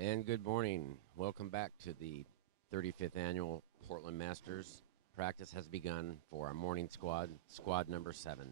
And good morning. Welcome back to the 35th annual Portland Masters. Practice has begun for our morning squad number 7.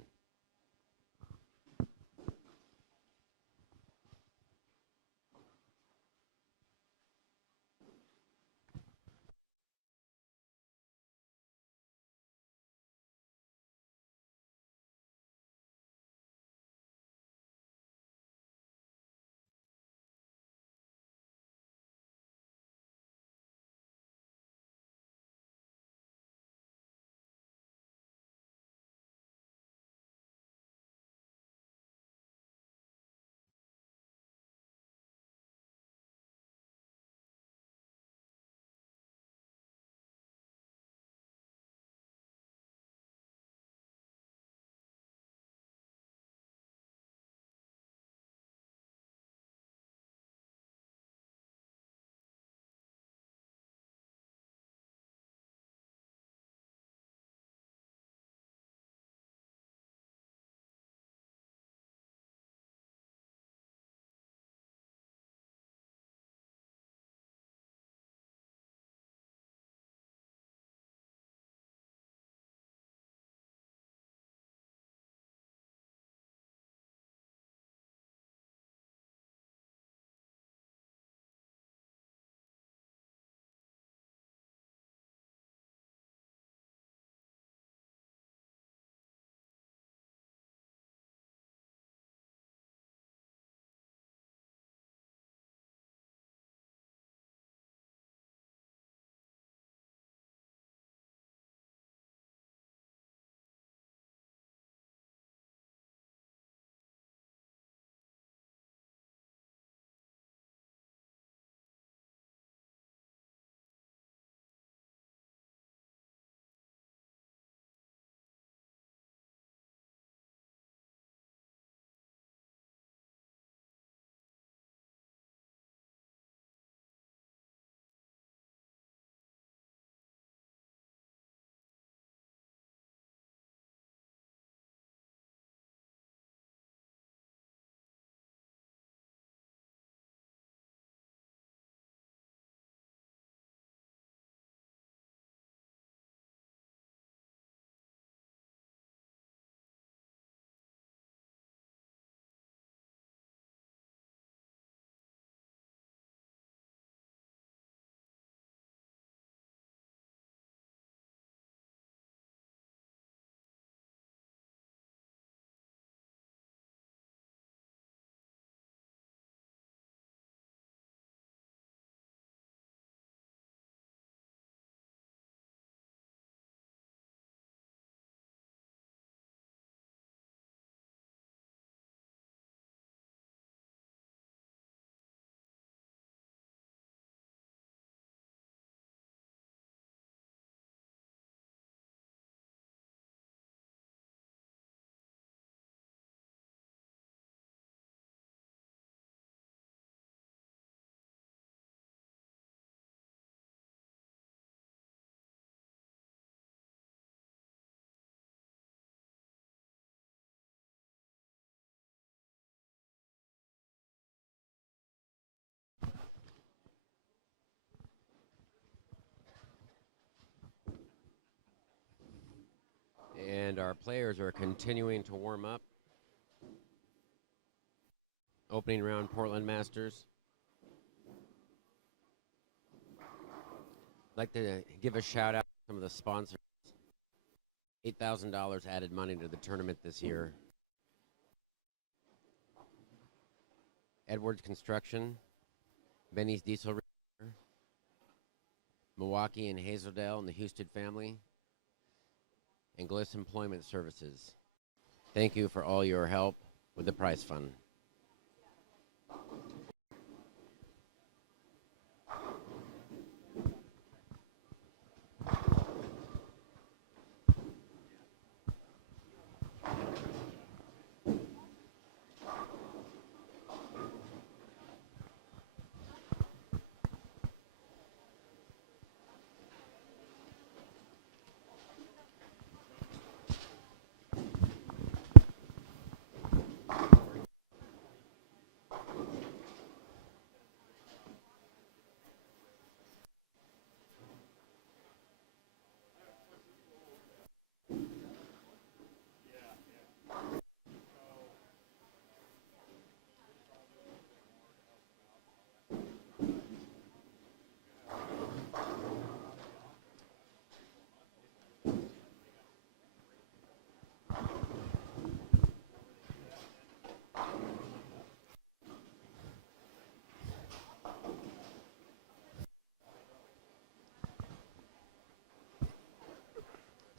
And our players are continuing to warm up. Opening round Portland Masters. I'd like to give a shout out to some of the sponsors. $8,000 added money to the tournament this year. Edwards Construction, Benny's Diesel Repair, Milwaukee and Hazeldale and the Houston family, and Bliss Employment Services. Thank you for all your help with the prize fund.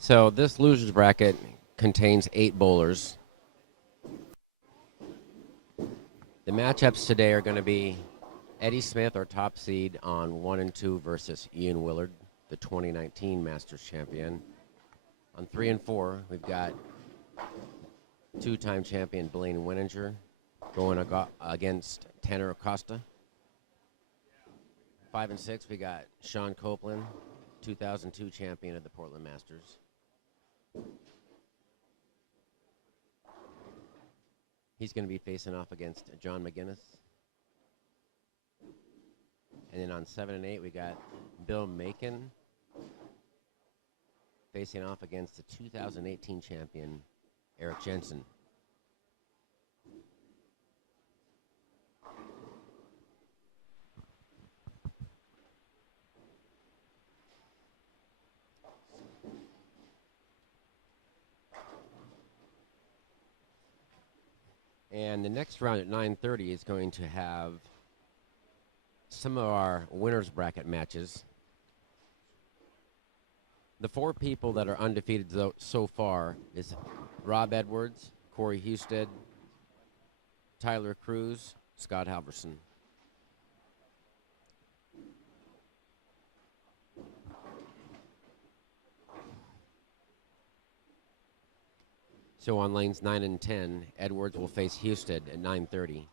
So this losers bracket contains 8 bowlers. The matchups today are going to be Eddie Smith, our top seed, on 1 and 2 versus Ian Willard, the 2019 Masters champion. On 3 and 4, we've got two-time champion Blaine Winninger going against Tanner Acosta. 5 and 6, we got Sean Copeland, 2002 champion of the Portland Masters. He's going to be facing off against John McGinnis. And then on 7 and 8, we got Bill Macon facing off against the 2018 champion, Eric Jensen. And the next round at 9:30 is going to have some of our winners bracket matches. The 4 people that are undefeated so far is Rob Edwards, Corey Husted, Tyler Cruz, Scott Halverson. So on lanes 9 and 10, Edwards will face Husted at 9:30,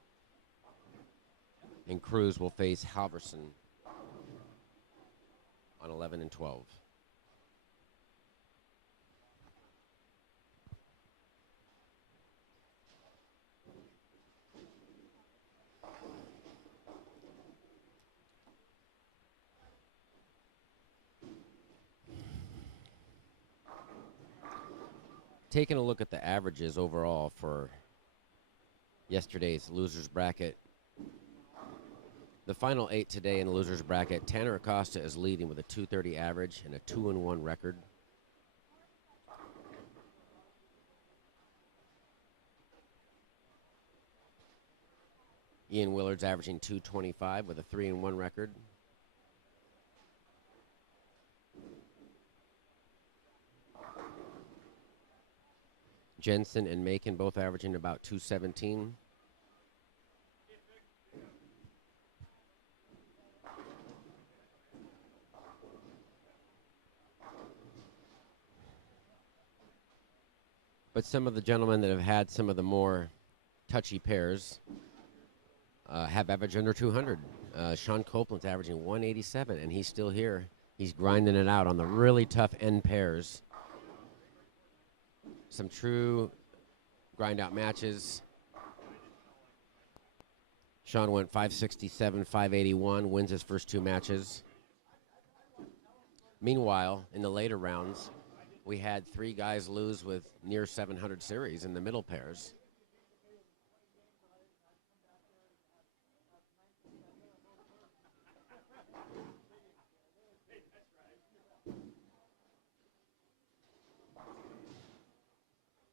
and Cruz will face Halverson on 11 and 12. Taking a look at the averages overall for yesterday's losers bracket, the final 8 today in the losers bracket, Tanner Acosta is leading with a 230 average and a 2-1 record. Ian Willard's averaging 225 with a 3-1 record. Jensen and Macon both averaging about 217. But some of the gentlemen that have had some of the more touchy pairs have averaged under 200. Sean Copeland's averaging 187, and he's still here. He's grinding it out on the really tough end pairs. Some true grind-out matches. Sean went 567, 581, wins his first 2 matches. Meanwhile, in the later rounds, we had 3 guys lose with near 700 series in the middle pairs.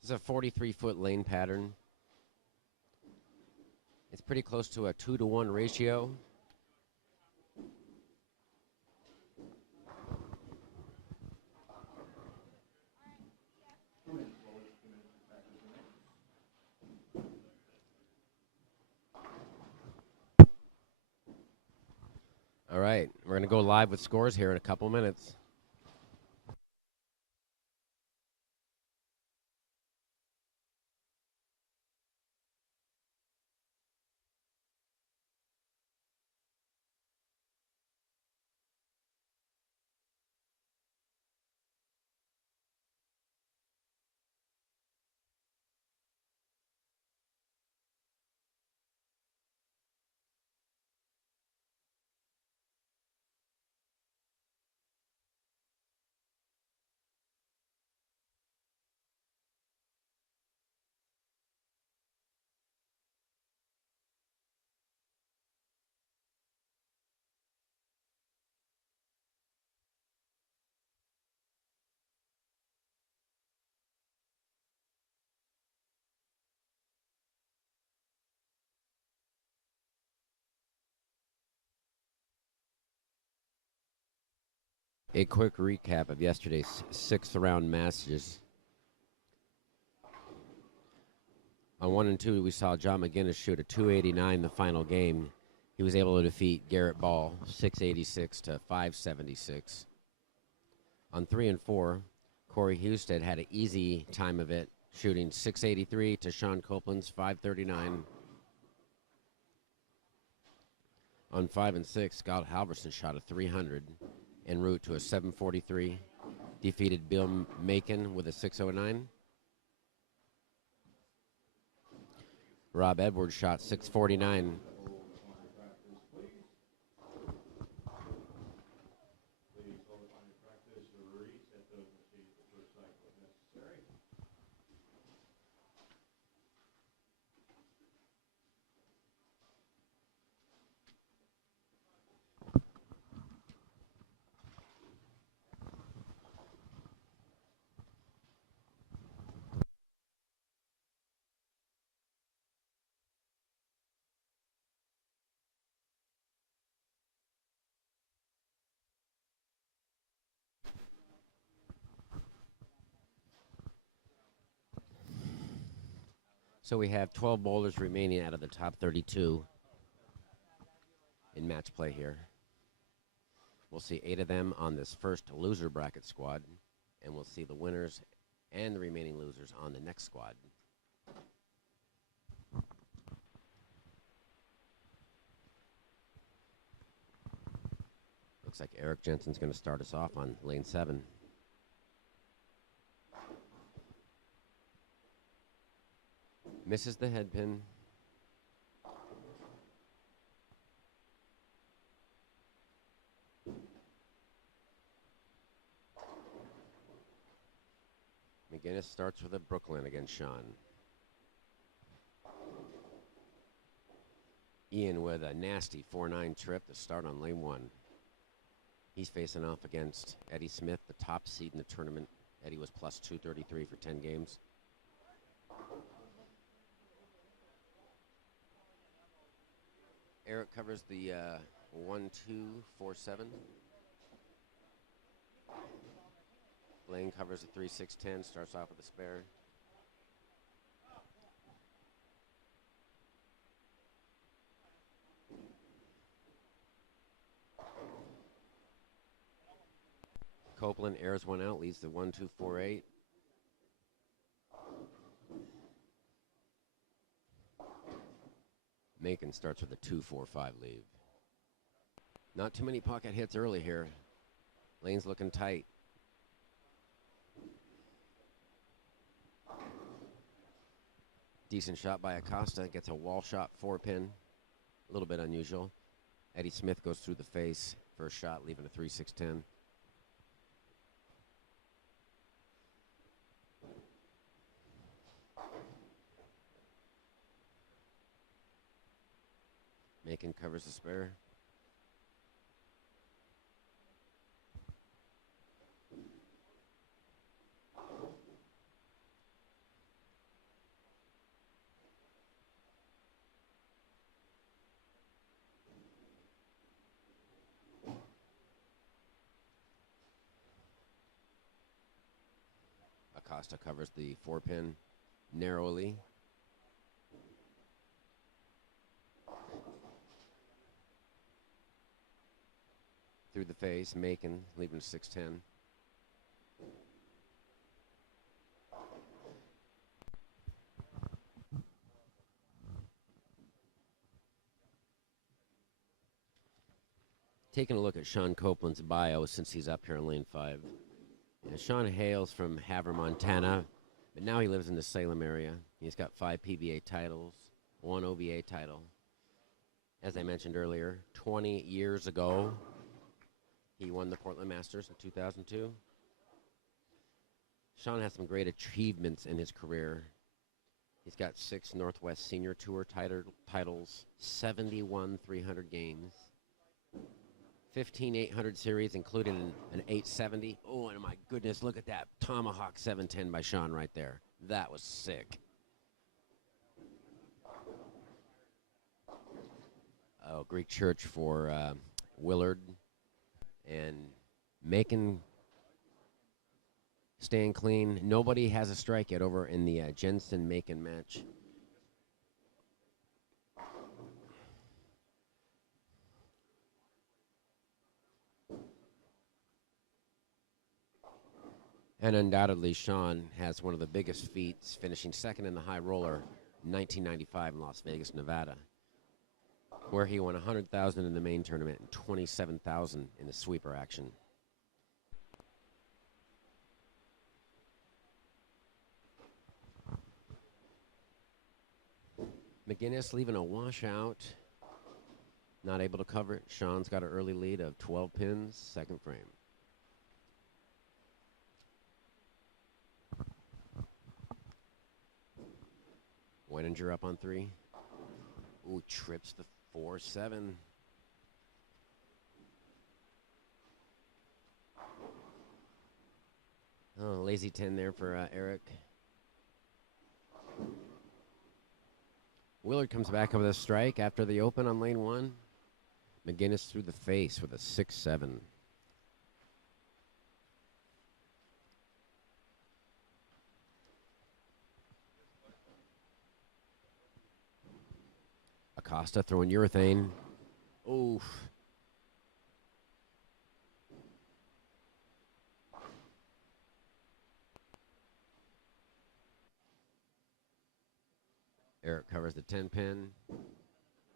This is a 43-foot lane pattern. It's pretty close to a 2-to-1 ratio. All right, we're going to go live with scores here in a couple minutes. A quick recap of yesterday's sixth round matches. On 1 and 2, we saw John McGinnis shoot a 289 the final game. He was able to defeat Garrett Ball 686 to 576. On 3 and 4, Corey Husted had an easy time of it, shooting 683 to Sean Copeland's 539. On 5 and 6, Scott Halverson shot a 300 en route to a 743. Defeated Bill Macon with a 609. Rob Edwards shot 649. So we have 12 bowlers remaining out of the top 32 in match play here. We'll see 8 of them on this first loser bracket squad, and we'll see the winners and the remaining losers on the next squad. Looks like Eric Jensen's going to start us off on lane 7. Misses the head pin. McGinnis starts with a Brooklyn against Sean. Ian with a nasty 4-9 trip to start on lane 1. He's facing off against Eddie Smith, the top seed in the tournament. Eddie was plus 233 for 10 games. Eric covers the 1-2-4-7. Blaine covers the 3-6-10, starts off with a spare. Copeland airs one out, leads the 1-2-4-8. Macon starts with a 2-4-5 lead. Not too many pocket hits early here. Lane's looking tight. Decent shot by Acosta, gets a wall shot 4-pin. A little bit unusual. Eddie Smith goes through the face. First shot, leaving a 3-6-10. Macon covers the spare. Acosta covers the 4-pin narrowly. Through the face, Macon leaving 6-10. Taking a look at Sean Copeland's bio since he's up here in lane 5. Sean hails from Havre, Montana, but now he lives in the Salem area. He's got 5 PBA titles, 1 OBA title. As I mentioned earlier, 20 years ago, he won the Portland Masters in 2002. Sean has some great achievements in his career. He's got 6 Northwest Senior Tour titles, 71 300 games, 15 800 series, including an 870. Oh, and my goodness, look at that Tomahawk 710 by Sean right there. That was sick. Oh, Greek Church for Willard and Macon staying clean. Nobody has a strike yet over in the Jensen-Macon match. And undoubtedly, Sean has one of the biggest feats, finishing second in the high roller in 1995 in Las Vegas, Nevada, where he won $100,000 in the main tournament and $27,000 in the sweeper action. McGinnis leaving a washout. Not able to cover it. Sean's got an early lead of 12 pins, second frame. Weininger up on 3. Ooh, trips the 4-7. Oh, lazy 10 there for Eric. Willard comes back with a strike after the open on lane 1. McGinnis through the face with a 6-7. Acosta throwing urethane. Oof. Eric covers the 10 pin.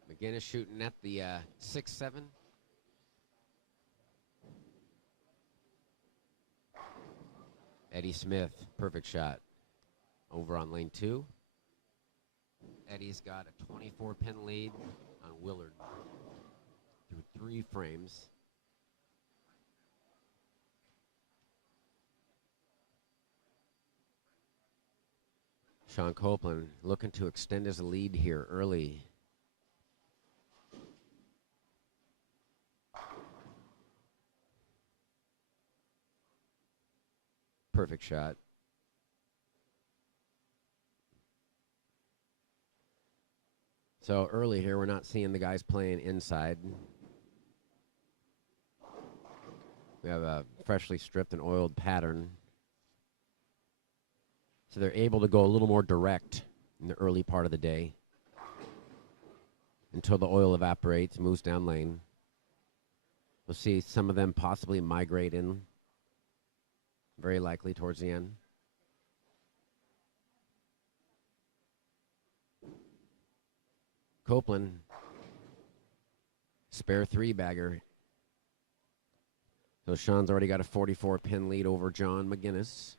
McGinnis shooting at the 6-7. Eddie Smith, perfect shot. Over on lane 2. Eddie's got a 24-pin lead on Willard through 3 frames. Sean Copeland looking to extend his lead here early. Perfect shot. So early here, we're not seeing the guys playing inside. We have a freshly stripped and oiled pattern. So they're able to go a little more direct in the early part of the day until the oil evaporates, moves down lane. We'll see some of them possibly migrate in, very likely towards the end. Copeland, spare 3-bagger. So Sean's already got a 44-pin lead over John McGinnis.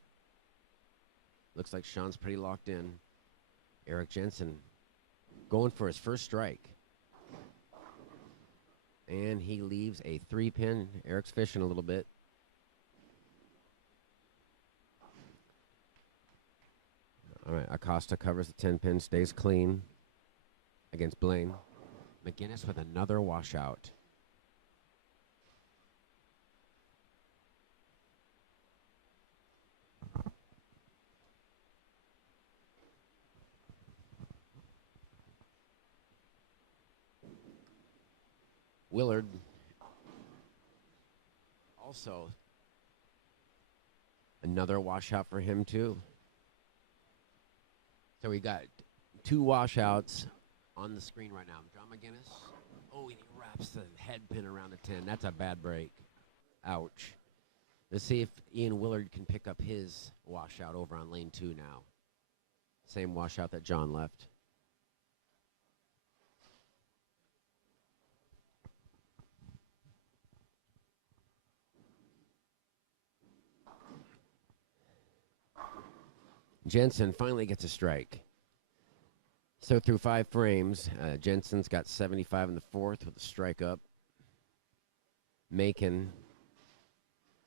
Looks like Sean's pretty locked in. Eric Jensen going for his first strike. And he leaves a 3-pin. Eric's fishing a little bit. All right, Acosta covers the 10-pin, stays clean against Blaine. McGinnis with another washout. Willard also another washout for him too. So we got 2 washouts on the screen right now. John McGinnis. Oh, and he wraps the head pin around the 10. That's a bad break. Ouch. Let's see if Ian Willard can pick up his washout over on lane 2 now. Same washout that John left. Jensen finally gets a strike. So through 5 frames, Jensen's got 75 in the 4th with a strike up. Macon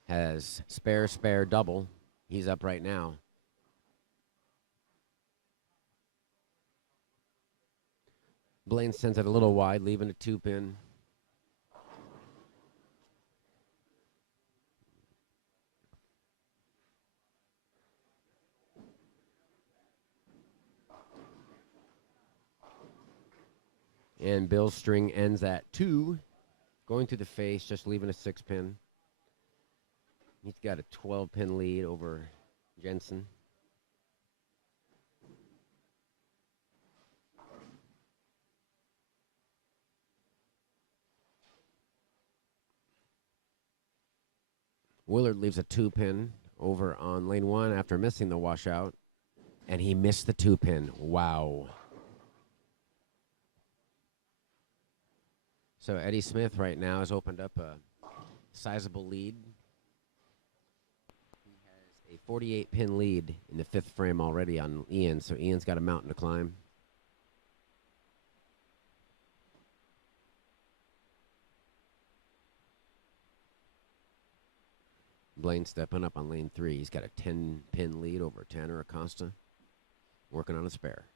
has spare, double. He's up right now. Blaine sends it a little wide, leaving a 2-pin. And Bill's string ends at 2, going through the face, just leaving a 6-pin. He's got a 12-pin lead over Jensen. Willard leaves a 2-pin over on lane 1 after missing the washout, and he missed the 2-pin. Wow. So Eddie Smith right now has opened up a sizable lead. He has a 48-pin lead in the 5th frame already on Ian, so Ian's got a mountain to climb. Blaine stepping up on lane 3. He's got a 10-pin lead over Tanner Acosta, working on a spare.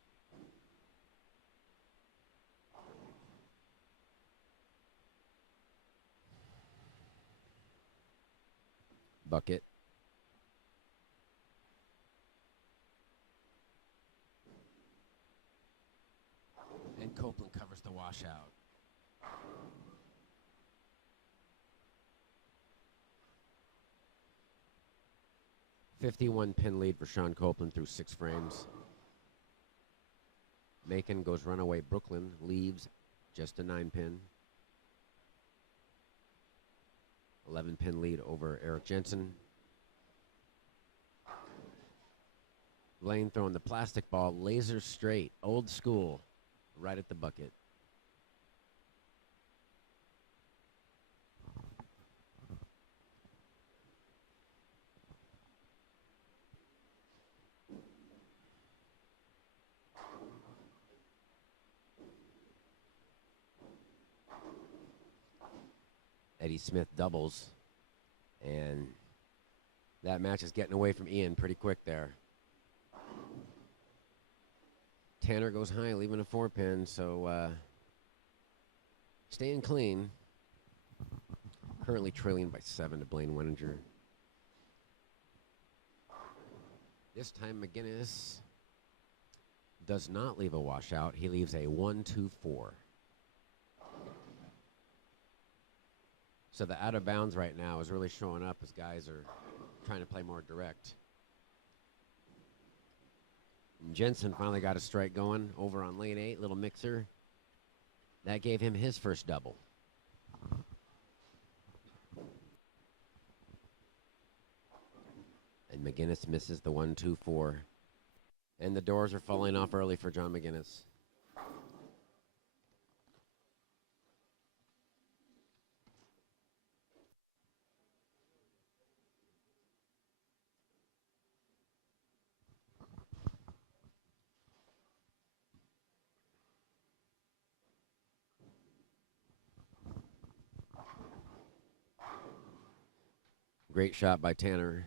Bucket. And Copeland covers the washout. $51-pin lead for Sean Copeland through 6 frames. Macon goes runaway. Brooklyn leaves just a 9-pin. 11-pin lead over Eric Jensen. Blaine throwing the plastic ball laser straight, old school, right at the bucket. Eddie Smith doubles, and that match is getting away from Ian pretty quick there. Tanner goes high, leaving a 4-pin, so staying clean. Currently trailing by 7 to Blaine Wenninger. This time McGinnis does not leave a washout. He leaves a 1-2-4. So the out of bounds right now is really showing up as guys are trying to play more direct. And Jensen finally got a strike going over on lane 8, little mixer. That gave him his first double. And McGinnis misses the 1-2-4. And the doors are falling off early for John McGinnis. Great shot by Tanner.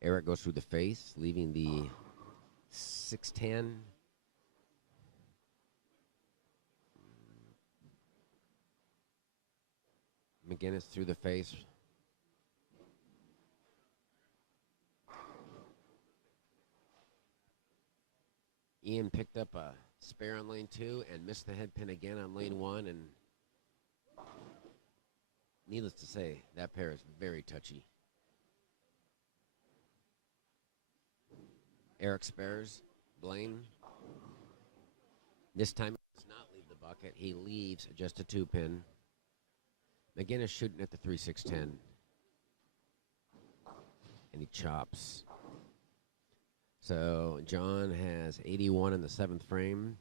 Eric goes through the face, leaving the 6-10. McGinnis through the face. Ian picked up a spare on lane 2 and missed the head pin again on lane 1. And needless to say, that pair is very touchy. Eric spares. Blaine. This time he does not leave the bucket. He leaves just a 2-pin. McGinnis shooting at the 3-6-10. And he chops. So John has 81 in the 7th frame.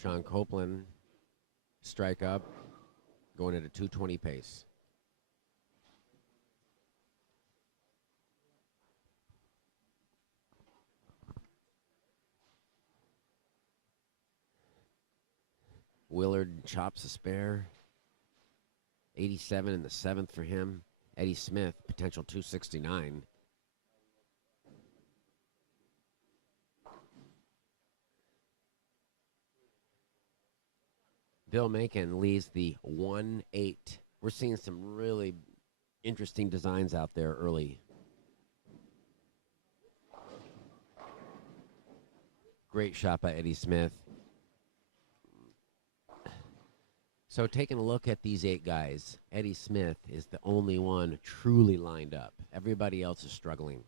Sean Copeland strike up, going at a 220 pace. Willard chops a spare. 87 in the 7th for him. Eddie Smith, potential 269. Bill Macon leads the 1-8. We're seeing some really interesting designs out there early. Great shot by Eddie Smith. So taking a look at these 8 guys, Eddie Smith is the only one truly lined up. Everybody else is struggling.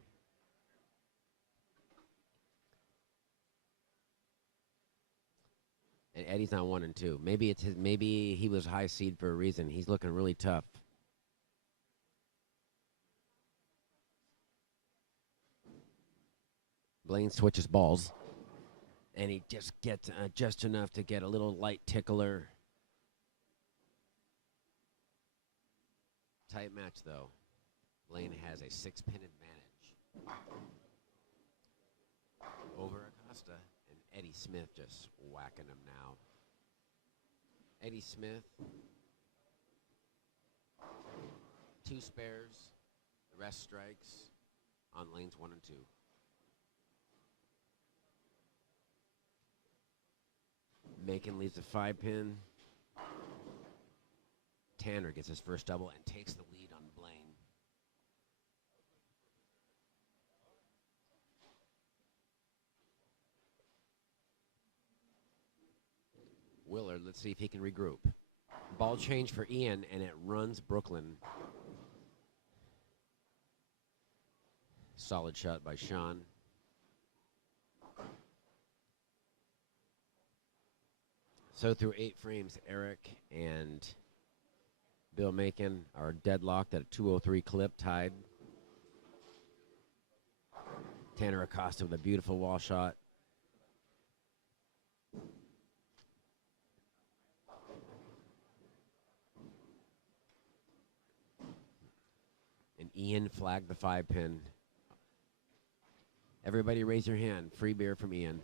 And Eddie's on 1 and 2. Maybe it's his. Maybe he was high seed for a reason. He's looking really tough. Blaine switches balls, and he just gets just enough to get a little light tickler. Tight match though. Blaine has a 6-pin advantage over Acosta, and Eddie Smith just whacking him now. Eddie Smith, 2 spares, the rest strikes on lanes 1 and 2. Macon leaves a 5-pin. Tanner gets his first double and takes the lead on Blaine. Willard, let's see if he can regroup. Ball change for Ian, and it runs Brooklyn. Solid shot by Sean. So through 8 frames, Eric and Bill Macon are deadlocked at a 2:03 clip, tied. Tanner Acosta with a beautiful wall shot. And Ian flagged the 5-pin. Everybody raise your hand. Free beer from Ian.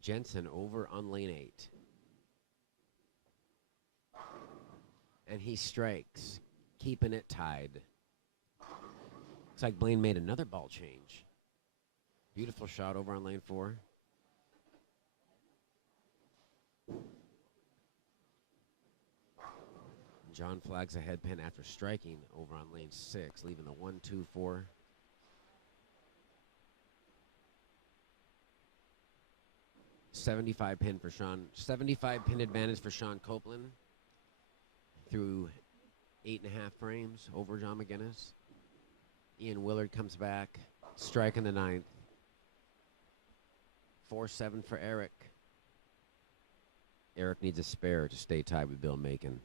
Jensen over on lane 8. And he strikes, keeping it tied. Looks like Blaine made another ball change. Beautiful shot over on lane 4. John flags a head pin after striking over on lane 6, leaving the 1-2-4. $75 pin for Sean. 75 pin advantage for Sean Copeland through 8.5 frames over John McGinnis. Ian Willard comes back, striking the 9th. 4-7 for Eric. Eric needs a spare to stay tied with Bill Macon.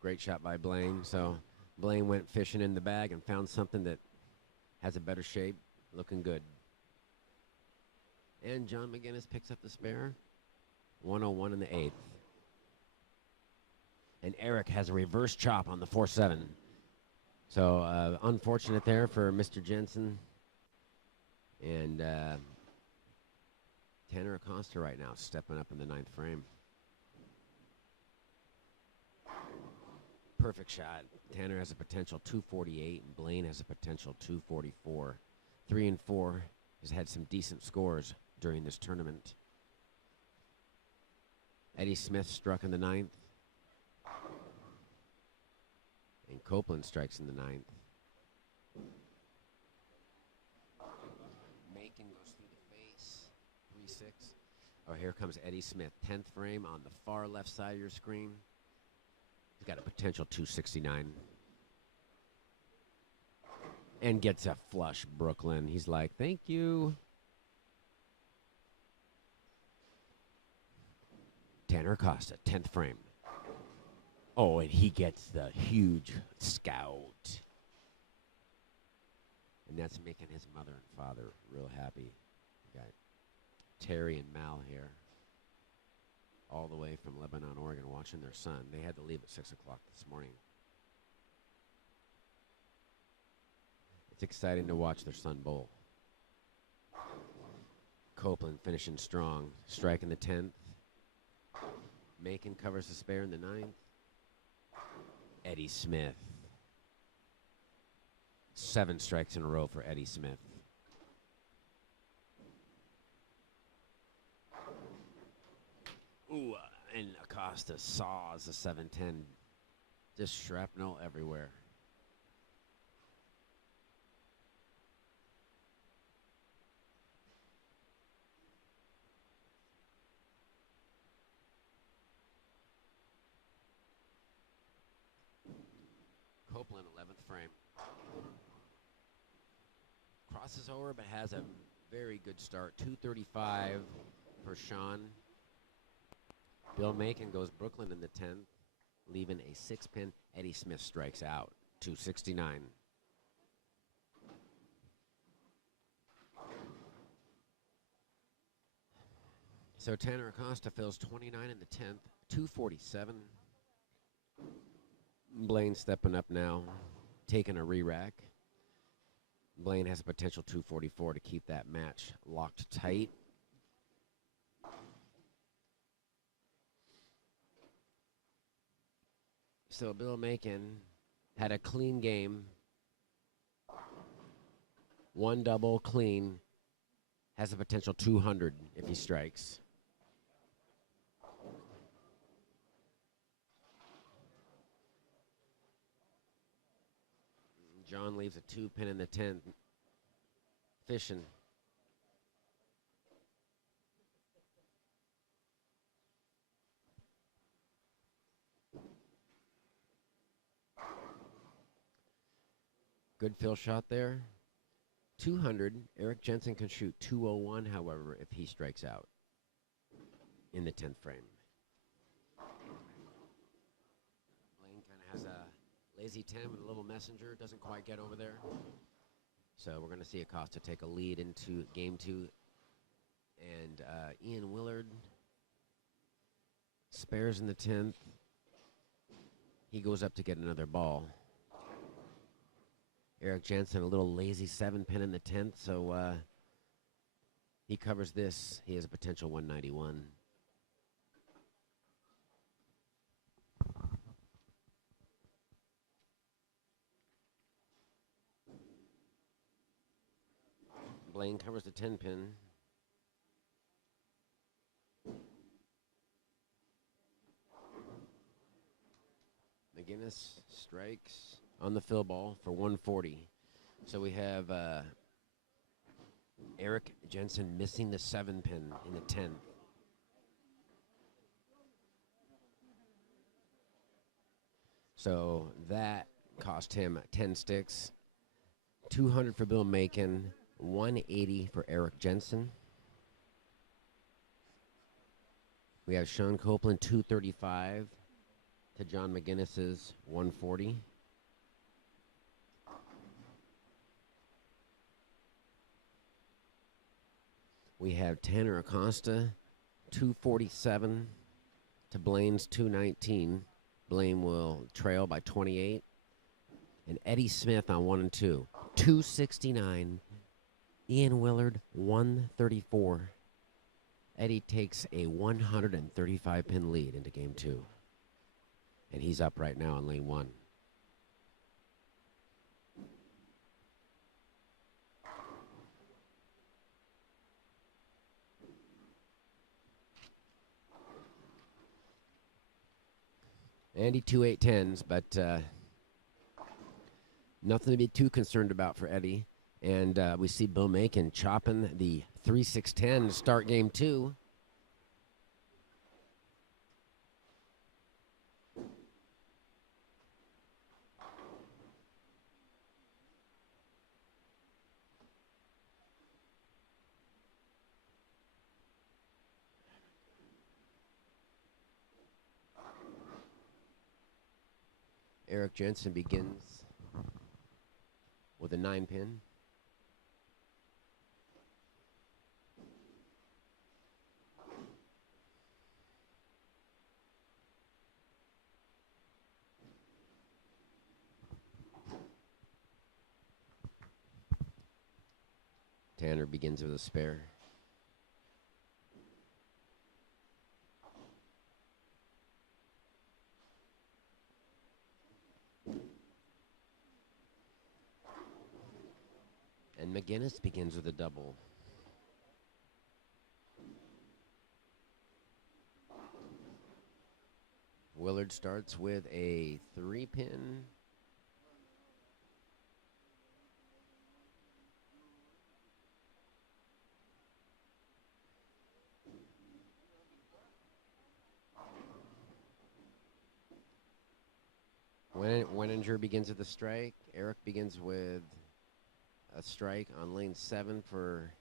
Great shot by Blaine. So Blaine went fishing in the bag and found something that has a better shape, looking good. And John McGinnis picks up the spare. 101 in the 8th. And Eric has a reverse chop on the 4-7. So unfortunate there for Mr. Jensen. And Tanner Acosta right now stepping up in the 9th frame. Perfect shot. Tanner has a potential 248, and Blaine has a potential 244. 3 and 4 has had some decent scores during this tournament. Eddie Smith struck in the 9th. And Copeland strikes in the 9th. Macon goes through the face. 3-6. Oh, here comes Eddie Smith. 10th frame on the far left side of your screen. He's got a potential 269. And gets a flush Brooklyn. He's like, thank you. Tanner Acosta, 10th frame. Oh, and he gets the huge scout. And that's making his mother and father real happy. We got Terry and Mal here, all the way from Lebanon, Oregon, watching their son. They had to leave at 6 o'clock this morning. It's exciting to watch their son bowl. Copeland finishing strong, striking the 10th. Macon covers the spare in the 9th. Eddie Smith. 7 strikes in a row for Eddie Smith. Ooh, and Acosta saws the 7-10. Just shrapnel everywhere. Copeland, 11th frame. Crosses over, but has a very good start. 235 for Sean. Bill Macon goes Brooklyn in the 10th, leaving a 6-pin. Eddie Smith strikes out. 269. So Tanner Acosta fills 29 in the 10th. 247. Blaine stepping up now, taking a re-rack. Blaine has a potential 244 to keep that match locked tight. So Bill Macon had a clean game. One double clean. Has a potential 200 if he strikes. John leaves a 2-pin in the 10th. Fishing. Good fill shot there. 200. Eric Jensen can shoot 201, however, if he strikes out in the 10th frame. Blaine kind of has a lazy 10 with a little messenger. Doesn't quite get over there. So we're going to see Acosta take a lead into game 2. And Ian Willard spares in the 10th. He goes up to get another ball. Eric Jensen, a little lazy 7-pin in the 10th, so he covers this. He has a potential 191. Blaine covers the 10-pin. McGinnis strikes on the fill ball for 140. So we have Eric Jensen missing the 7-pin in the 10th. So that cost him 10 sticks. 200 for Bill Macon, 180 for Eric Jensen. We have Sean Copeland, 235 to John McGinnis's 140. We have Tanner Acosta, 247 to Blaine's 219. Blaine will trail by 28. And Eddie Smith on 1 and 2, 269. Ian Willard, 134. Eddie takes a 135-pin lead into game 2. And he's up right now on lane 1. Andy 2-8-10s, but nothing to be too concerned about for Eddie. And we see Bill Macon chopping the 3-6-10 to start game 2. Eric Jensen begins with a 9-pin. Tanner begins with a spare. And McGinnis begins with a double. Willard starts with a 3-pin. Wenninger begins with a strike. Eric begins with a strike on lane 7 for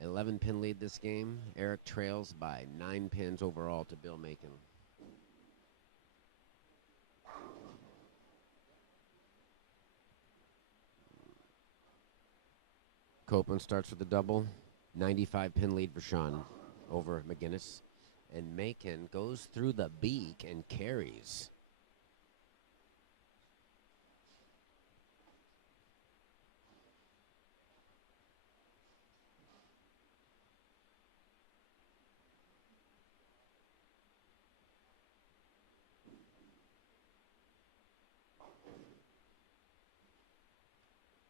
an 11-pin lead this game. Eric trails by 9 pins overall to Bill Macon. Copeland starts with a double. 95-pin lead for Sean over McGinnis. And Macon goes through the beak and carries.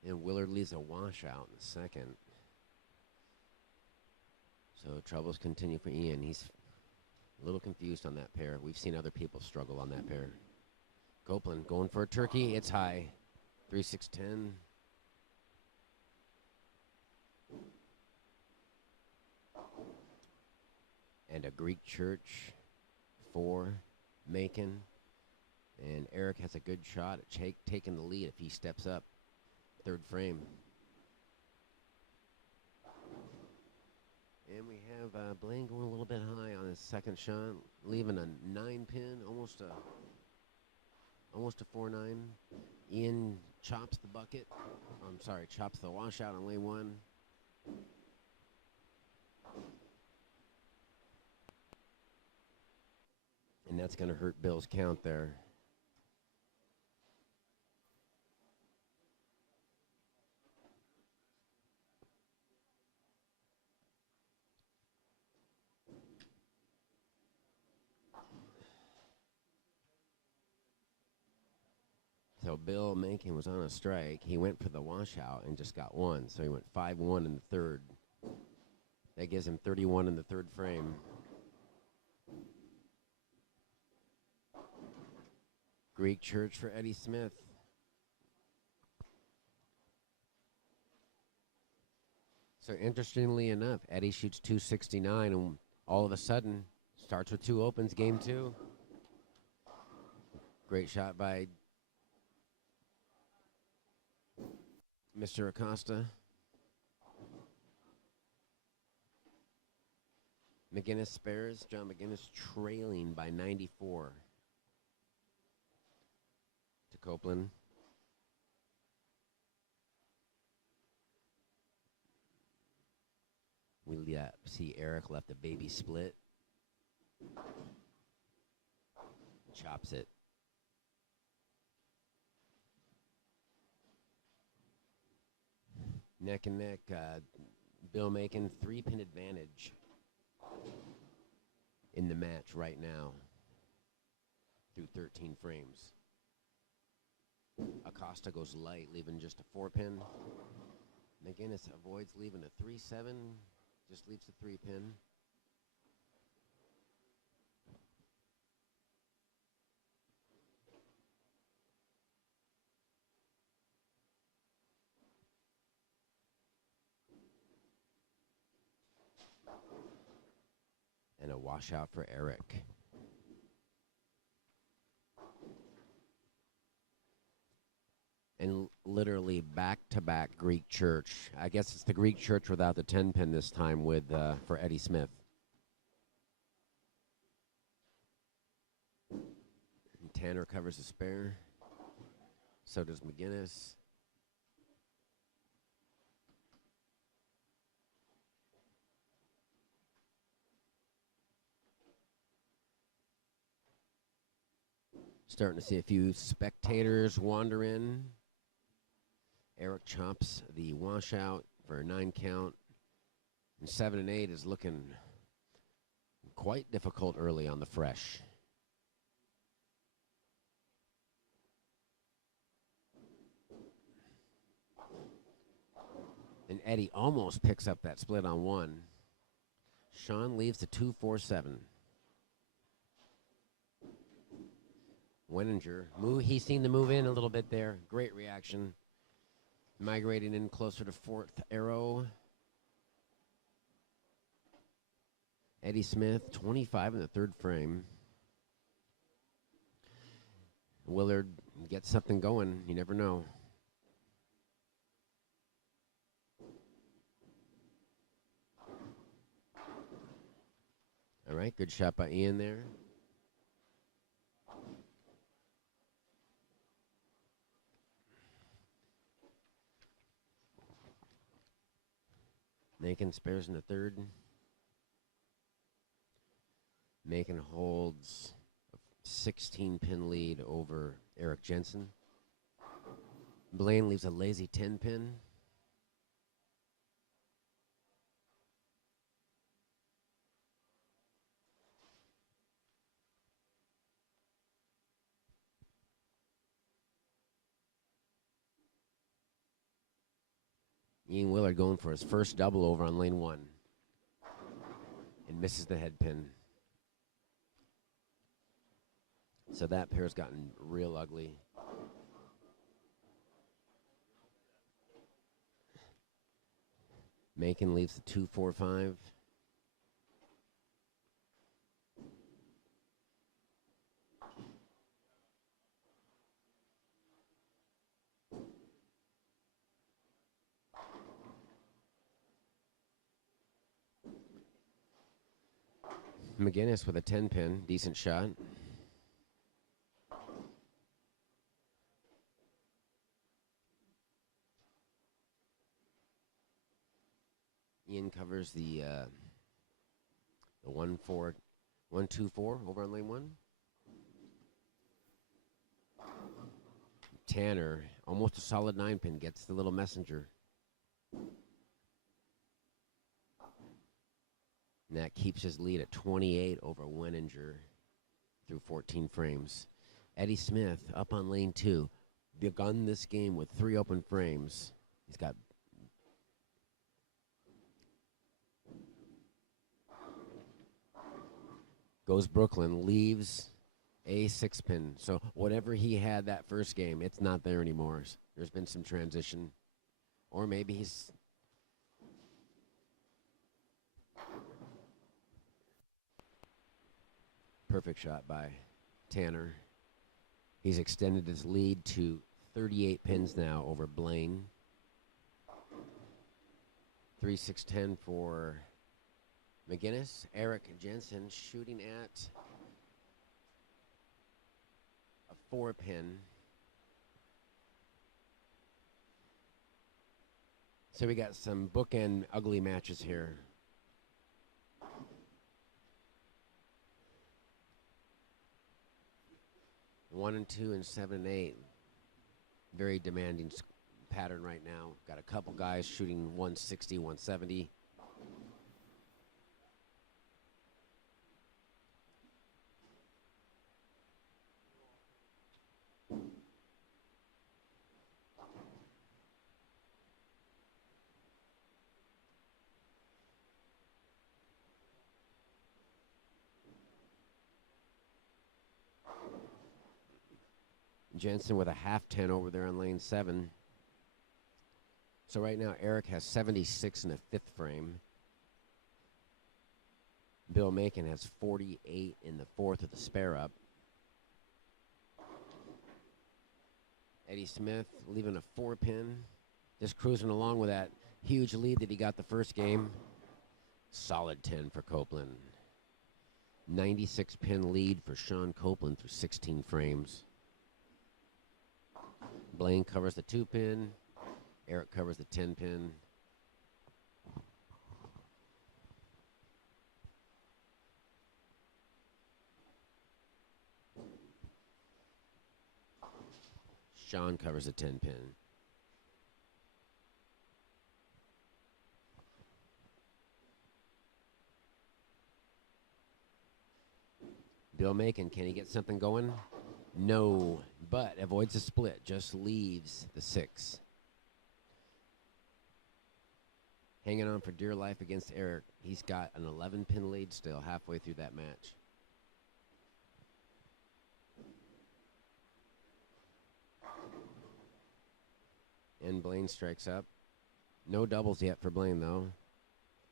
And Willard leaves a washout in the second. So troubles continue for Ian. He's a little confused on that pair. We've seen other people struggle on that pair. Copeland going for a turkey. It's high. 3-6-10. And a Greek church for Macon. And Eric has a good shot at taking the lead if he steps up. Third frame. And we have Blaine going a little bit high on his second shot, leaving a 9-pin, almost a 4-9. Ian chops the bucket. Chops the washout on lane 1. And that's going to hurt Bill's count there. So Bill Macon was on a strike. He went for the washout and just got one. So he went 5-1 in the third. That gives him 31 in the third frame. Greek church for Eddie Smith. So interestingly enough, Eddie shoots 269 and all of a sudden starts with 2 opens, game 2. Great shot by Mr. Acosta. McGinnis spares. John McGinnis trailing by 94 to Copeland. We see Eric left a baby split. Chops it. Neck and neck. Bill Macon 3-pin advantage in the match right now through 13 frames. Acosta goes light, leaving just a 4-pin. McGinnis avoids leaving a 3-7, just leaves a 3-pin. And a washout for Eric. And literally back-to-back Greek church. I guess it's the Greek church without the 10-pin this time with for Eddie Smith. And Tanner covers the spare. So does McGinnis. Starting to see a few spectators wander in. Eric chops the washout for a 9 count. And 7 and 8 is looking quite difficult early on the fresh. And Eddie almost picks up that split on 1. Sean leaves the 2-4-7. Wenninger, he's seen the move in a little bit there. Great reaction. Migrating in closer to fourth arrow. Eddie Smith, 25 in the third frame. Willard gets something going. You never know. All right, good shot by Ian there. Macon spares in the third. Macon holds a 16-pin lead over Eric Jensen. Blaine leaves a lazy 10-pin. Ian Willard going for his first double over on lane 1. And misses the head pin. So that pair's gotten real ugly. Macon leaves the 2-4-5. McGinnis with a 10-pin, decent shot. Ian covers the 1-4, 1-2-4 over on lane 1. Tanner, almost a solid 9-pin, gets the little messenger. And that keeps his lead at 28 over Wenninger through 14 frames. Eddie Smith up on lane 2. Begun this game with 3 open frames. He's got goes Brooklyn, leaves a 6-pin. So whatever he had that first game, it's not there anymore. There's been some transition. Or maybe he's... Perfect shot by Tanner. He's extended his lead to 38 pins now over Blaine. 3-6-10 for McGinnis. Eric Jensen shooting at a 4-pin. So we got some bookend ugly matches here. One and 2 and 7 and 8. Very demanding pattern right now. Got a couple guys shooting 160, 170. Jensen with a half 10 over there on lane 7. So right now Eric has 76 in the 5th frame. Bill Macon has 48 in the 4th of the spare up. Eddie Smith leaving a 4-pin. Just cruising along with that huge lead that he got the first game. Solid 10 for Copeland. 96-pin lead for Sean Copeland through 16 frames. Blaine covers the 2-pin. Eric covers the 10-pin. Sean covers the 10-pin. Bill Macon, can he get something going? No, but avoids a split, just leaves the 6. hanging on for dear life against Eric. He's got an 11-pin lead still halfway through that match. And Blaine strikes up. No doubles yet for Blaine, though.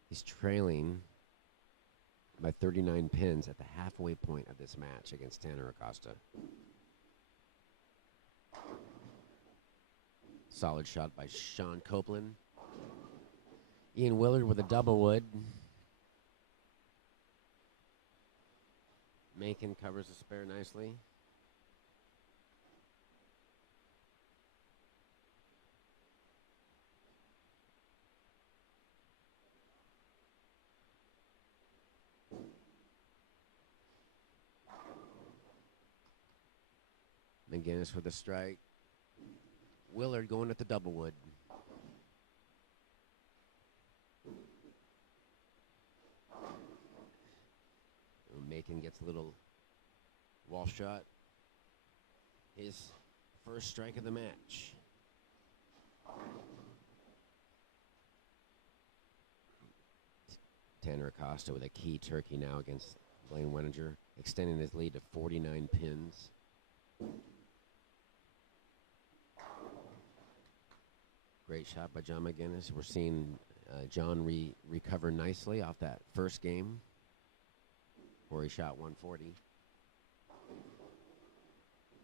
He's trailing by 39 pins at the halfway point of this match against Tanner Acosta. Solid shot by Sean Copeland. Ian Willard with a double wood. Macon covers the spare nicely. McGinnis with a strike. Willard going at the double wood. Macon gets a little wall shot. His first strike of the match. Tanner Acosta with a key turkey now against Blaine Weninger, extending his lead to 49 pins. Great shot by John McGinnis. We're seeing John recover nicely off that first game where he shot 140.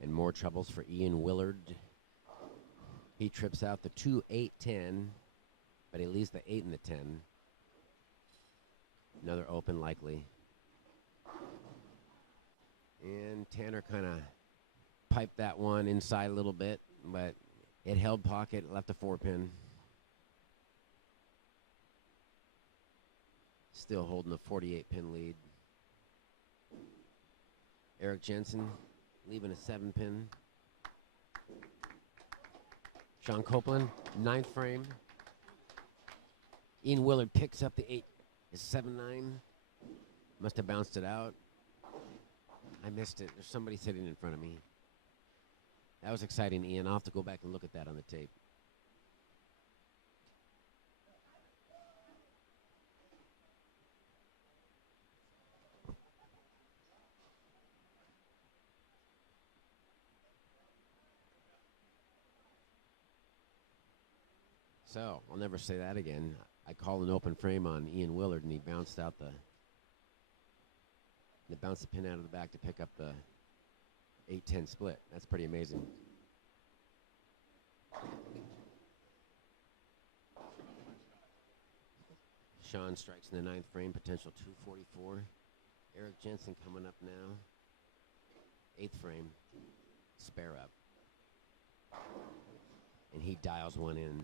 And more troubles for Ian Willard. He trips out the 2, 8, 10, but he leaves the 8 and the 10. Another open likely. And Tanner kind of piped that one inside a little bit, but it held pocket, left a 4-pin. Still holding a 48-pin lead. Eric Jensen leaving a 7-pin. Sean Copeland, 9th frame. Ian Willard picks up the 8, is 7-9. Must have bounced it out. I missed it. There's somebody sitting in front of me. That was exciting, Ian. I'll have to go back and look at that on the tape. So, I'll never say that again. I called an open frame on Ian Willard, and he bounced out bounced the pin out of the back to pick up the 8-10 split. That's pretty amazing. Sean strikes in the 9th frame, potential 244. Eric Jensen coming up now. 8th frame, spare up. And he dials one in.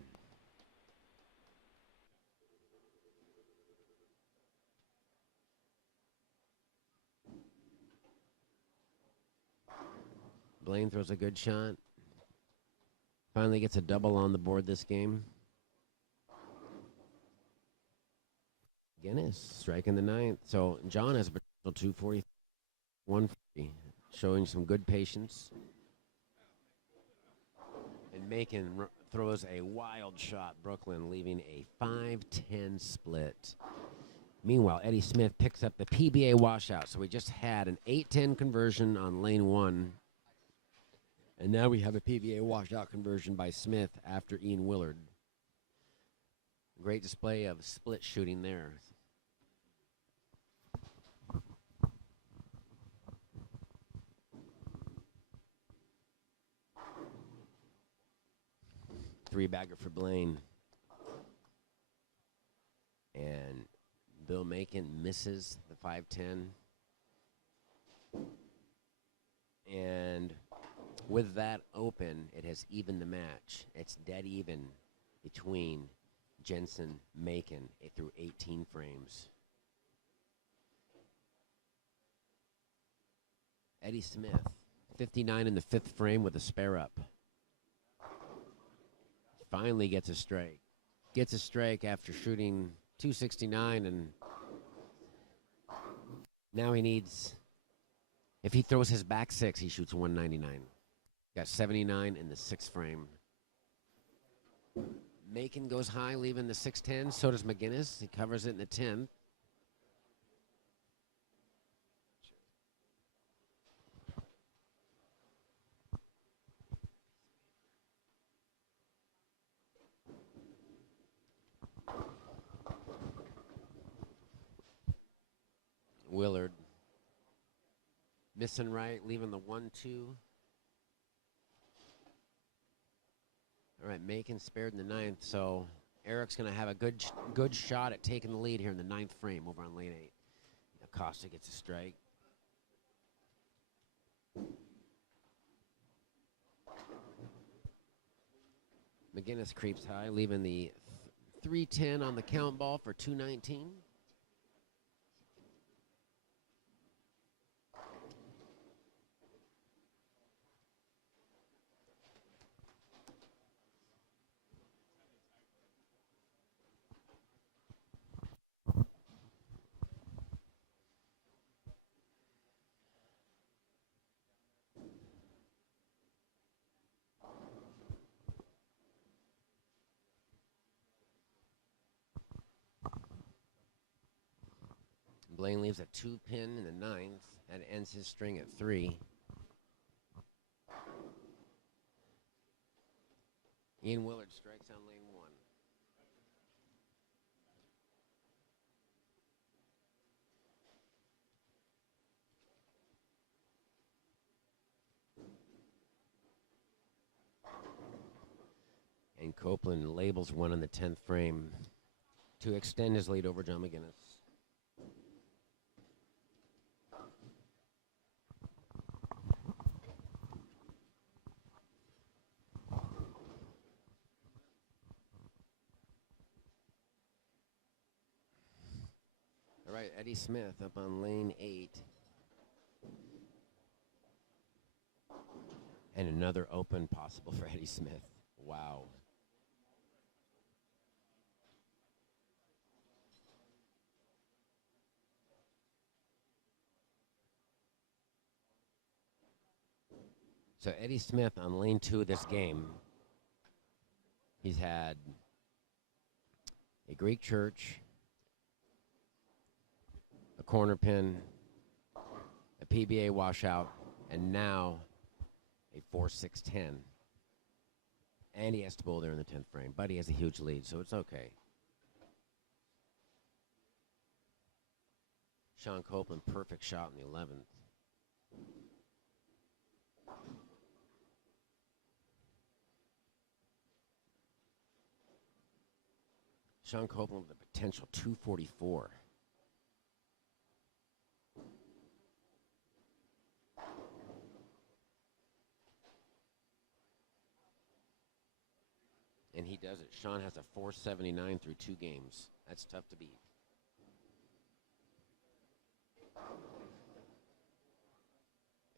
Blaine throws a good shot. Finally gets a double on the board this game. Guinness striking the 9th. So John has a potential 240, 140, showing some good patience. And Macon throws a wild shot, Brooklyn, leaving a 5-10 split. Meanwhile, Eddie Smith picks up the PBA washout. So we just had an 8-10 conversion on lane 1. And now we have a PBA washout conversion by Smith after Ian Willard. Great display of split shooting there. Three-bagger for Blaine. And Bill Macon misses the 5-10. And with that open, it has evened the match. It's dead even between Jensen, Macon through 18 frames. Eddie Smith, 59 in the 5th frame with a spare up. Finally gets a strike. Gets a strike after shooting 269, and now he needs, if he throws his back 6, he shoots 199. Got 79 in the 6th frame. Macon goes high, leaving the 6-10. So does McGinnis. He covers it in the 10th. Willard missing right, leaving the 1-2. All right, Macon spared in the 9th, so Eric's going to have a good shot at taking the lead here in the 9th frame over on lane 8. Acosta gets a strike. McGinnis creeps high, leaving the 310 on the count ball for 219. Blaine leaves a 2-pin in the 9th and ends his string at 3. Ian Willard strikes on lane 1. And Copeland labels one in the 10th frame to extend his lead over John McGinnis. All right, Eddie Smith up on lane 8. And another open possible for Eddie Smith. Wow. So Eddie Smith on lane 2 of this game, he's had a Greek church, a corner pin, a PBA washout, and now a 4-6-10. And he has to bowl there in the 10th frame, but he has a huge lead, so it's okay. Sean Copeland, perfect shot in the 11th. Sean Copeland with a potential 244. And he does it. Sean has a 479 through 2 games. That's tough to beat.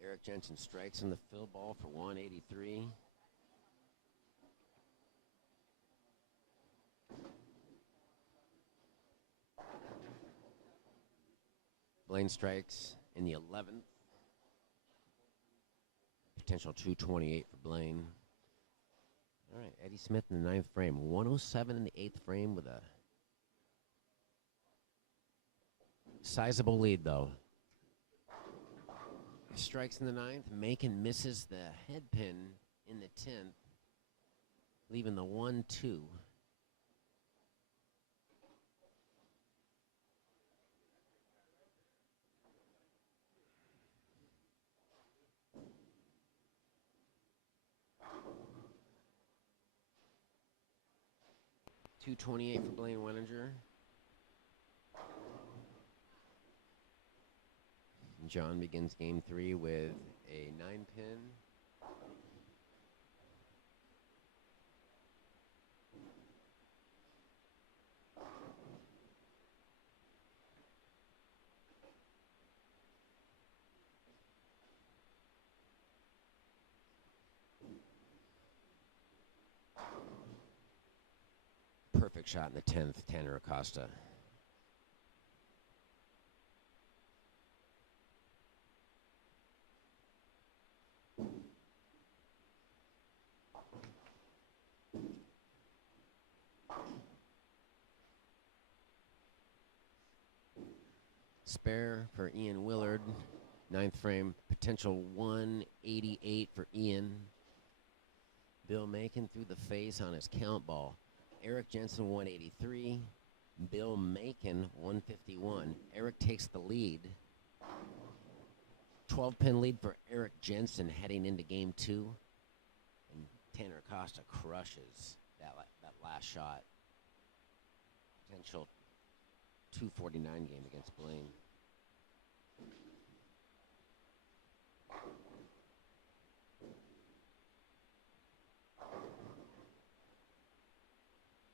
Eric Jensen strikes in the fill ball for 183. Blaine strikes in the 11th. Potential 228 for Blaine. All right, Eddie Smith in the 9th frame. 107 in the 8th frame with a sizable lead, though. Strikes in the 9th. Macon misses the head pin in the 10th, leaving the 1-2. .228 for Blaine Wenninger. John begins game 3 with a 9-pin. Perfect shot in the 10th, Tanner Acosta. Spare for Ian Willard. Ninth frame, potential 188 for Ian. Bill Macon through the face on his count ball. Eric Jensen 183. Bill Macon 151. Eric takes the lead. 12-pin lead for Eric Jensen heading into game 2. And Tanner Acosta crushes that last shot. Potential 249 game against Blaine.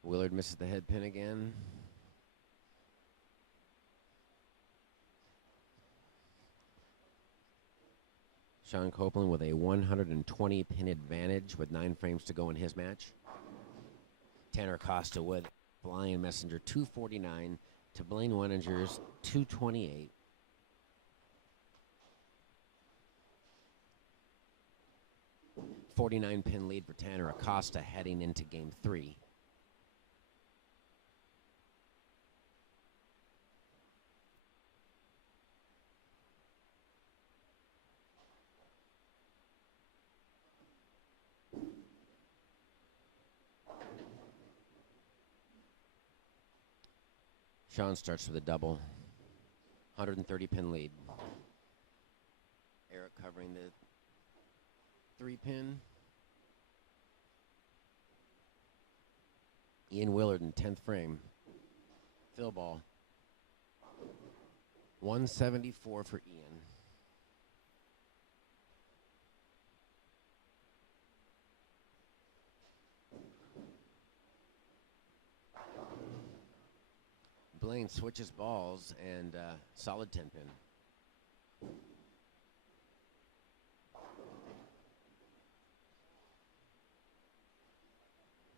Willard misses the head pin again. Sean Copeland with a 120 pin advantage with 9 frames to go in his match. Tanner Acosta with Flying Messenger 249 to Blaine Wenninger's 228. .49 pin lead for Tanner Acosta heading into game 3. Sean starts with a double. 130 pin lead. Eric covering the 3 pin. Ian Willard in 10th frame. Fill ball. 174 for Ian. Blaine switches balls and solid 10 pin.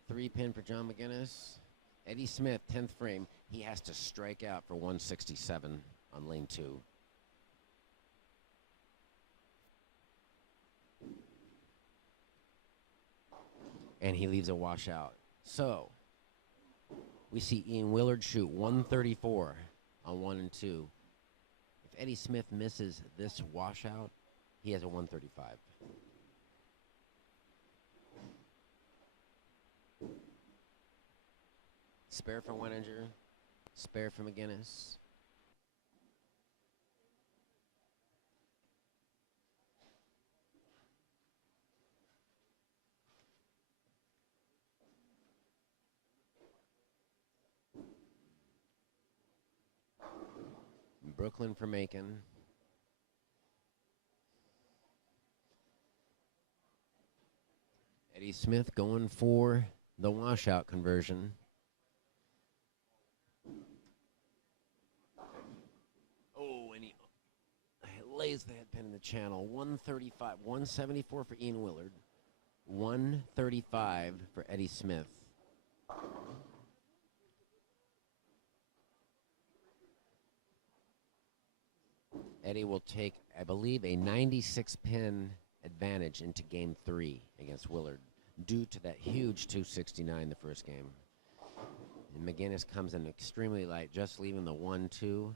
Three pin for John McGinnis. Eddie Smith, 10th frame. He has to strike out for 167 on lane 2. And he leaves a washout. So, we see Ian Willard shoot 134 on 1 and 2. If Eddie Smith misses this washout, he has a 135. Spare for Wenninger. Spare for McGinnis. Brooklyn for Macon. Eddie Smith going for the washout conversion. Oh, and he lays the head pin in the channel. 135, 174 for Ian Willard. 135 for Eddie Smith. Eddie will take, I believe, a 96 pin advantage into game 3 against Willard due to that huge 269 the first game. And McGinnis comes in extremely light, just leaving the 1-2.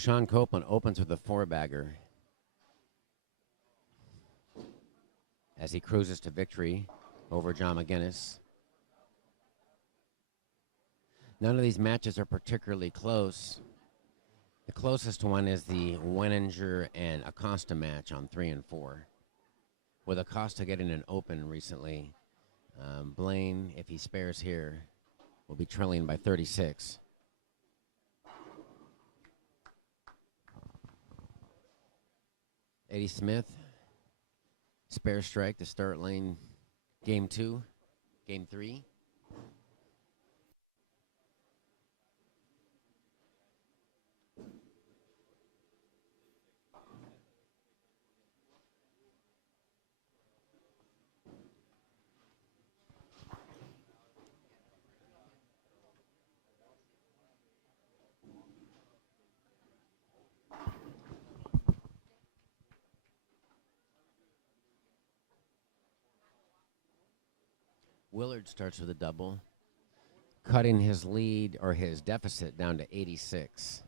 Sean Copeland opens with a four-bagger as he cruises to victory over John McGinnis. None of these matches are particularly close. The closest one is the Weninger and Acosta match on 3 and 4. With Acosta getting an open recently, Blaine, if he spares here, will be trailing by 36. Eddie Smith, spare strike to start lane game 2, game 3. Willard starts with a double, cutting his lead or his deficit down to 86.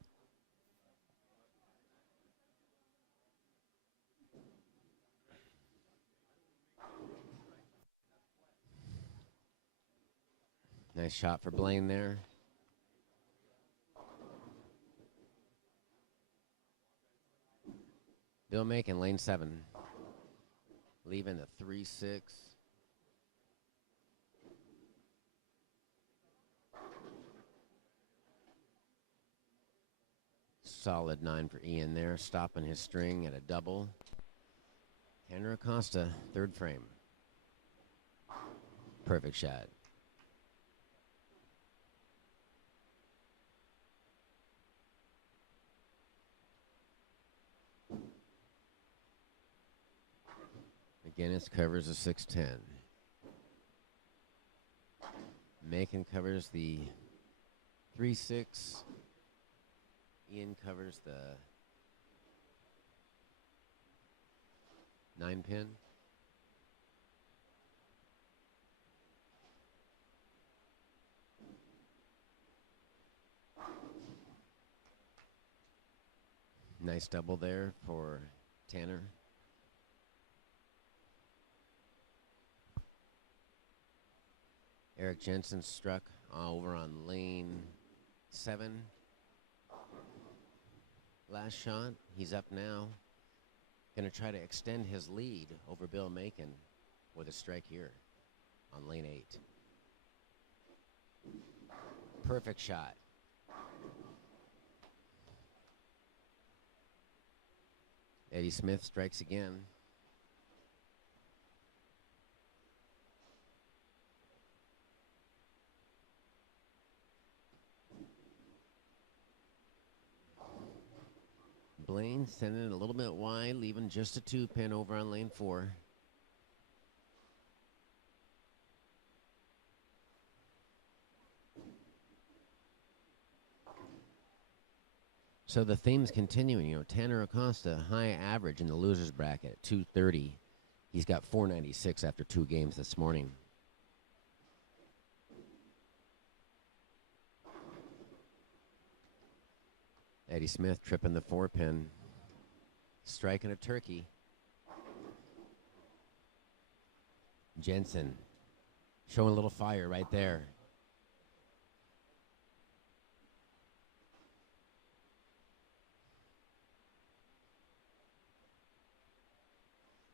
Nice shot for Blaine there. Bill Macon, lane 7. Leaving the 3-6. Solid 9 for Ian there, stopping his string at a double. Tanner Acosta, third frame. Perfect shot. McGinnis covers the 610. Macon covers the 3-6. Ian covers the 9-pin. Nice double there for Tanner. Eric Jensen struck over on lane 7. Last shot. He's up now. Going to try to extend his lead over Bill Macon with a strike here on lane 8. Perfect shot. Eddie Smith strikes again. Blaine sending it a little bit wide, leaving just a 2-pin over on lane 4. So the theme's continuing. You know, Tanner Acosta, high average in the losers bracket at 230. He's got 496 after 2 games this morning. Eddie Smith tripping the 4-pin. Striking a turkey. Jensen showing a little fire right there.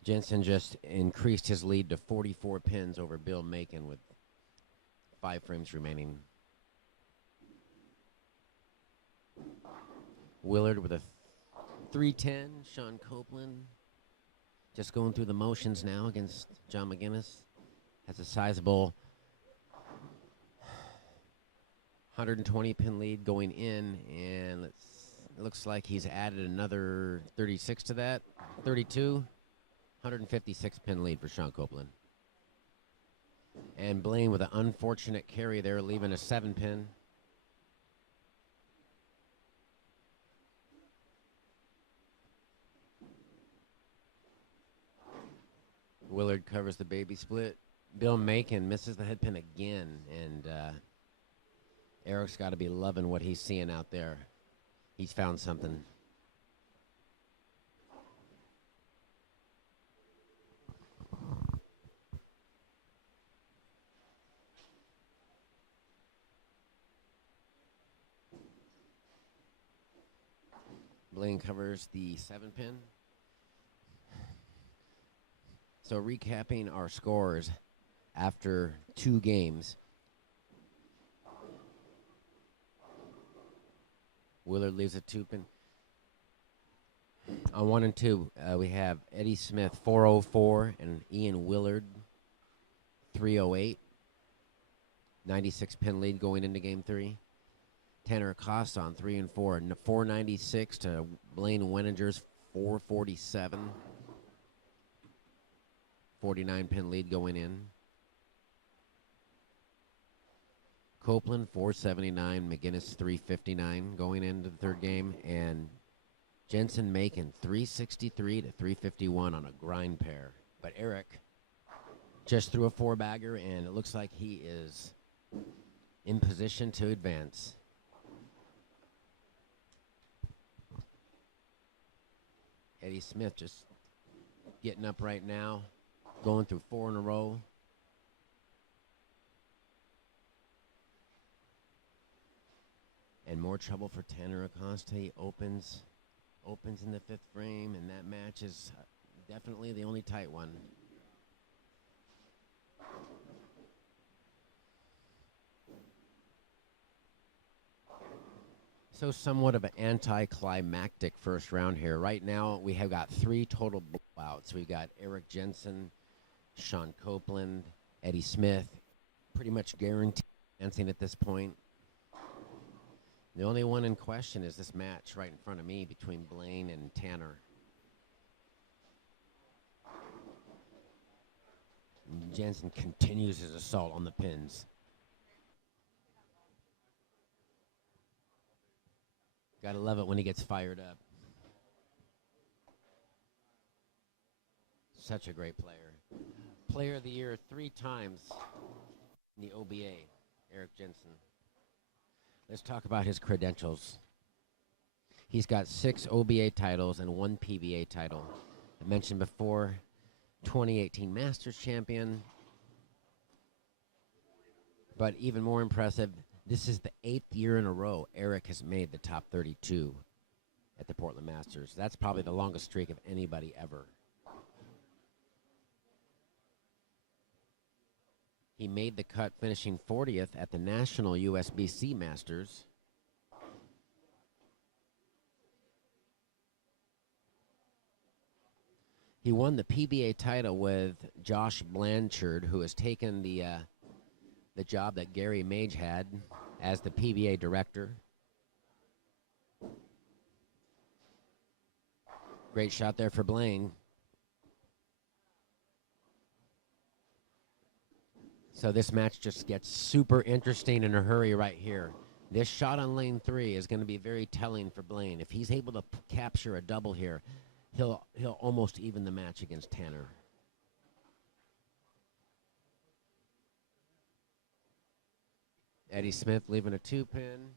Jensen just increased his lead to 44 pins over Bill Macon with 5 frames remaining. Willard with a 310. Sean Copeland just going through the motions now against John McGinnis. Has a sizable 120 pin lead going in, and it looks like he's added another 36 to that. 32. 156 pin lead for Sean Copeland. And Blaine with an unfortunate carry there, leaving a 7-pin. Willard covers the baby split. Bill Macon misses the head pin again, and Eric's got to be loving what he's seeing out there. He's found something. Blaine covers the 7-pin. So recapping our scores after 2 games. Willard leaves a 2-pin. On 1 and 2, we have Eddie Smith 404 and Ian Willard 308. 96-pin lead going into game 3. Tanner Acosta on 3 and 4, 496 to Blaine Wenninger's 447. 49-pin lead going in. Copeland 479, McGinnis 359 going into the 3rd game, and Jensen Macon 363 to 351 on a grind pair. But Eric just threw a 4-bagger, and it looks like he is in position to advance. Eddie Smith just getting up right now, going through 4 in a row. And more trouble for Tanner Acosta. He opens in the 5th frame, and that match is definitely the only tight one. So somewhat of an anticlimactic first round here. Right now, we have got 3 total blowouts. We've got Eric Jensen, Sean Copeland, Eddie Smith, pretty much guaranteed dancing at this point. The only one in question is this match right in front of me between Blaine and Tanner. Jensen continues his assault on the pins. Gotta love it when he gets fired up. Such a great player. Player of the Year 3 times in the OBA, Eric Jensen. Let's talk about his credentials. He's got 6 OBA titles and 1 PBA title. I mentioned before, 2018 Masters champion. But even more impressive, this is the 8th year in a row Eric has made the top 32 at the Portland Masters. That's probably the longest streak of anybody ever. He made the cut, finishing 40th at the National USBC Masters. He won the PBA title with Josh Blanchard, who has taken the job that Gary Mage had as the PBA director. Great shot there for Blaine. So this match just gets super interesting in a hurry right here. This shot on lane 3 is going to be very telling for Blaine. If he's able to capture a double here, he'll almost even the match against Tanner. Eddie Smith leaving a 2-pin.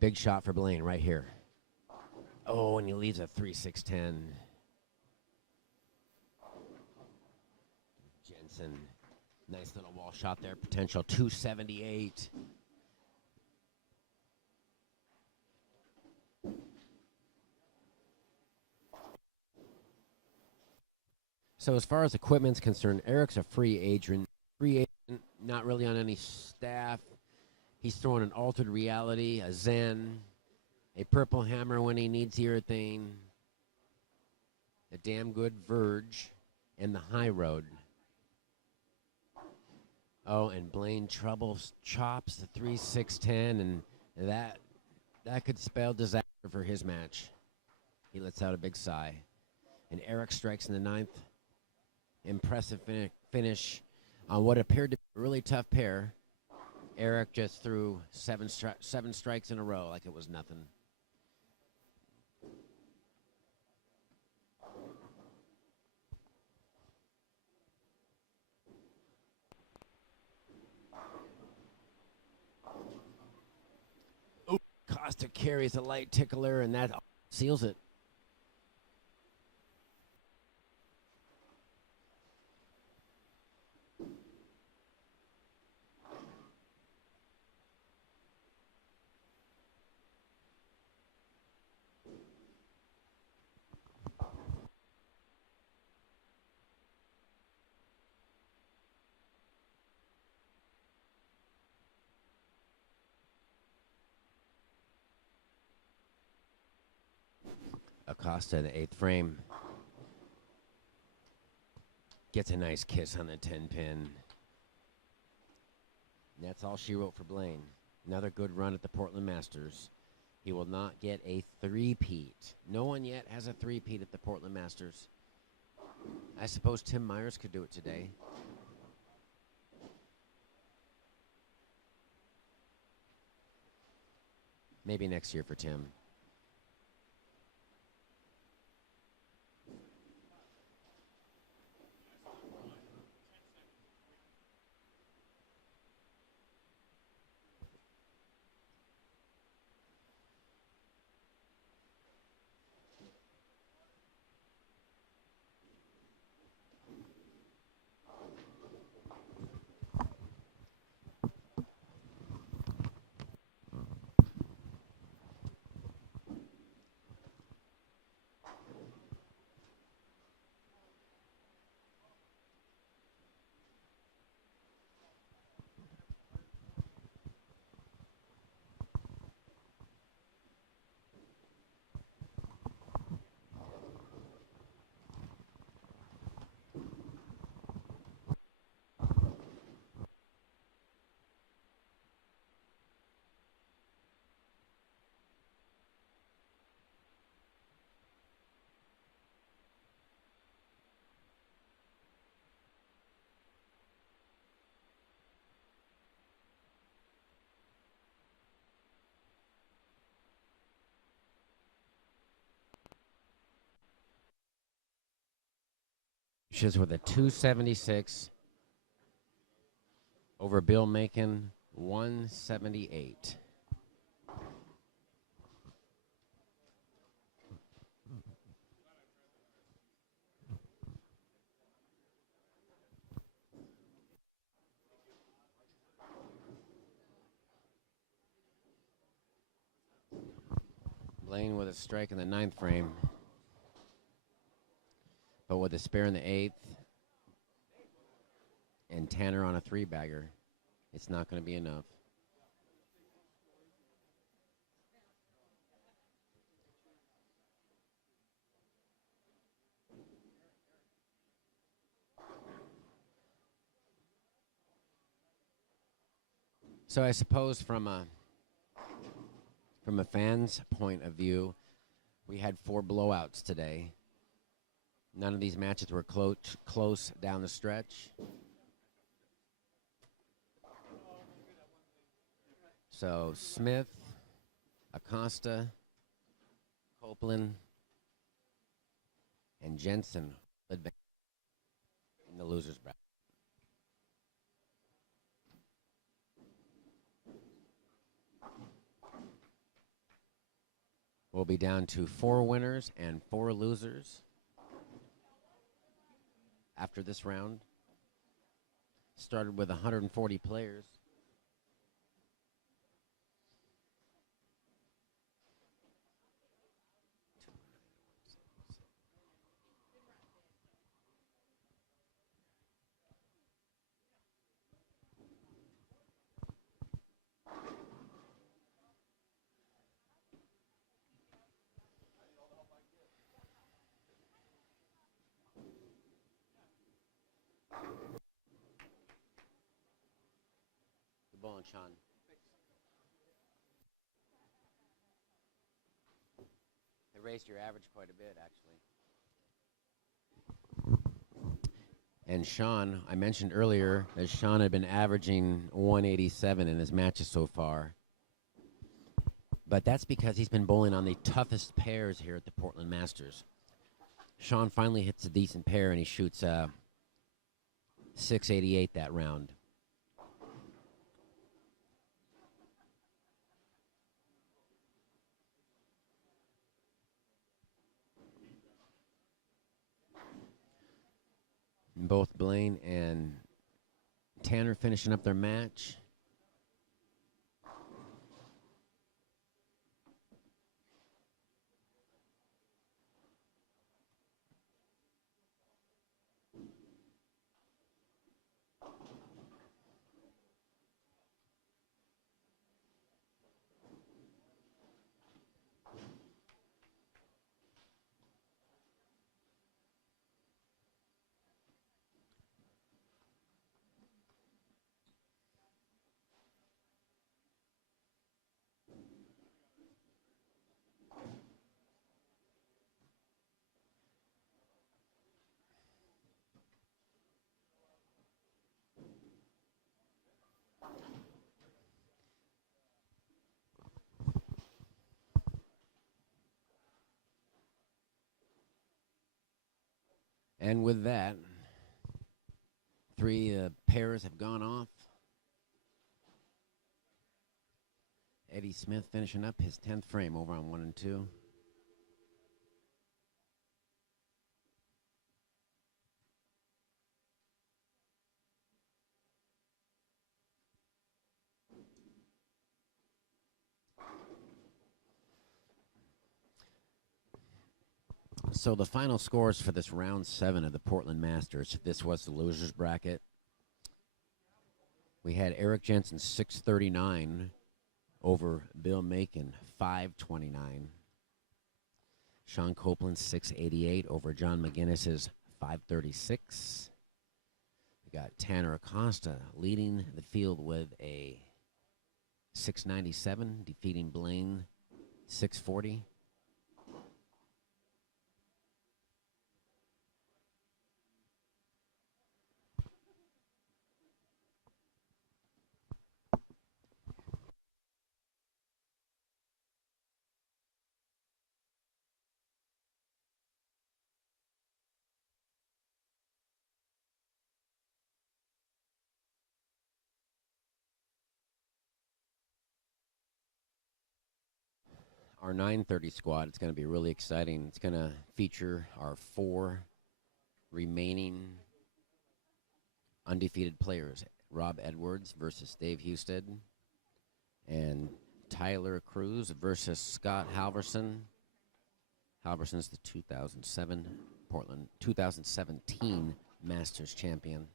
Big shot for Blaine right here. Oh, and he leaves a 3-6-10. Jensen, nice little wall shot there. Potential 278. So as far as equipment's concerned, Eric's a free agent, not really on any staff. He's throwing an altered reality, a Zen, a purple hammer when he needs urethane, a damn good Verge, and the high road. Oh, and Blaine troubles chops the 3-6-10, and that could spell disaster for his match. He lets out a big sigh. And Eric strikes in the 9th. Impressive finish on what appeared to be a really tough pair. Eric just threw 7 strikes in a row like it was nothing. Acosta carries a light tickler, and that seals it. Acosta in the 8th frame gets a nice kiss on the 10-pin. And that's all she wrote for Blaine. Another good run at the Portland Masters. He will not get a three-peat. No one yet has a three-peat at the Portland Masters. I suppose Tim Myers could do it today. Maybe next year for Tim. She's with a 276 over Bill Macon, 178. Blaine with a strike in the 9th frame, but with a spare in the 8th, and Tanner on a 3-bagger, it's not going to be enough. So I suppose from a fan's point of view, we had 4 blowouts today. None of these matches were close down the stretch. So Smith, Acosta, Copeland, and Jensen advance in the losers bracket. We'll be down to 4 winners and 4 losers after this round. Started with 140 players. Good ball, Sean. They raised your average quite a bit, actually. And Sean, I mentioned earlier that Sean had been averaging 187 in his matches so far. But that's because he's been bowling on the toughest pairs here at the Portland Masters. Sean finally hits a decent pair, and he shoots 688 that round. Both Blaine and Tanner finishing up their match. And with that, 3 pairs have gone off. Eddie Smith finishing up his 10th frame over on 1 and 2. So the final scores for this round 7 of the Portland Masters. This was the losers bracket. We had Eric Jensen 639 over Bill Macon 529. Sean Copeland 688 over John McGinnis's 536. We got Tanner Acosta leading the field with a 697, defeating Blaine 640. Our 930 squad, it's going to be really exciting. It's going to feature our 4 remaining undefeated players. Rob Edwards versus Dave Husted, and Tyler Cruz versus Scott Halverson. Halverson's the 2017 Masters champion.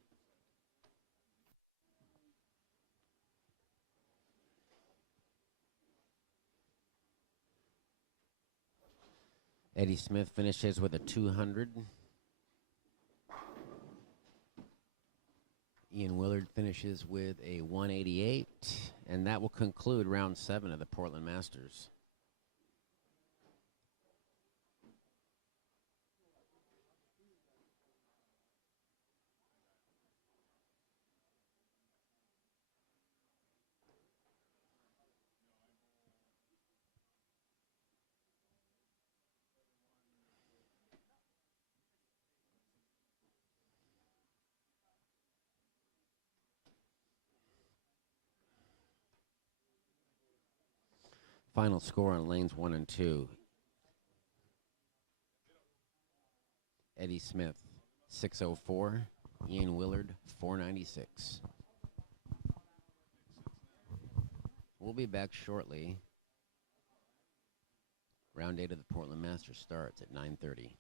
Eddie Smith finishes with a 200. Ian Willard finishes with a 188. And that will conclude round 7 of the Portland Masters. Final score on lanes 1 and 2. Eddie Smith, 604. Ian Willard, 496. We'll be back shortly. Round 8 of the Portland Masters starts at 9:30.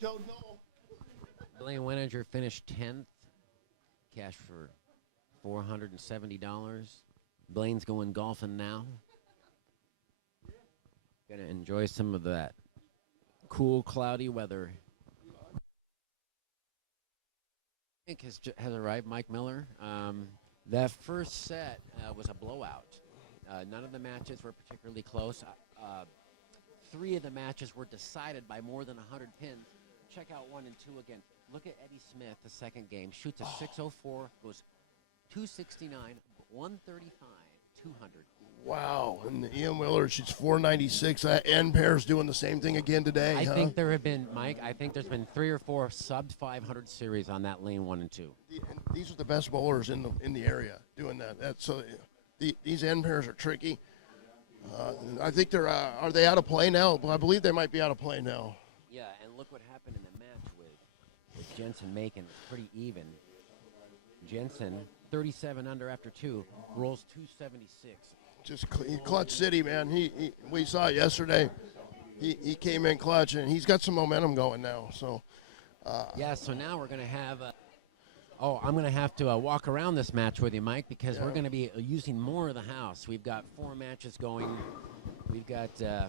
Don't know. Blaine Weninger finished 10th. Cash for $470. Blaine's going golfing now. Gonna enjoy some of that cool, cloudy weather. Mike has arrived, Mike Miller. That first set was a blowout. None of the matches were particularly close. 3 of the matches were decided by more than 100 pins. Check out 1 and 2 again. Look at Eddie Smith, the second game. Shoots a 604, goes 269, 135, 200. Wow. And Ian Wheeler shoots 496. N Pair's doing the same thing again today. I think there have been, Mike, I think there's been 3 or 4 sub 500 series on that lane 1 and 2. And these are the best bowlers in the area doing that. So these N Pairs are tricky. I think they're are they out of play now? I believe they might be out of play now. Yeah, and look what happened in the match with Jensen Macon. Pretty even. Jensen, 37 under after 2, rolls 276. Just clutch city, man. We saw it yesterday. He came in clutch, and he's got some momentum going now. So yeah, so now we're going to have I'm going to have to walk around this match with you, Mike, because we're going to be using more of the house. We've got 4 matches going. We've got the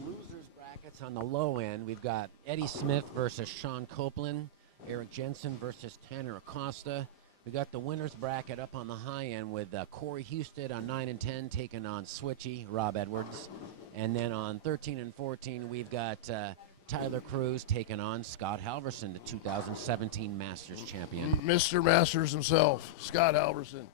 losers brackets on the low end. We've got Eddie Smith versus Sean Copeland, Eric Jensen versus Tanner Acosta. We got the winners bracket up on the high end with Corey Houston on 9 and 10 taking on Switchy, Rob Edwards. And then on 13 and 14, we've got Tyler Cruz taking on Scott Halverson, the 2017 Masters champion. Mr. Masters himself, Scott Halverson.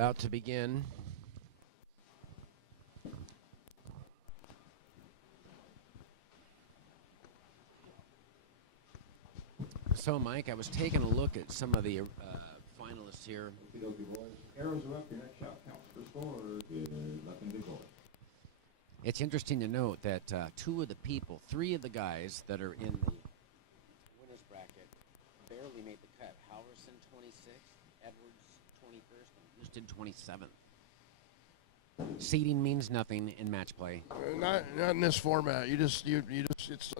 About to begin. So, Mike, I was taking a look at some of the finalists here. Arrows are up. Your next shot counts for score. Is nothing to go. It's interesting to note that three of the guys that are in the winners bracket barely made the cut. Howerson 26th, Edwards 21st, and Houston 27th. Seeding means nothing in match play. Not in this format. You just it's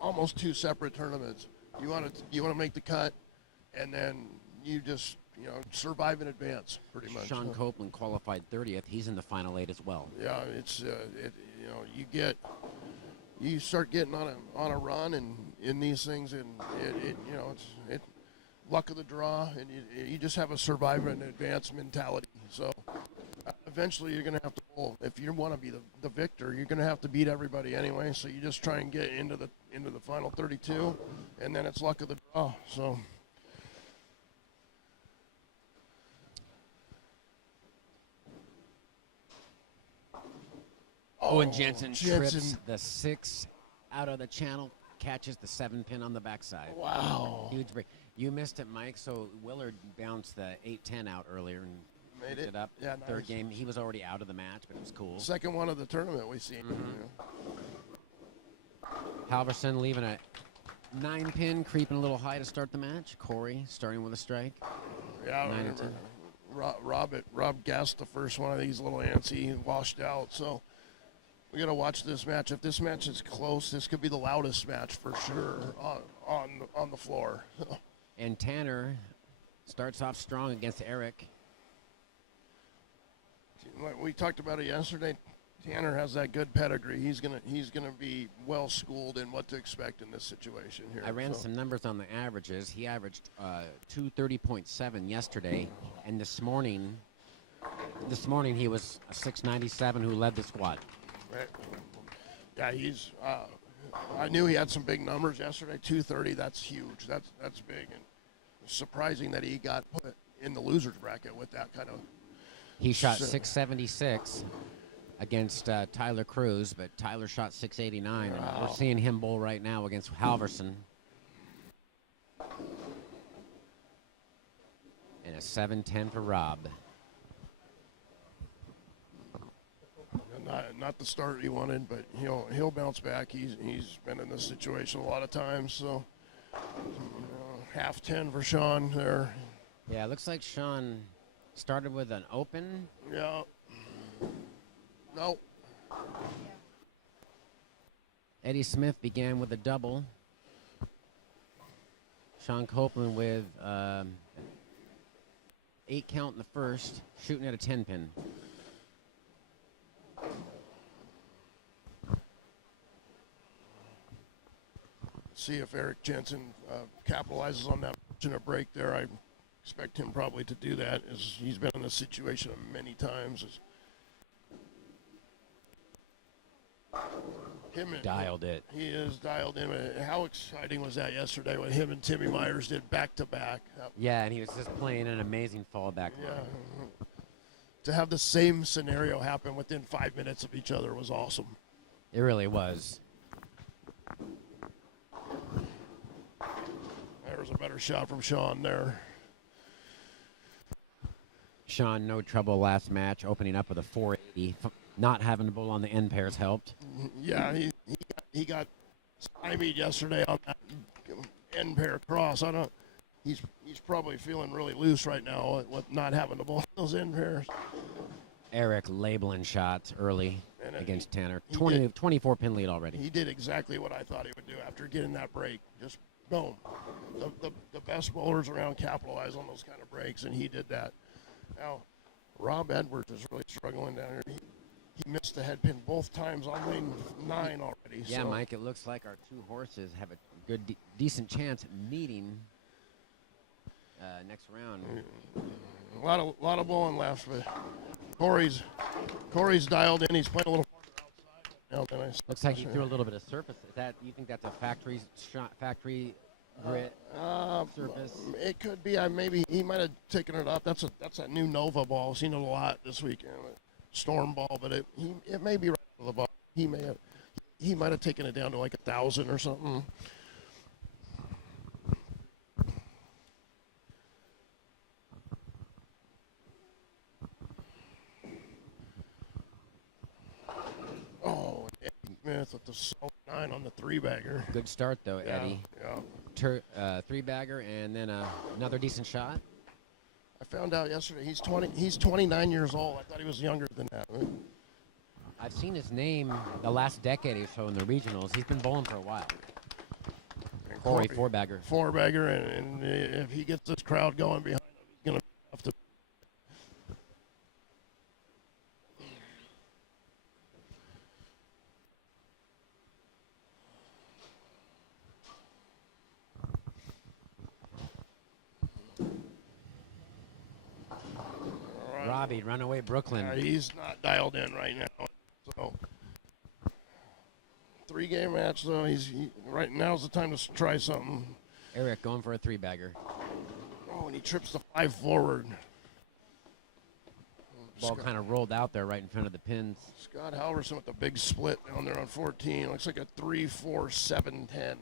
almost two separate tournaments. You want to make the cut, and then you just survive in advance pretty much. Sean Copeland qualified 30th. He's in the final 8 as well. Yeah, it's you start getting on a run and in these things, and it's luck of the draw, and you just have a survive in advance mentality. So eventually you're going to have to pull. If you want to be the victor, you're going to have to beat everybody anyway. So you just try and get into the final 32, and then it's luck of the draw. So. Owen Jensen trips the 6 out of the channel, catches the 7-pin on the backside. Wow. Huge break. You missed it, Mike, so Willard bounced the 8-10 out earlier and made it up. Yeah, Third nice. game, he was already out of the match, but it was cool. Second one of the tournament we've seen. Halverson leaving a 9-pin, creeping a little high to start the match. Corey starting with a strike. Yeah, I 9 and remember. 10. Rob gassed the first one of these little ants. He washed out. So we got to watch this match. If this match is close, this could be the loudest match for sure on the floor. And Tanner starts off strong against Eric. Like we talked about it yesterday. Tanner has that good pedigree. He's gonna be well schooled in what to expect in this situation here. I ran some numbers on the averages. He averaged 230.7 yesterday, and this morning he was a 697 who led the squad. Right. Yeah, he's. I knew he had some big numbers yesterday. 230. That's huge. That's big, and surprising that he got put in the losers bracket with that kind of. He shot 676 against Tyler Cruz, but Tyler shot 689, and we're seeing him bowl right now against Halverson. And a 7-10 for Rob. Not the start he wanted, but he'll bounce back. He's been in this situation a lot of times, so half 10 for Sean there. Yeah, it looks like Sean started with an open. Yeah. No. Eddie Smith began with a double. Sean Copeland with 8 count in the first, shooting at a 10-pin. See if Eric Jensen capitalizes on that fortunate break there. I expect him probably to do that, as he's been in this situation many times. Dialed it. He is dialed in. How exciting was that yesterday when him and Timmy Myers did back-to-back? Yeah, and he was just playing an amazing fallback line. Yeah. To have the same scenario happen within 5 minutes of each other was awesome. It really was. There's a better shot from Sean there. Sean, no trouble last match, opening up with a 480. Not having the bull on the end pairs helped. Yeah, he got stymied yesterday on that end pair cross. He's probably feeling really loose right now with not having the ball on those end pairs. Eric labeling shots early against Tanner. 24 pin lead already. He did exactly what I thought he would do after getting that break. Just boom. The best bowlers around capitalize on those kind of breaks, and he did that. Now, Rob Edwards is really struggling down here. He missed the head pin both times on lane 9 already. Yeah, so. Mike, it looks like our two horses have a good, decent chance at meeting next round. A lot of bowling left, but Corey's dialed in. He's playing a little farther outside. Looks like he threw a little bit of surface. You think that's a factory shot, factory grit Uh, surface. it could be. Maybe he might have taken it up. That's a new Nova ball. I've seen it a lot this weekend. Storm ball, but it may be right out of the ball. He might have taken it down to like 1,000 or something. Oh, Eddie Smith with the 9 on the 3-bagger. Good start though, Yeah, Eddie. yeah. 3-bagger and then another decent shot. I found out yesterday he's 29 years old. I thought he was younger than that. I've seen his name the last decade or so in the regionals. He's been bowling for a while. And Corey, 4-bagger. 4-bagger, and if he gets this crowd going behind him, he's going to have to. Robbie, runaway Brooklyn. He's not dialed in right now. So, 3-game match though. Right now's the time to try something. Eric going for a 3-bagger. Oh, and he trips the 5 forward. Ball kind of rolled out there right in front of the pins. Scott Halverson with the big split down there on 14. Looks like a 3-4-7-10. A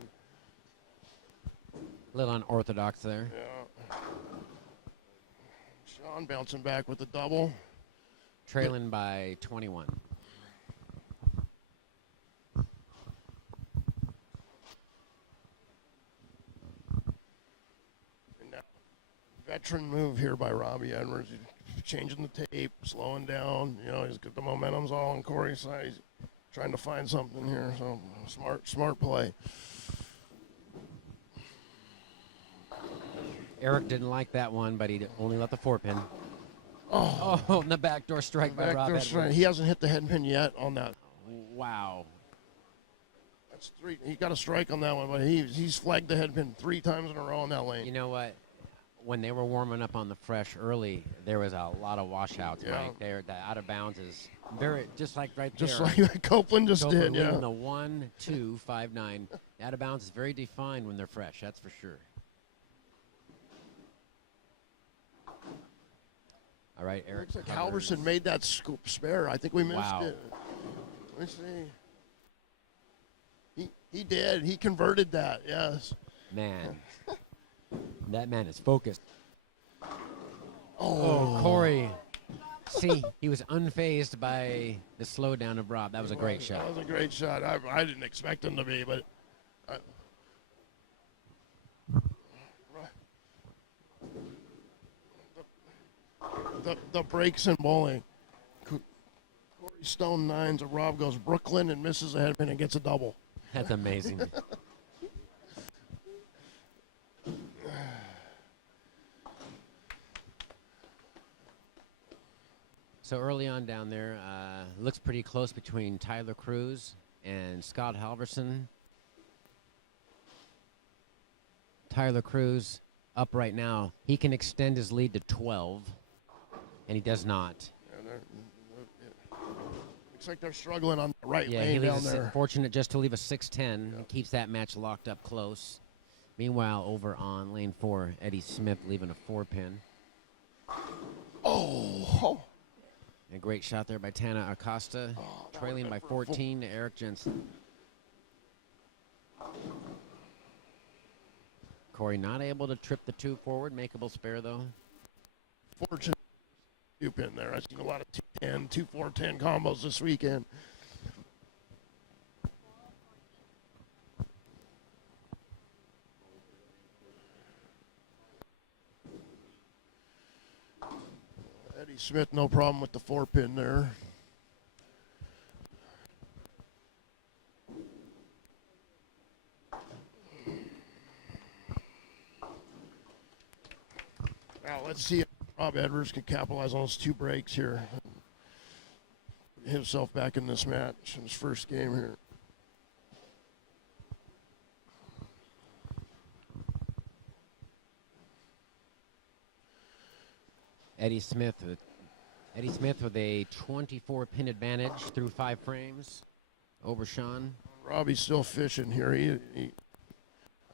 little unorthodox there. Yeah. Sean bouncing back with the double. Trailing by 21. And now, veteran move here by Robbie Edwards. He's changing the tape, slowing down. You know, he's got the momentum's all on Corey's side. He's trying to find something here. So smart play. Eric didn't like that one, but he only left the 4-pin. Oh, and the backdoor strike by Rob backdoor Edwards. strike. He hasn't hit the head pin yet on that. Wow. That's 3. He got a strike on that one, but he's flagged the head pin 3 times in a row on that lane. You know what? When they were warming up on the fresh early, there was a lot of washouts, Yeah. Mike. The out of bounds is very, just like right Just there. like Copeland just Copeland did, yeah. leading the 1, 2, 5, 9. Out of bounds is very defined when they're fresh, that's for sure. All right, Eric. Looks like covers. Halverson made that scoop spare. I think we missed Wow. it. Let me see. He did. He converted that, yes. Man. That man is focused. Oh, Corey. See, he was unfazed by the slowdown of Rob. That was a great shot. That was a great shot. I didn't expect him to be, but the breaks in bowling. Corey Stone 9s, and Rob goes Brooklyn and misses a head pin and gets a double. That's amazing. So early on down there, looks pretty close between Tyler Cruz and Scott Halverson. Tyler Cruz up right now. He can extend his lead to 12, and he does not. Looks like they're struggling on the right Yeah, lane he down leaves there. fortunate just to leave a 6-10. Keeps that match locked up close. Meanwhile, over on lane 4, Eddie Smith leaving a 4-pin. Oh. A great shot there by Tana Acosta, trailing by 14 to Eric Jensen. Corey not able to trip the 2 forward, makeable spare though. Fortunate scoop in there. I've seen a lot of 2-10, 2-4-10 combos this weekend. Eddie Smith, no problem with the 4-pin there. Now let's see if Rob Edwards can capitalize on those 2 breaks here. Get himself back in this match in his first game here. Eddie Smith with a 24-pin advantage through 5 frames over Sean. Robbie's still fishing here.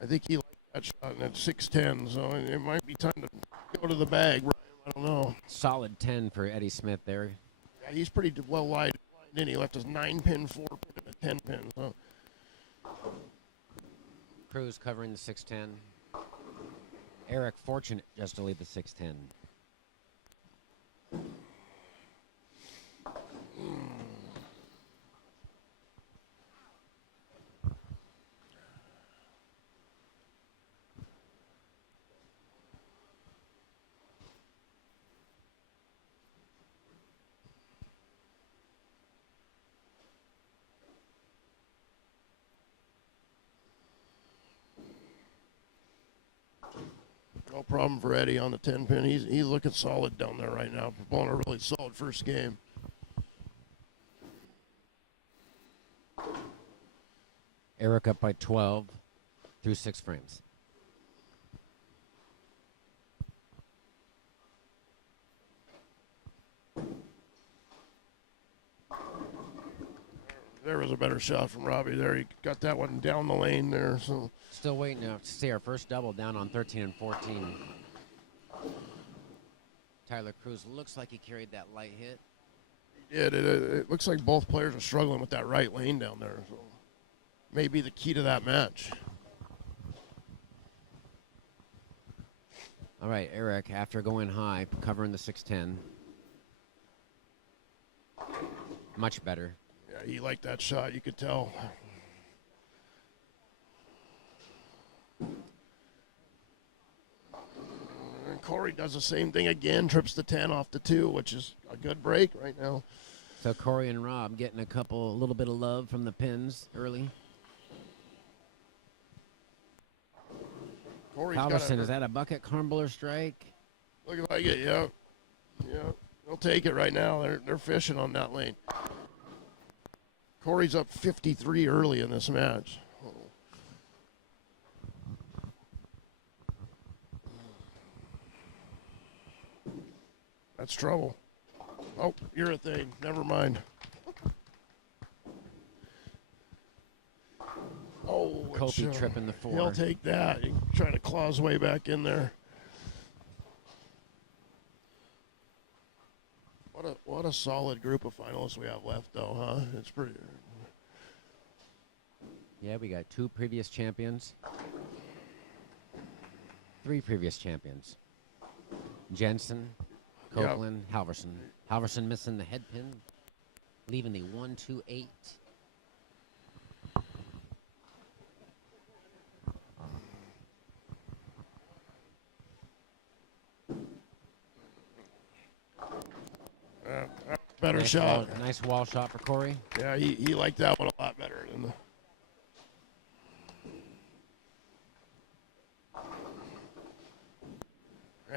I think he liked that shot at 6'10", so it might be time to go to the bag. Brian. I don't know. Solid 10 for Eddie Smith there. Yeah, he's pretty well lined in. He left us 9-pin, 4-pin, and a 10-pin. So. Cruz covering the 610. Eric fortunate just to lead the 610. No problem for Eddie on the 10-pin. He's looking solid down there right now. Blowing a really solid first game. Eric up by 12 through 6 frames. There was a better shot from Robbie there. He got that one down the lane there. So Still waiting to see our first double down on 13 and 14. Tyler Cruz looks like he carried that light hit. he did. It looks like both players are struggling with that right lane down there. So maybe the key to that match. All right, Eric, after going high, covering the 610. Much better. Yeah, he liked that shot. You could tell. And Corey does the same thing again. Trips the 10 off the 2, which is a good break right now. So Corey and Rob getting a little bit of love from the pins early. Corey's Halverson, is that a bucket crumbler strike? Looking like it, yeah. Yeah, they'll take it right now. They're fishing on that lane. Corey's up 53 early in this match. That's trouble. Oh, urethane. Never mind. Oh, Kopi tripping the 4. He'll take that. He's trying to claw his way back in there. What a solid group of finalists we have left, though, huh? It's pretty. Yeah, we got 2 previous champions. 3 previous champions. Jensen, Copeland, Halverson. Halverson missing the head pin, leaving the 1-2-8. Better nice shot. Nice wall shot for Corey. Yeah, he liked that one a lot better than the.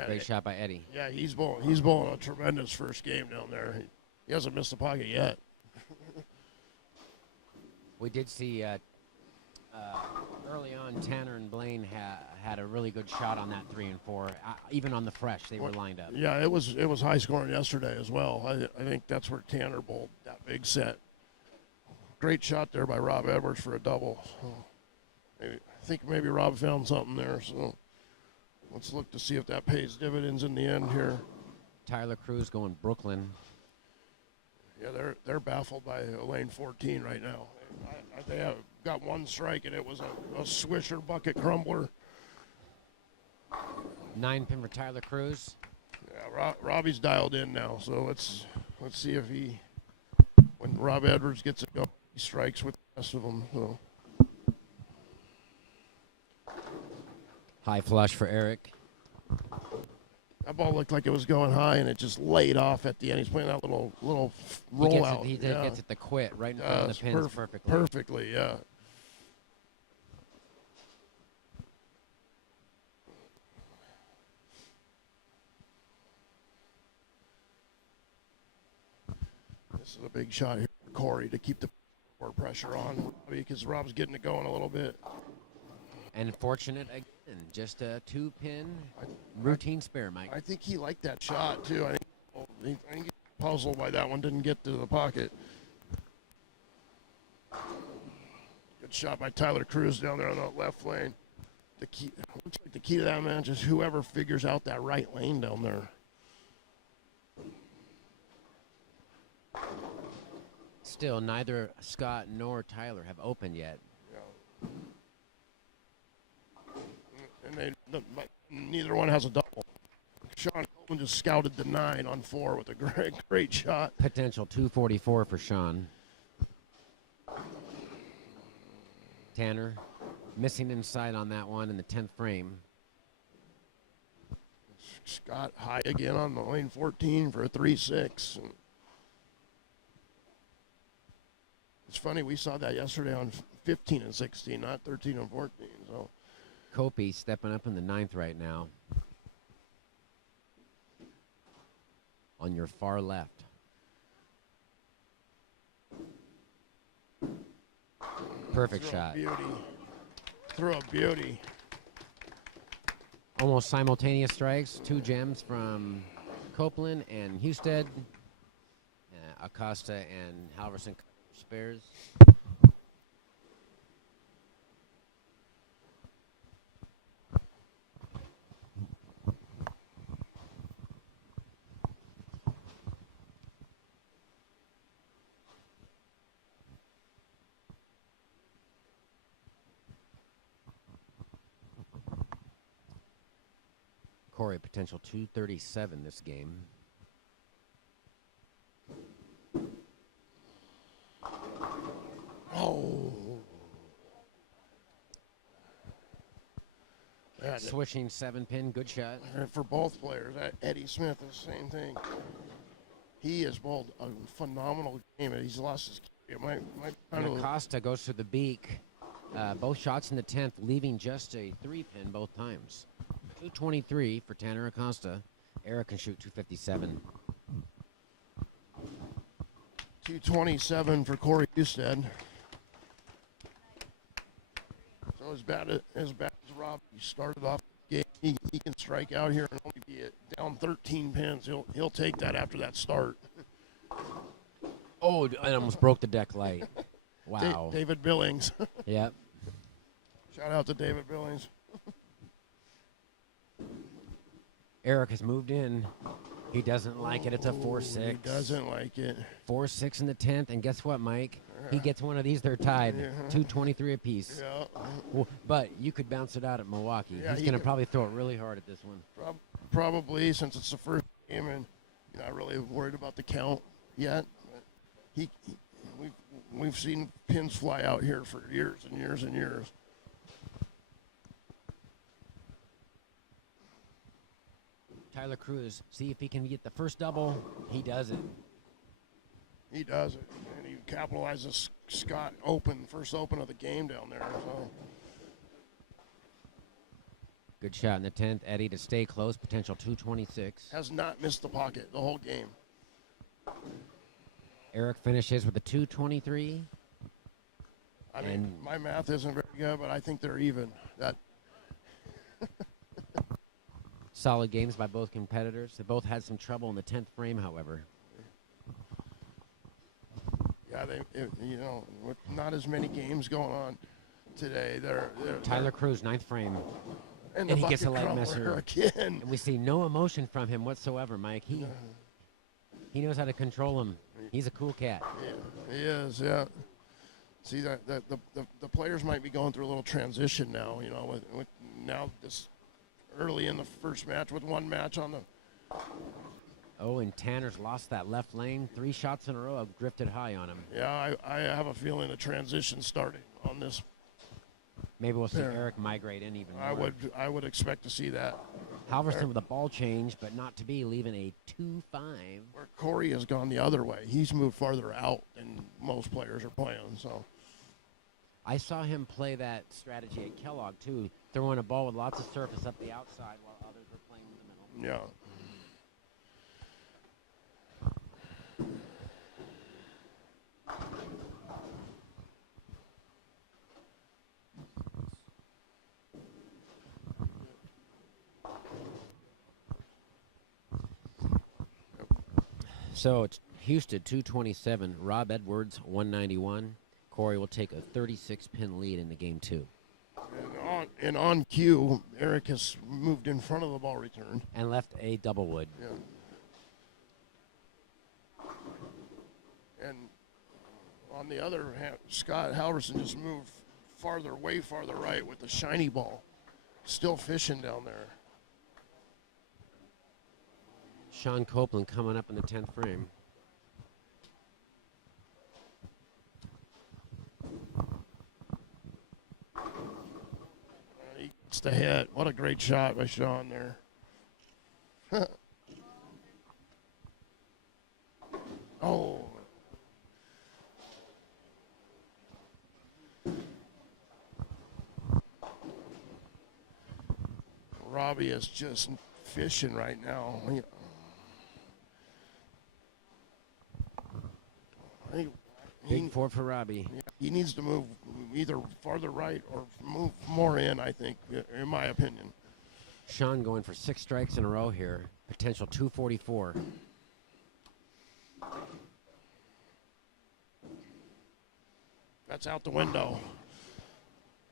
Great shot by Eddie. Yeah, he's bowling a tremendous first game down there. He hasn't missed the pocket yet. We did see early on Tanner and Blaine had a really good shot on that 3 and 4. Even on the fresh, they were lined up. Yeah, it was high scoring yesterday as well. I think that's where Tanner bowled that big set. Great shot there by Rob Edwards for a double. So I think maybe Rob found something there. So let's look to see if that pays dividends in the end here. Tyler Cruz going Brooklyn. Yeah, they're baffled by lane 14 right now. They have got one strike, and it was a swisher bucket crumbler. 9 pin for Tyler Cruz. Yeah, Robbie's dialed in now, so let's see if when Rob Edwards gets it going, he strikes with the rest of them. So. High flush for Eric. That ball looked like it was going high, and it just laid off at the end. He's playing that little rollout. He gets it to quit right in front of the pins perfectly. Perfectly, yeah. This is a big shot here for Corey to keep the more pressure on because Rob's getting it going a little bit. And fortunate again, just a 2-pin routine spare, Mike. I think he liked that shot too. I think he's puzzled why that one didn't get to the pocket. Good shot by Tyler Cruz down there on that left lane. the key. Looks like the key to that match is whoever figures out that right lane down there. Still, neither Scott nor Tyler have opened yet. Yeah. And but neither one has a double. Sean Coleman just scouted the 9 on 4 with a great shot. Potential 244 for Sean. Tanner missing inside on that one in the 10th frame. Scott high again on the lane 14 for a 3-6. It's funny, we saw that yesterday on 15 and 16, not 13 and 14. So Kopi stepping up in the 9th right now. On your far left. Perfect shot. Beauty. Through a beauty. Almost simultaneous strikes. 2 gems from Copeland and Husted. Acosta and Halverson spares. Corey, potential 237 this game. Oh. Yeah, Switching 7-pin, good shot. for both players, Eddie Smith is the same thing. He has bowled a phenomenal game, and he's lost his key. And Acosta goes to the beak. Both shots in the 10th, leaving just a 3-pin both times. 223 for Tanner Acosta. Eric can shoot 257. 227 for Corey Husted. So as bad as Rob, he started off the game. He can strike out here and only be down 13 pins. He'll take that after that start. Oh, I almost broke the deck light. Wow. David Billings. Yep. Shout out to David Billings. Eric has moved in. He doesn't like it. It's a 4-6. He doesn't like it. 4-6 in the 10th. And guess what, Mike? He gets one of these. They're tied. Yeah. 223 apiece. Yeah. Well, but you could bounce it out at Milwaukee. Yeah, He's going to probably throw it really hard at this one. Probably, since it's the first game and you're not really worried about the count yet. But we've seen pins fly out here for years and years and years. Tyler Cruz, see if he can get the first double. He does it. He does it, and he capitalizes Scott first open of the game down there. So. Good shot in the 10th. Eddie to stay close, potential 226. Has not missed the pocket the whole game. Eric finishes with a 223. I mean, my math isn't very good, but I think they're even. Solid games by both competitors. They both had some trouble in the 10th frame, however. Yeah, with not as many games going on today. Tyler Cruz, 9th frame. And he gets a light messer again. And we see no emotion from him whatsoever, Mike. He knows how to control him. He's a cool cat. Yeah, he is, yeah. See, the players might be going through a little transition now, with now this early in the first match with one match on the... Oh, and Tanner's lost that left lane. 3 shots in a row have drifted high on him. Yeah, I have a feeling a transition starting on this. Maybe we'll see Eric migrate in even more. I would expect to see that. Halverson with a ball change, but not to be, leaving a 2-5. Where Corey has gone the other way. He's moved farther out than most players are playing, so... I saw him play that strategy at Kellogg, too, throwing a ball with lots of surface up the outside while others were playing in the middle. Yeah. So it's Houston 227, Rob Edwards 191. Corey will take a 36-pin lead in the game 2. And And on cue, Eric has moved in front of the ball return. And left a double wood. Yeah. And on the other hand, Scott Halverson just moved way farther right with the shiny ball. Still fishing down there. Sean Copeland coming up in the 10th frame. He gets the hit. What a great shot by Sean there. Oh. Robbie is just fishing right now. Big four for Robbie. He needs to move either farther right or move more in, I think, in my opinion. Sean going for 6 strikes in a row here. Potential 244. That's out the window.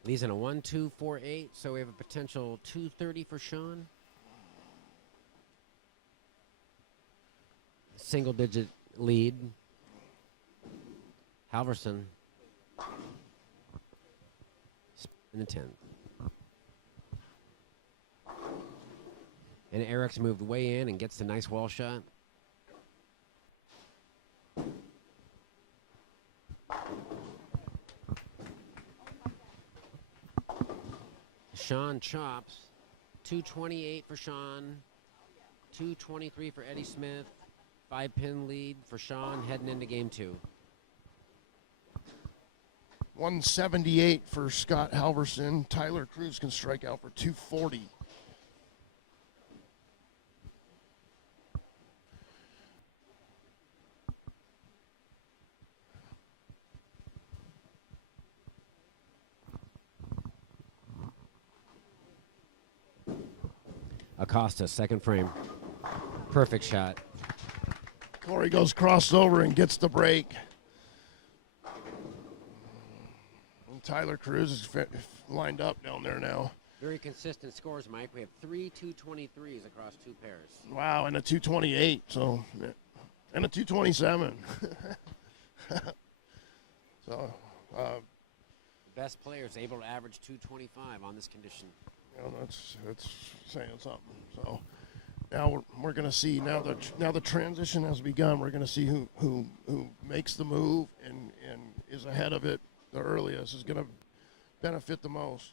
He's in a 1-2-4-8, so we have a potential 230 for Sean. Single digit lead. Halverson in the 10th. And Eric's moved way in and gets the nice wall shot. Sean chops. 228 for Sean. 223 for Eddie Smith. 5-pin lead for Sean heading into game 2. 178 for Scott Halverson. Tyler Cruz can strike out for 240. Acosta, 2nd frame. Perfect shot. Corey goes crossover and gets the break. And Tyler Cruz is lined up down there now. Very consistent scores, Mike. We have 3 223s across 2 pairs. Wow, and a 228, so, and a 227. So, The best player is able to average 225 on this condition. that's saying something. So now we're going to see now the transition has begun. We're going to see who makes the move and is ahead of it the earliest is going to benefit the most.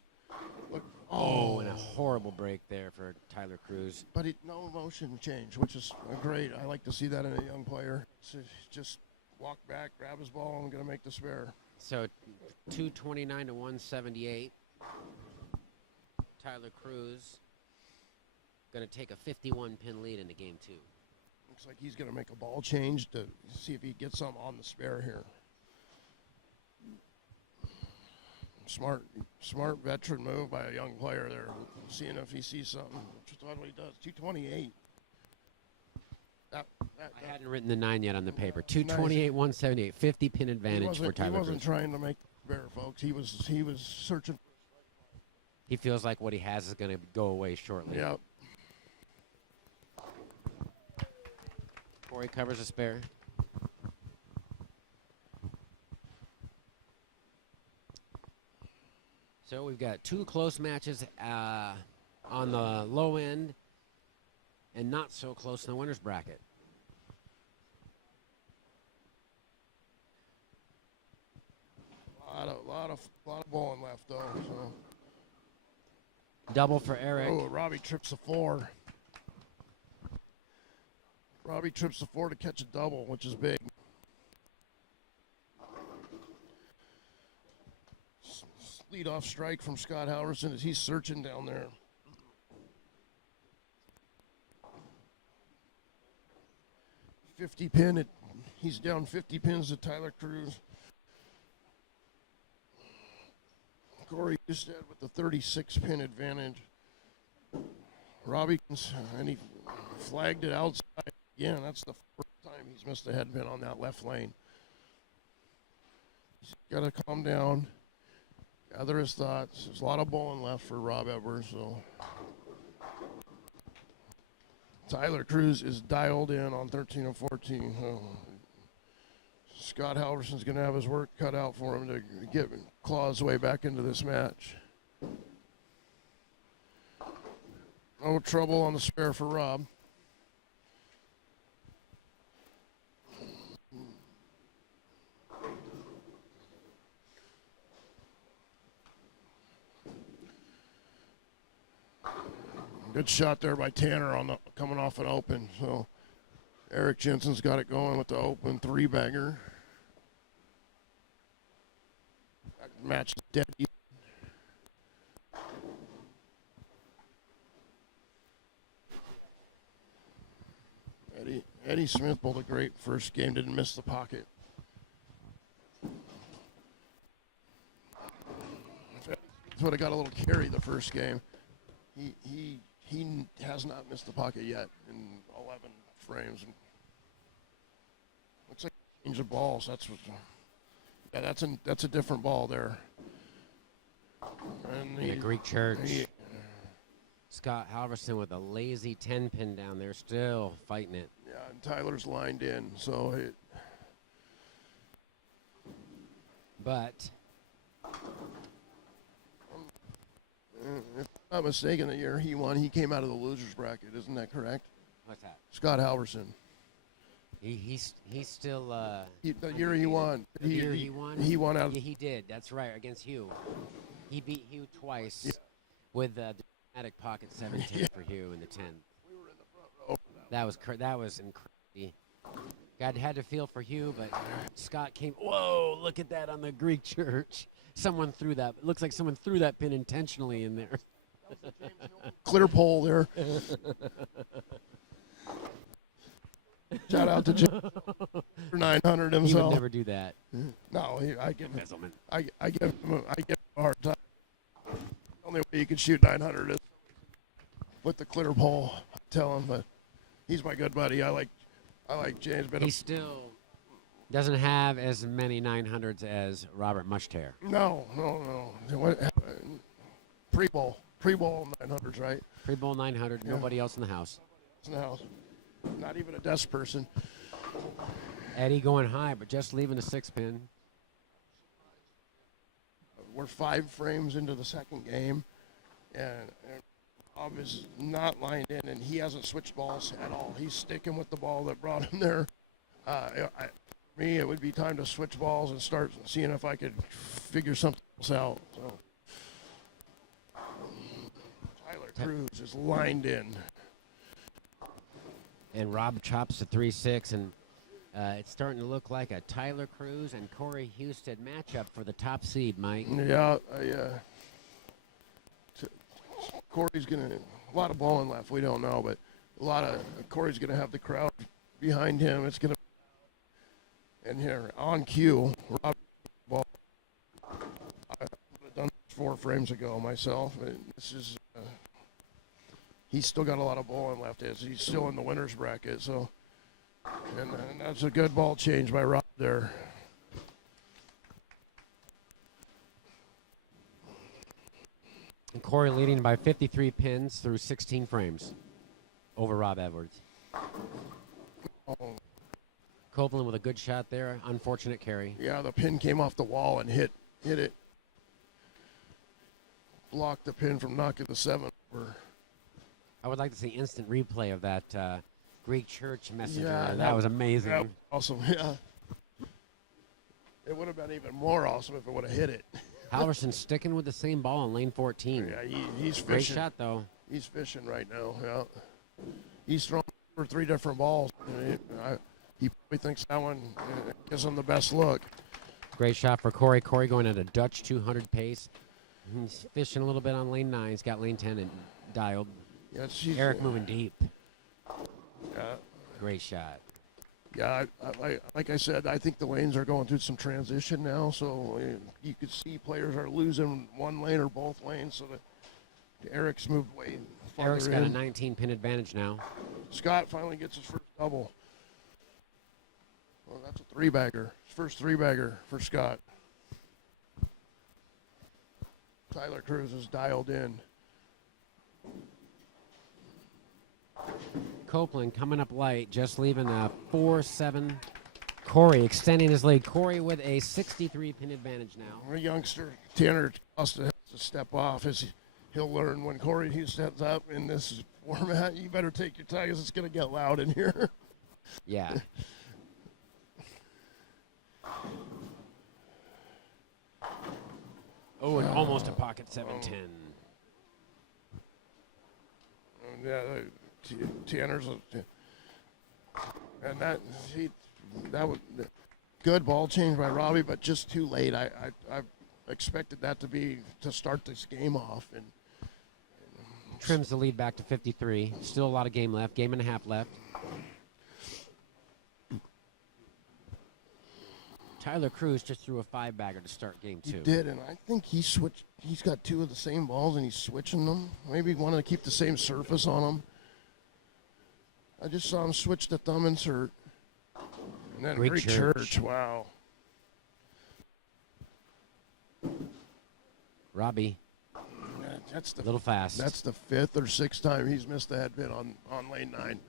Look, and a horrible break there for Tyler Cruz. But no motion change, which is great. I like to see that in a young player. So just walk back, grab his ball, and going to make the spare. So 229 to 178. Tyler Cruz going to take a 51-pin lead into game 2. Looks like he's going to make a ball change to see if he gets some on the spare here. Smart veteran move by a young player there, seeing if he sees something. Just what he does. 228. I hadn't written the 9 yet on the paper. 228, 178, 50-pin advantage for Tyler Cruz. He wasn't trying to make spare, folks. He was searching. He feels like what he has is going to go away shortly. Yeah. Corey covers a spare. So we've got 2 close matches on the low end and not so close in the winner's bracket. A lot of bowling left though. So. Double for Eric. Oh, Robbie trips the 4. Robbie trips the 4 to catch a double, which is big. Lead off strike from Scott Halverson as he's searching down there. He's down 50 pins to Tyler Cruz. Corey Husted with the 36-pin advantage. Robbie, and he flagged it outside again. That's the first time he's missed a head pin on that left lane. He's got to calm down. Gather his thoughts. There's a lot of bowling left for Rob Edwards, so. Tyler Cruz is dialed in on 13 and 14. Scott Halverson's going to have his work cut out for him to claw his way back into this match. No trouble on the spare for Rob. Good shot there by Tanner on the coming off an open. So Eric Jensen's got it going with the open three-bagger. Match dead. Eddie Smith bowled a great first game, didn't miss the pocket. That's what I got a little carry the first game. He has not missed the pocket yet in 11 frames. Looks like a change of balls. That's a different ball there. And the Greek Church. Scott Halverson with a lazy 10-pin down there, still fighting it. Yeah, and Tyler's lined in, so But if I'm not mistaken, the year he won, he came out of the losers bracket. Isn't that correct? what's that? Scott Halverson. He's still The year he won. The year he won. He won out. Yeah, he did. That's right, against Hugh. He beat Hugh twice with the dramatic pocket 7-10 for Hugh in the 10th. We were in the front row for That was incredible. God had to feel for Hugh, but Scott came. Whoa! Look at that on the Greek Church. Someone threw that. It looks like someone threw that pin intentionally in there. Clear pole there. Shout out to Jim for 900 He himself. would never do that. No, I give Embezzlement. I give him a hard time. The only way you can shoot 900 is with the clear pole. Tell him, but he's my good buddy. I like James. He still doesn't have as many 900s as Robert Mushtair. No. Pre-bowl 900s, right? Pre-bowl 900. Yeah. Nobody else in the house. No, not even a desk person. Eddie going high, but just leaving a 6-pin. We're 5 frames into the second game, and Bob is not lined in, and he hasn't switched balls at all. He's sticking with the ball that brought him there. For me, it would be time to switch balls and start seeing if I could figure something else out. So Tyler Cruz is lined in. And Rob chops the 3-6, and it's starting to look like a Tyler Cruz and Corey Houston matchup for the top seed, Mike. Yeah, Corey's gonna a lot of bowling left. We don't know, but Corey's gonna have the crowd behind him. It's gonna and here on cue, Rob ball. I would have done this 4 frames ago myself. This is he's still got a lot of bowling left. He's still in the winners bracket, so and that's a good ball change by Rob there. And Corey leading by 53 pins through 16 frames over Rob Edwards. Oh, Copeland with a good shot there. Unfortunate carry. yeah, the pin came off the wall and hit it. Blocked the pin from knocking the 7 over. I would like to see instant replay of that Greek Church messenger. Yeah, that was amazing. That was awesome, yeah. It would have been even more awesome if it would have hit it. Halverson sticking with the same ball in lane 14. Yeah, he's fishing. Great shot, though. He's fishing right now, yeah. He's thrown for 3 different balls. He probably thinks that one gives him the best look. Great shot for Corey. Corey going at a Dutch 200 pace. He's fishing a little bit on lane 9. He's got lane 10 and dialed. Yeah, Eric moving deep. Yeah. Great shot. Yeah, like I said, I think the lanes are going through some transition now, so you could see players are losing one lane or both lanes, so that Eric's moved way farther Eric's got in. a 19-pin advantage now. Scott finally gets his first double. Well, that's a 3-bagger. His first 3-bagger for Scott. Tyler Cruz is dialed in. Copeland coming up light, just leaving a 4-7. Corey extending his lead. Corey with a 63-pin advantage now. Our youngster, Tanner Acosta, has to step off as he'll learn when Corey steps up in this format. You better take your time because it's going to get loud in here. Yeah. Oh, and almost a pocket 7-10. Yeah, Tanner's, and that was good ball change by Robbie, but just too late. I expected that to start this game off, and Trims the lead back to 53. Still a lot of game left. Game and a half left. Tyler Cruz just threw a 5-bagger to start game 2. he did, and I think he switched. He's got 2 of the same balls, and he's switching them. Maybe he wanted to keep the same surface on them. I just saw him switch the thumb insert. And then Greek Greek Church. Church, wow. Robbie, Yeah, that's a little fast. That's the 5th or 6th time he's missed the head pin on lane 9.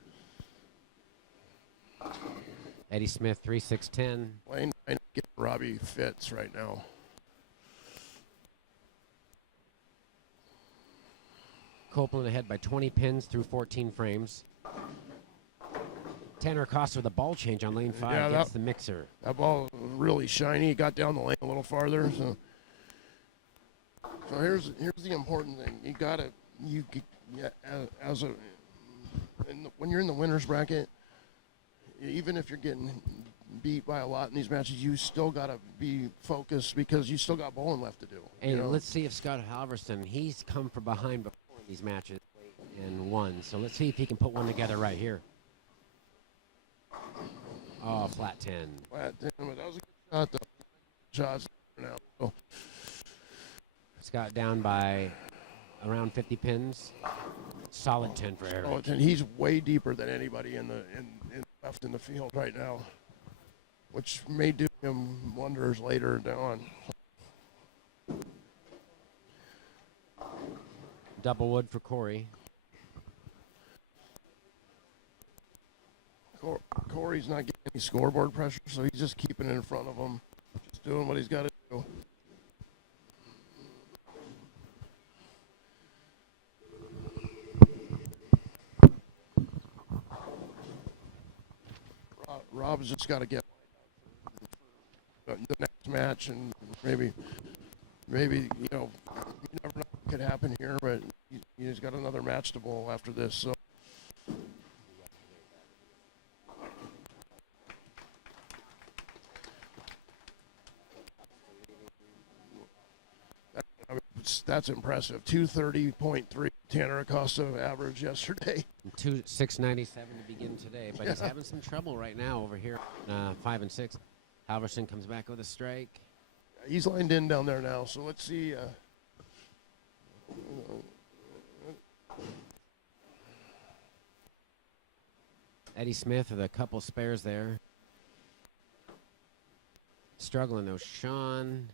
Eddie Smith, 3-6-10. Lane 9 get Robbie fits right now. Copeland ahead by 20 pins through 14 frames. Tanner Acosta with a ball change on lane 5 Yeah, gets the mixer. That ball was really shiny. He got down the lane a little farther. So here's the important thing. When you're in the winners bracket, even if you're getting beat by a lot in these matches, you still gotta be focused because you still got bowling left to do. And let's see if Scott Halverson, he's come from behind before in these matches and won. So let's see if he can put one together right here. Oh, flat 10. Flat 10, but that was a good shot though. Shots now. So, Scott down by around 50 pins. Solid 10 for Eric. and he's way deeper than anybody in left in the field right now, which may do him wonders later on. Double wood for Corey. Corey's not getting any scoreboard pressure, so he's just keeping it in front of him, just doing what he's got to do. Rob's just got to get the next match, and maybe you never know what could happen here, but he's got another match to bowl after this. So. That's impressive. 230.3 Tanner Acosta average yesterday. 697 to begin today, but he's having some trouble right now over here. 5 and 6. Halverson comes back with a strike. He's lined in down there now, so let's see. Eddie Smith with a couple spares there. Struggling though. Sean,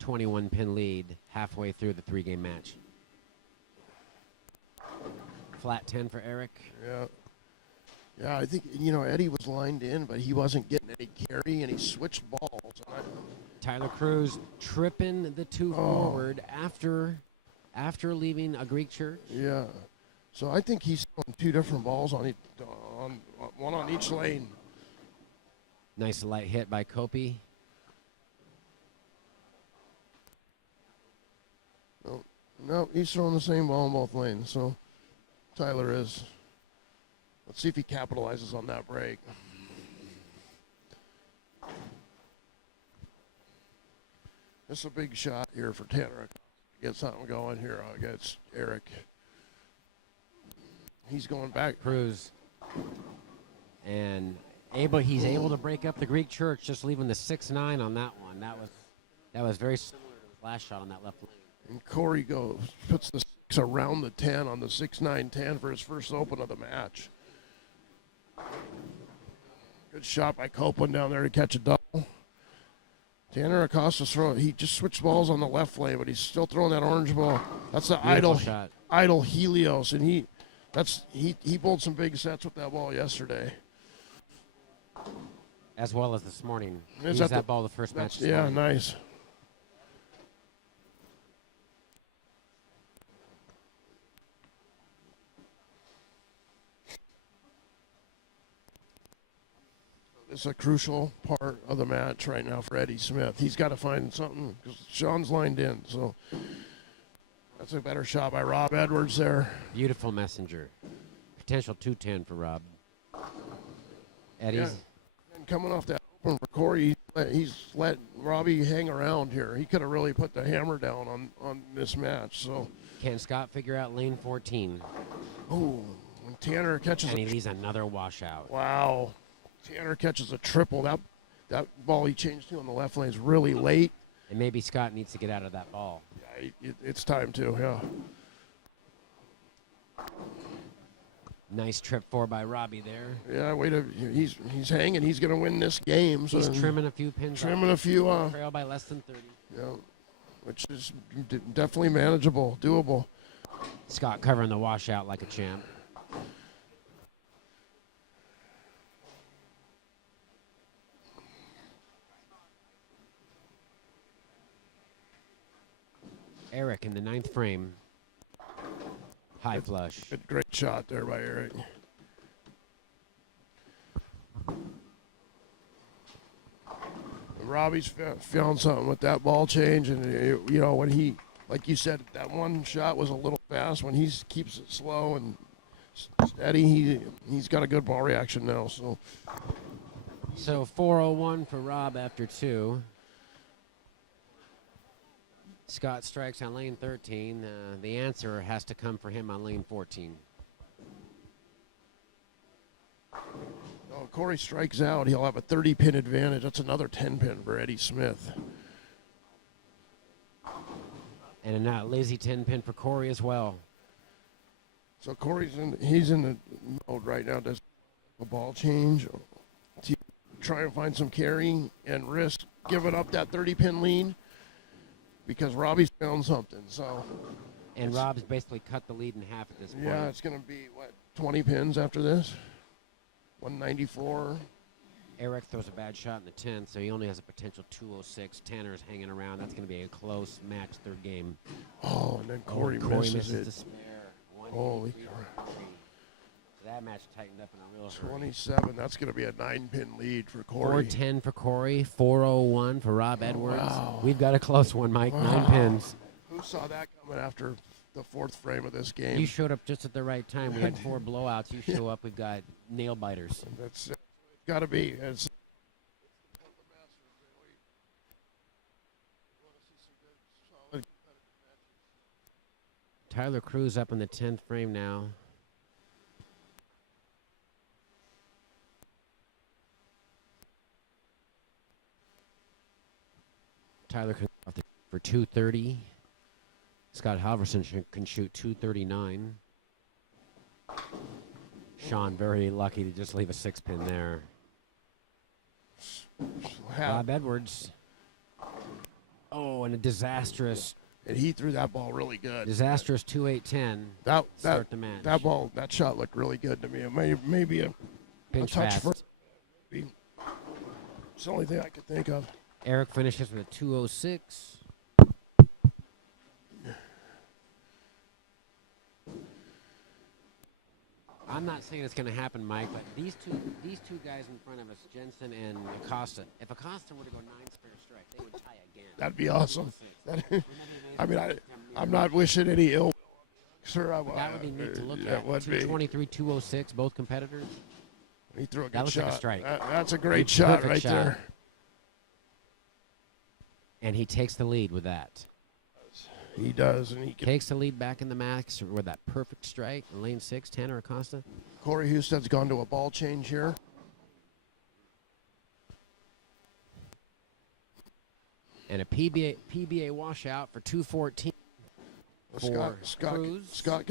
21-pin lead halfway through the 3-game match. Flat 10 for Eric. Yeah, I think, Eddie was lined in, but he wasn't getting any carry, and he switched balls. Tyler Cruz tripping the 2 forward after leaving a Greek church. Yeah. So I think he's throwing 2 different balls on one on each lane. Nice light hit by Kopi. No, he's throwing the same ball in both lanes, so Tyler is. Let's see if he capitalizes on that break. This is a big shot here for Tanner. Get something going here against Eric. He's going back. Cruz. And he's able to break up the Greek church, just leaving the 6-9 on that one. That was very similar to his last shot on that left lane. And Corey puts the 6 around the 10 on the 6-9-10 for his first open of the match. Good shot by Copeland down there to catch a double. Tanner Acosta he just switched balls on the left lane, but he's still throwing that orange ball. That's the Beautiful shot. idle Helios, and he bowled some big sets with that ball yesterday. As well as this morning. He Is used that that ball the first match this Yeah, morning. nice. It's a crucial part of the match right now for Eddie Smith. He's got to find something because Sean's lined in. So that's a better shot by Rob Edwards there. Beautiful messenger. Potential 210 for Rob. Eddie's. Yeah. And coming off that open for Corey, he's let Robbie hang around here. He could have really put the hammer down on this match. So Can Scott figure out lane 14? when Tanner catches And he leaves another washout. wow. Tanner catches a triple. That ball he changed to on the left lane is really late. And maybe Scott needs to get out of that ball. Yeah, it's time to, yeah. Nice trip 4 by Robbie there. Yeah, he's hanging. He's going to win this game. So He's trimming a few pins. trimming a few, Trail by less than 30. yeah, which is definitely manageable, doable. Scott covering the washout like a champ. Eric in the 9th frame. High flush. Good, great shot there by Eric. Robbie's found something with that ball change, and when he, like you said, that one shot was a little fast. When he keeps it slow and steady, he's got a good ball reaction now. So 401 for Rob after 2. Scott strikes on lane 13. The answer has to come for him on lane 14. Corey strikes out. He'll have a 30-pin advantage. That's another 10-pin for Eddie Smith. And a lazy 10-pin for Corey as well. So Corey's he's in the mode right now. Does a ball change to try and find some carry and risk giving up that 30-pin lead because Robbie's found something. So. And Rob's basically cut the lead in half at this point. Yeah, it's going to be, 20 pins after this? 194. Eric throws a bad shot in the 10th, so he only has a potential 206. Tanner's hanging around. That's going to be a close match, third game. Oh, and then Corey misses it. the spare. Holy crap. So that match tightened up in a real hurry. 27. That's going to be a 9-pin lead for Corey. 410 for Corey. 401 for Rob Edwards. Wow. We've got a close one, Mike. 9 pins. Who saw that coming after the 4th frame of this game? You showed up just at the right time. We had 4 blowouts. You show up. We've got nail biters. That's got to be. It's Tyler Cruz up in the 10th frame now. Tyler can off for 230. Scott Halverson can shoot 239. Sean very lucky to just leave a 6-pin there. Rob Edwards. Oh, and a disastrous. And he threw that ball really good. Disastrous 2-8-10. Start the match. That shot looked really good to me. It may be a Pinch touch fast. for. It's the only thing I could think of. Eric finishes with a 206. I'm not saying it's going to happen, Mike, but these two guys in front of us, Jensen and Acosta, if Acosta were to go 9 spare strike, they would tie again. That'd be awesome. I'm not wishing any ill. Sir, That would be neat to look yeah, at. 223, 206, both competitors. He threw a good That looks shot. like a strike. That's a great shot Perfect right shot. there. And he takes the lead with that. He does, and he Takes the lead back in the max with that perfect strike in lane 6, Tanner Acosta. Corey Husted's gone to a ball change here. And a PBA washout for 214 for Cruz. Scott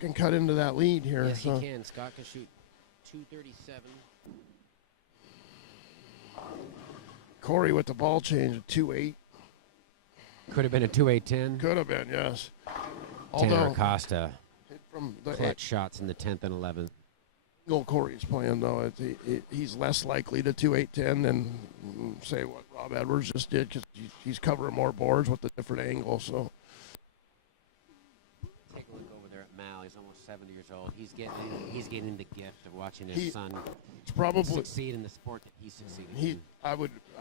can cut into that lead here. Yes, so. he can. Scott can shoot 237. Corey with the ball change at 2-8. Could have been a 2-8-10. Could have been, yes. Tanner Acosta. hit from the Clutch shots in the 10th and 11th. angle Corey's playing, though, he's less likely to 2-8-10 than, say, what Rob Edwards just did, because he's covering more boards with a different angle. So Take a look over there at Mal. He's almost 70 years old. He's getting the gift of watching his son probably succeed in the sport that he succeeded in. I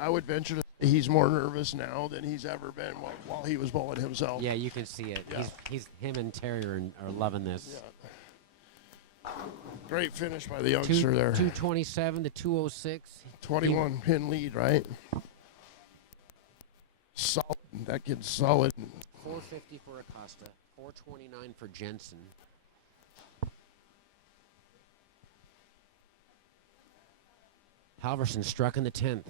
would venture to say he's more nervous now than he's ever been while he was bowling himself. Yeah, you can see it. Yeah. He's him and Terry are loving this. Yeah. Great finish by the youngster there. 227 to 206. 21 pin lead, right? Solid. That kid's solid. 450 for Acosta. 429 for Jensen. Halverson struck in the 10th.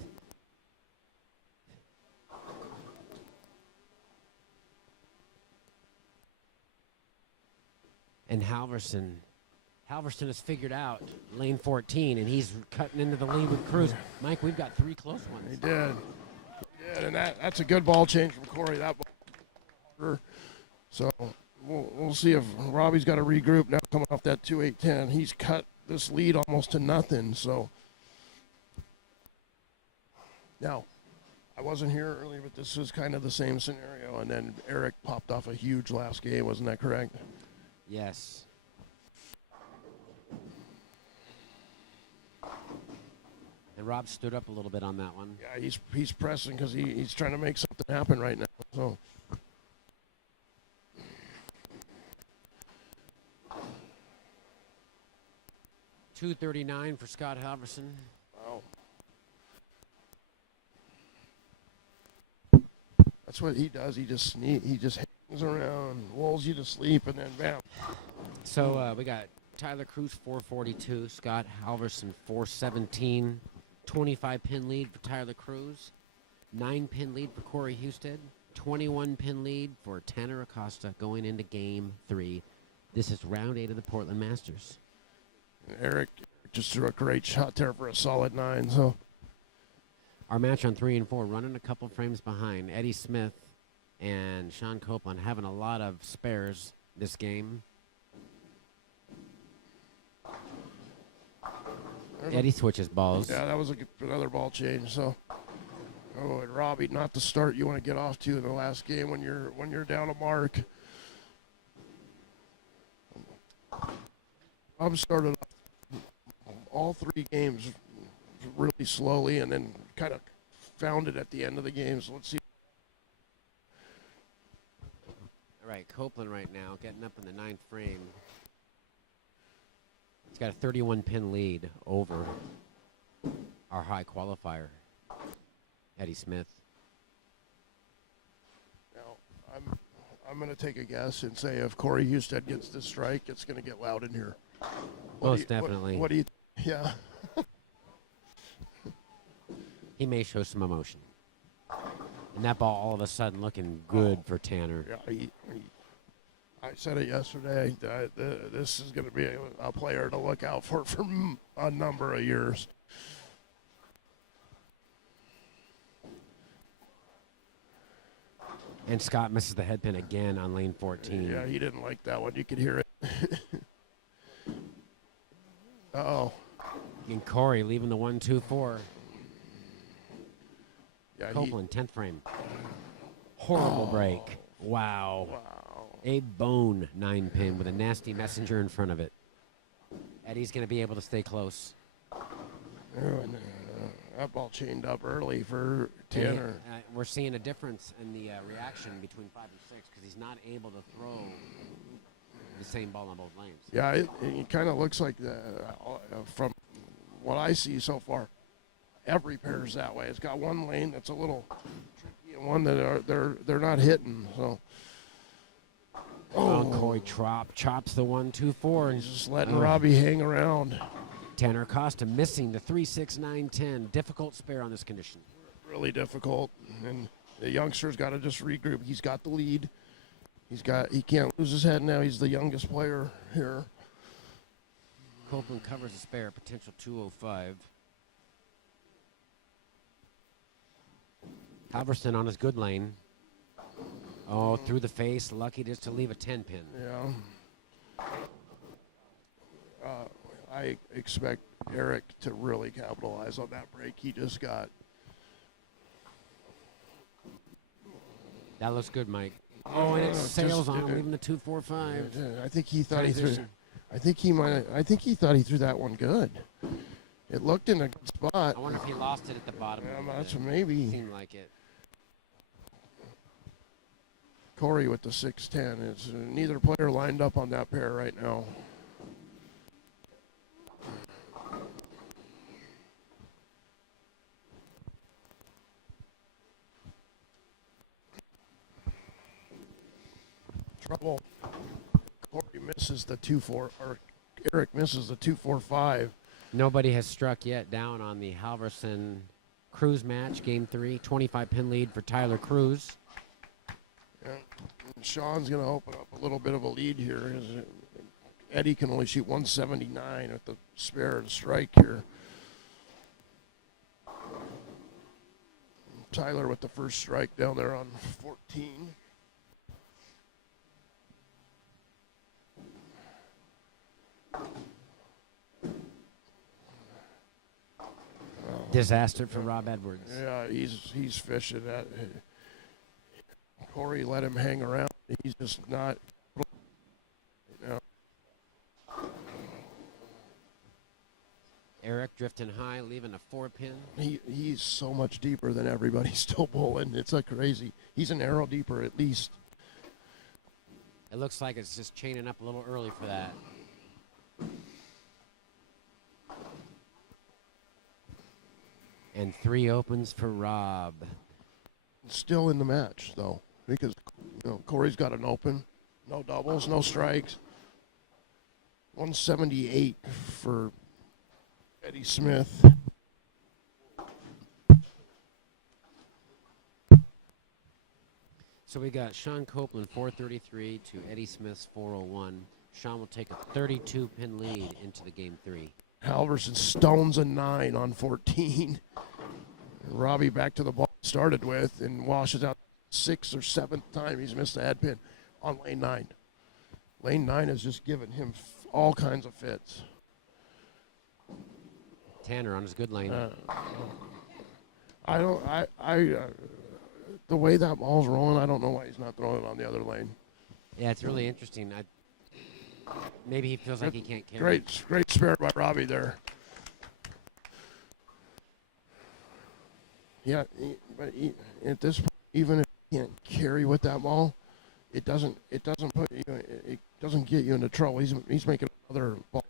And Halverson has figured out lane 14, and he's cutting into the lead with Cruz. Mike, we've got 3 close ones. He did. And that's a good ball change from Corey. That ball. So we'll see if Robbie's got to regroup now coming off that 2-8-10. He's cut this lead almost to nothing. So now, I wasn't here earlier, but this is kind of the same scenario. And then Eric popped off a huge last game. Wasn't that correct? Yes. And Rob stood up a little bit on that one. Yeah, he's pressing because he's trying to make something happen right now. So. $239 for Scott Halverson. Wow. That's what he does. He just hangs around, lulls you to sleep, and then bam. So we got Tyler Cruz 442, Scott Halverson 417, 25 pin lead for Tyler Cruz, 9 pin lead for Corey Husted, 21 pin lead for Tanner Acosta going into game 3. This is round 8 of the Portland Masters. Eric just threw a great shot there for a solid 9. So our match on 3 and 4, running a couple frames behind. Eddie Smith and Sean Copeland having a lot of spares this game. Eddie switches balls. Yeah, that was another ball change. So, and Robbie, not the start you want to get off to in the last game when you're down a mark. Rob started all 3 games really slowly, and then kind of found it at the end of the game. So let's see. All right, Copeland right now getting up in the 9th frame. He's got a 31 pin lead over our high qualifier, Eddie Smith. Now, I'm going to take a guess and say if Corey Husted gets this strike, it's going to get loud in here. Most definitely. What do you? Yeah. He may show some emotion. And that ball all of a sudden looking good for Tanner. Yeah, I said it yesterday. This is going to be a player to look out for a number of years. And Scott misses the head pin again on lane 14. Yeah, he didn't like that one. You could hear it. Uh-oh. And Corey leaving the 1-2-4. Yeah, Copeland, 10th frame. Horrible break. Wow. Wow. A bone 9 pin with a nasty messenger in front of it. Eddie's going to be able to stay close. And, that ball chained up early for Tanner. We're seeing a difference in the reaction between 5 and 6 because he's not able to throw the same ball on both lanes. Yeah, it kind of looks like from what I see so far, every pair is that way. It's got one lane that's a little tricky and one that they're not hitting. So. Oh, Corey chops the 1-2-4. He's just letting Robbie hang around. Tanner Acosta missing the 3-6-9-10. Difficult spare on this condition. Really difficult, and the youngster's got to just regroup. He's got the lead. He can't lose his head now. He's the youngest player here. Copeland covers the spare, potential 205. Halverson on his good lane. Oh, through the face. Lucky just to leave a 10 pin. Yeah. I expect Eric to really capitalize on that break he just got. That looks good, Mike. Oh, and it sails on him, leaving the 2.45. I think he thought he threw. I think he thought he threw that one good. It looked in a good spot. I wonder if he lost it at the bottom. Yeah, that's maybe. Seemed like it. Corey with the 6-10. It's neither player lined up on that pair right now. Trouble. Corey misses the 2-4, or Eric misses the 2-4-5. Nobody has struck yet down on the Halverson Cruz match, game 3. 25 pin lead for Tyler Cruz. Yeah. And Sean's going to open up a little bit of a lead here. Eddie can only shoot 179 at the spare and strike here. Tyler with the first strike down there on 14. Disaster for Rob Edwards. Yeah, he's fishing that. Corey let him hang around. He's just not. You know. Eric drifting high, leaving a 4 pin. He's so much deeper than everybody still bowling. It's like crazy. He's an arrow deeper at least. It looks like it's just chaining up a little early for that. And 3 opens for Rob. Still in the match though, because Corey's got an open, no doubles, no strikes. 178 for Eddie Smith. So we got Sean Copeland 433 to Eddie Smith's 401. Sean will take a 32 pin lead into the game 3. Halverson stones a 9 on 14. Robbie back to the ball started with and washes out 6th or 7th time he's missed the head pin on lane 9. Lane 9 has just given him all kinds of fits. Tanner on his good lane. The way that ball's rolling, I don't know why he's not throwing it on the other lane. Yeah, it's really interesting. Maybe he feels like he can't carry. Great spare by Robbie there. Yeah, but at this point, even if he can't carry with that ball, it doesn't get you into trouble. He's making another ball.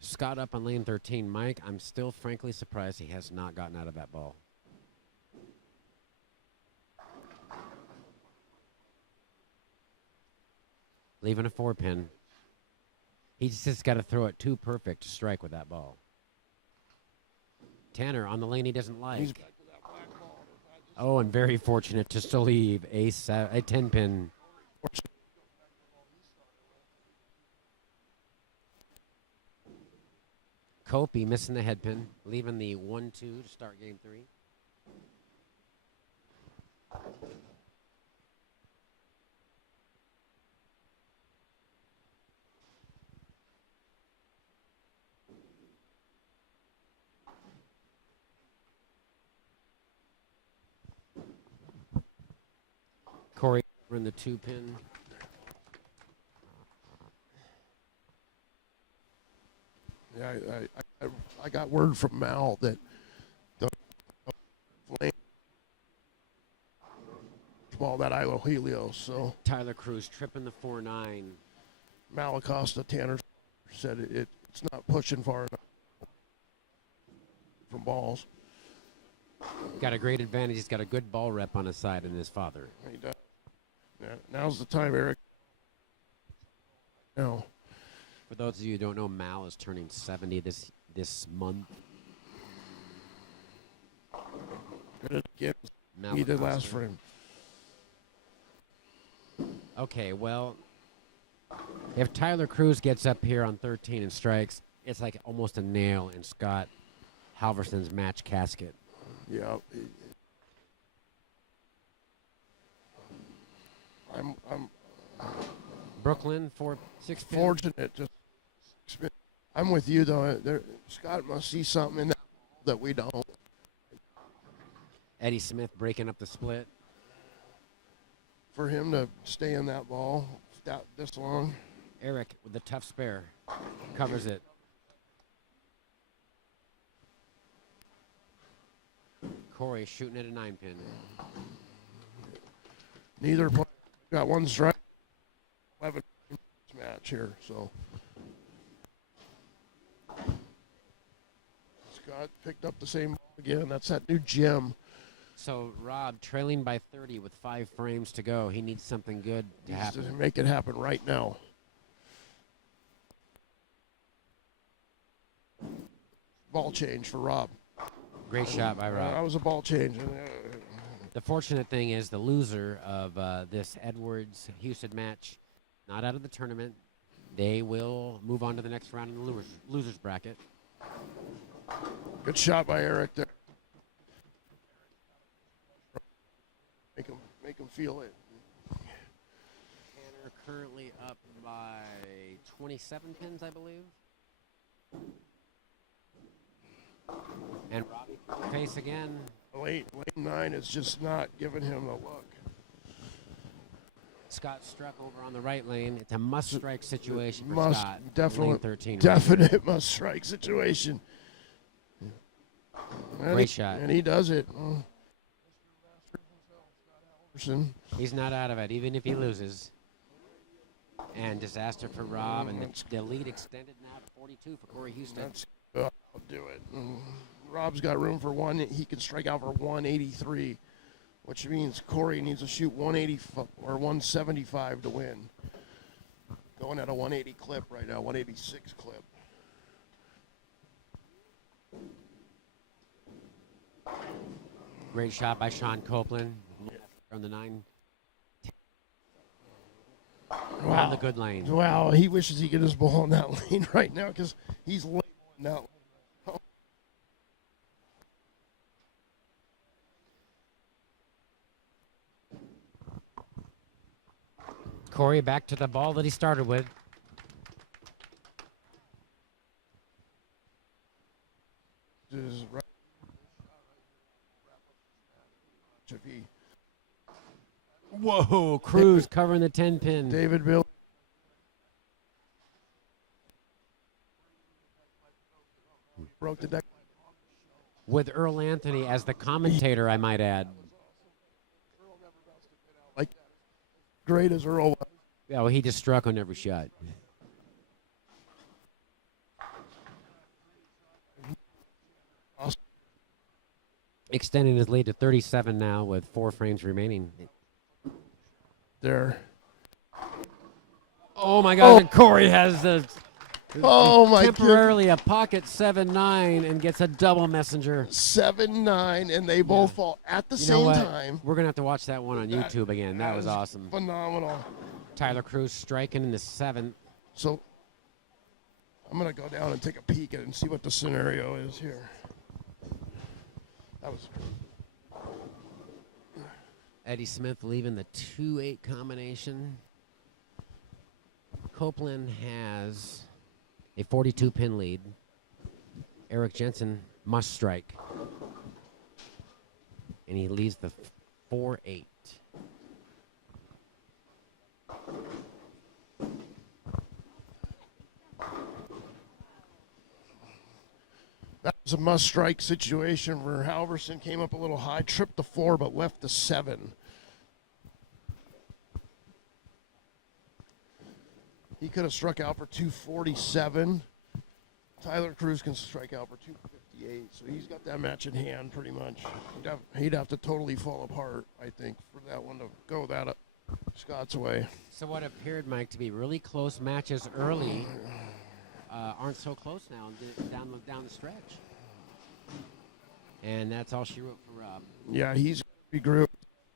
Scott up on lane 13. Mike, I'm still frankly surprised he has not gotten out of that ball. Leaving a 4 pin. He's just got to throw it too perfect to strike with that ball. Tanner on the lane he doesn't like. Oh, and very fortunate just to leave a 10 pin. Kopi missing the head pin, leaving the 1-2 to start game 3. Corey in the 2 pin. Yeah, I got word from Mal that the flame ball that Ilo Helios. So Tyler Cruz tripping the 4-9. Mal Acosta Tanner said it's not pushing far enough from balls. Got a great advantage. He's got a good ball rep on his side and his father. He does. Yeah, now's the time, Eric. No. For those of you who don't know, Mal is turning 70 this month. Good again. Mal He did Acosta. last for him. Okay, well, if Tyler Cruz gets up here on 13 and strikes, it's like almost a nail in Scott Halverson's match casket. Yeah. I'm Brooklyn, 4-6 pin. fortunate. I'm with you though. Scott must see something in that we don't. Eddie Smith breaking up the split. For him to stay in that ball this long. Eric with the tough spare. Covers it. Corey shooting at a 9-pin. Neither player got one strike. 11 match here, so. Scott picked up the same ball again. That's that new gem. So Rob trailing by 30 with 5 frames to go. He needs something good to Needs happen. to make it happen right now. Ball change for Rob. Great shot by Rob. That was a ball change. The fortunate thing is the loser of this Edwards-Houston match, not out of the tournament. They will move on to the next round in the losers bracket. Good shot by Eric there. Make him feel it. Tanner currently up by 27 pins, I believe. And Robbie face again. Lane 9 is just not giving him the look. Scott struck over on the right lane. It's a must-strike situation for Must Scott. definitely, Lane 13. definite must-strike situation. Great shot. And he does it. He's not out of it, even if he loses. And disaster for Rob, and the lead extended now to 42 for Corey Houston. I'll do it. Rob's got room for one. He can strike out for 183, which means Corey needs to shoot 180 or 175 to win. Going at a 180 clip right now, 186 clip. Great shot by Sean Copeland from the 9. Wow. On the good lane. Wow, he wishes he could just ball in that lane right now because he's labeling that lane. Corey back to the ball that he started with. Is right. Whoa, Cruz covering the 10 pin. David Bill. Broke the deck. With Earl Anthony as the commentator, I might add. Like great as Earl was. Yeah, well, he just struck on every shot. Extending his lead to 37 now with 4 frames remaining. There. Oh my God! And Corey has the temporarily goodness. a pocket 7-9 and gets a double messenger. 7-9, and they both fall at the same time. We're gonna have to watch that one on YouTube again. That was awesome. Phenomenal. Tyler Cruz striking in the 7th. So I'm gonna go down and take a peek at it and see what the scenario is here. That was. Eddie Smith leaving the 2-8 combination. Copeland has a 42-pin lead. Eric Jensen must strike. And he leads the 4-8. That was a must-strike situation where Halverson came up a little high, tripped the 4, but left the 7. He could have struck out for 247. Tyler Cruz can strike out for 258, so he's got that match in hand pretty much. He'd have to totally fall apart, I think, for that one to go that Scott's way. So what appeared, Mike, to be really close matches early aren't so close now down the stretch. And that's all she wrote for Rob. Yeah, he's regrouped.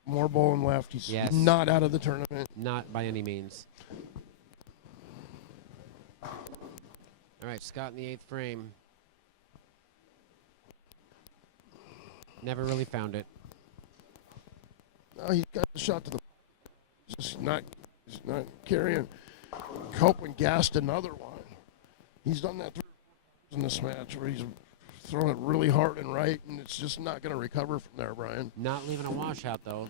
More bowling left. He's not out of the tournament. Not by any means. All right, Scott in the 8th frame. Never really found it. No, he's got the shot to the Just not, he's not carrying. Copeland gassed another one. He's done that 3 or 4 times in this match where he's throwing it really hard and right, and it's just not going to recover from there, Brian. Not leaving a washout, though.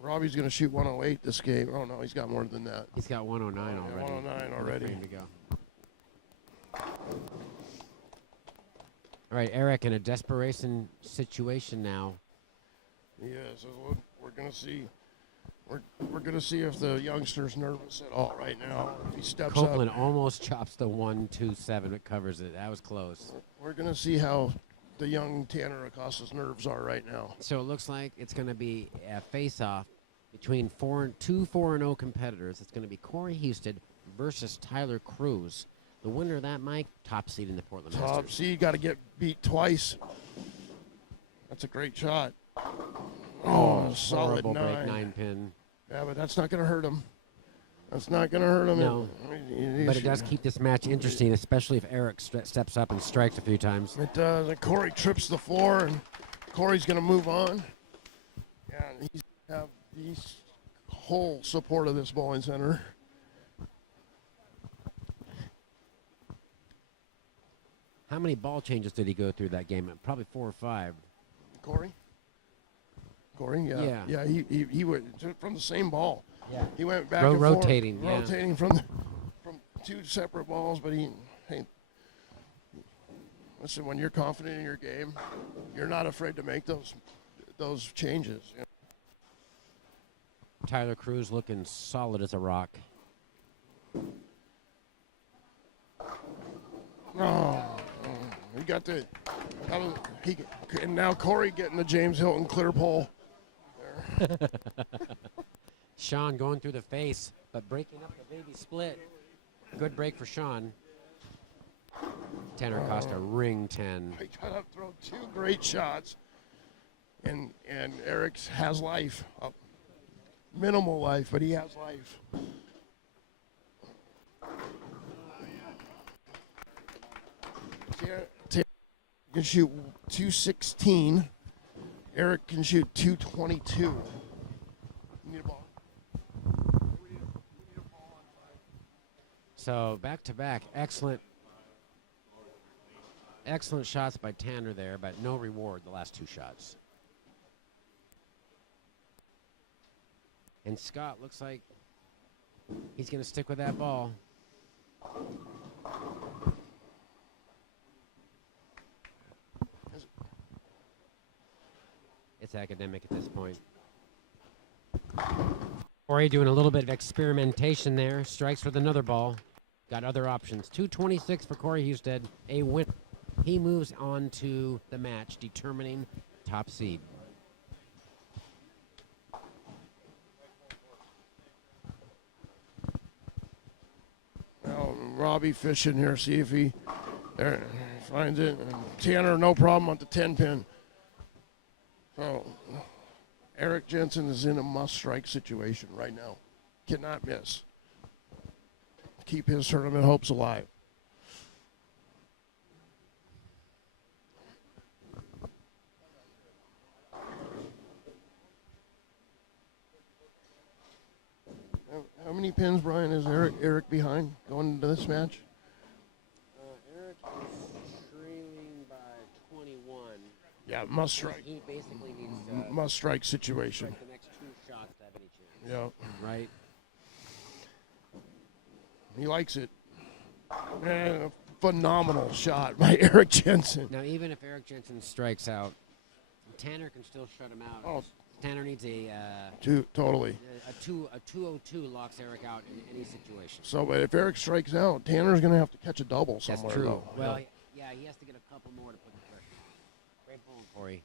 Robbie's going to shoot 108 this game. Oh, no, he's got more than that. He's got 109 already. 109 already. To go. All right, Eric, in a desperation situation now. Yeah, so we're going to see. We're going to see if the youngster's nervous at all right now. If he steps Copeland up. almost chops the 1-2-7. It covers it. That was close. We're going to see how the young Tanner Acosta's nerves are right now. So it looks like it's going to be a face-off between two 4-0 competitors. It's going to be Corey Houston versus Tyler Cruz. The winner of that, Mike, top seed in the Portland Masters. Top seed, got to get beat twice. That's a great shot. Oh, solid horrible 9. break 9-pin. Yeah, but that's not going to hurt him. That's not going to hurt him. No, but it does keep this match interesting, especially if Eric steps up and strikes a few times. It does. And Corey trips the floor, and Corey's going to move on. Yeah, and he's going to have the whole support of this bowling center. How many ball changes did he go through that game? Probably 4 or 5. Corey, yeah. Yeah. He went from the same ball. Yeah. He went back Rotating, and forth, rotating from 2 separate balls. But hey, listen, when you're confident in your game, you're not afraid to make those changes. You know? Tyler Cruz looking solid as a rock. He got the. And now Corey getting the James Hilton clear pole. Sean going through the face, but breaking up the baby split. Good break for Sean. Tanner Acosta, ring 10. He got to throw 2 great shots. And Eric has life. Minimal life, but he has life. Tanner can shoot 216. Eric can shoot 222. Need a ball. So back to back, excellent shots by Tanner there, but no reward the last 2 shots. And Scott looks like he's going to stick with that ball. It's academic at this point. Corey doing a little bit of experimentation there. Strikes with another ball. Got other options. 226 for Corey Houston, a win. He moves on to the match, determining top seed. Well, Robbie fishing here, see if he finds it. And Tanner, no problem on the 10 pin. So Eric Jensen is in a must-strike situation right now. Cannot miss. Keep his tournament hopes alive. How many pins, Brian, is Eric behind going into this match? Eric is trailing by 21. Yeah, must strike. He basically needs to Must strike situation. strike the next 2 shots to have any chance. Yeah, Right? he likes it. Phenomenal shot by Eric Jensen. Now, even if Eric Jensen strikes out, Tanner can still shut him out. Oh. Tanner needs Totally. a 202 locks Eric out in any situation. So, but if Eric strikes out, Tanner's going to have to catch a double somewhere. That's true. Though. Well, yeah, he has to get a couple more to put the pressure. Great ball, Corey.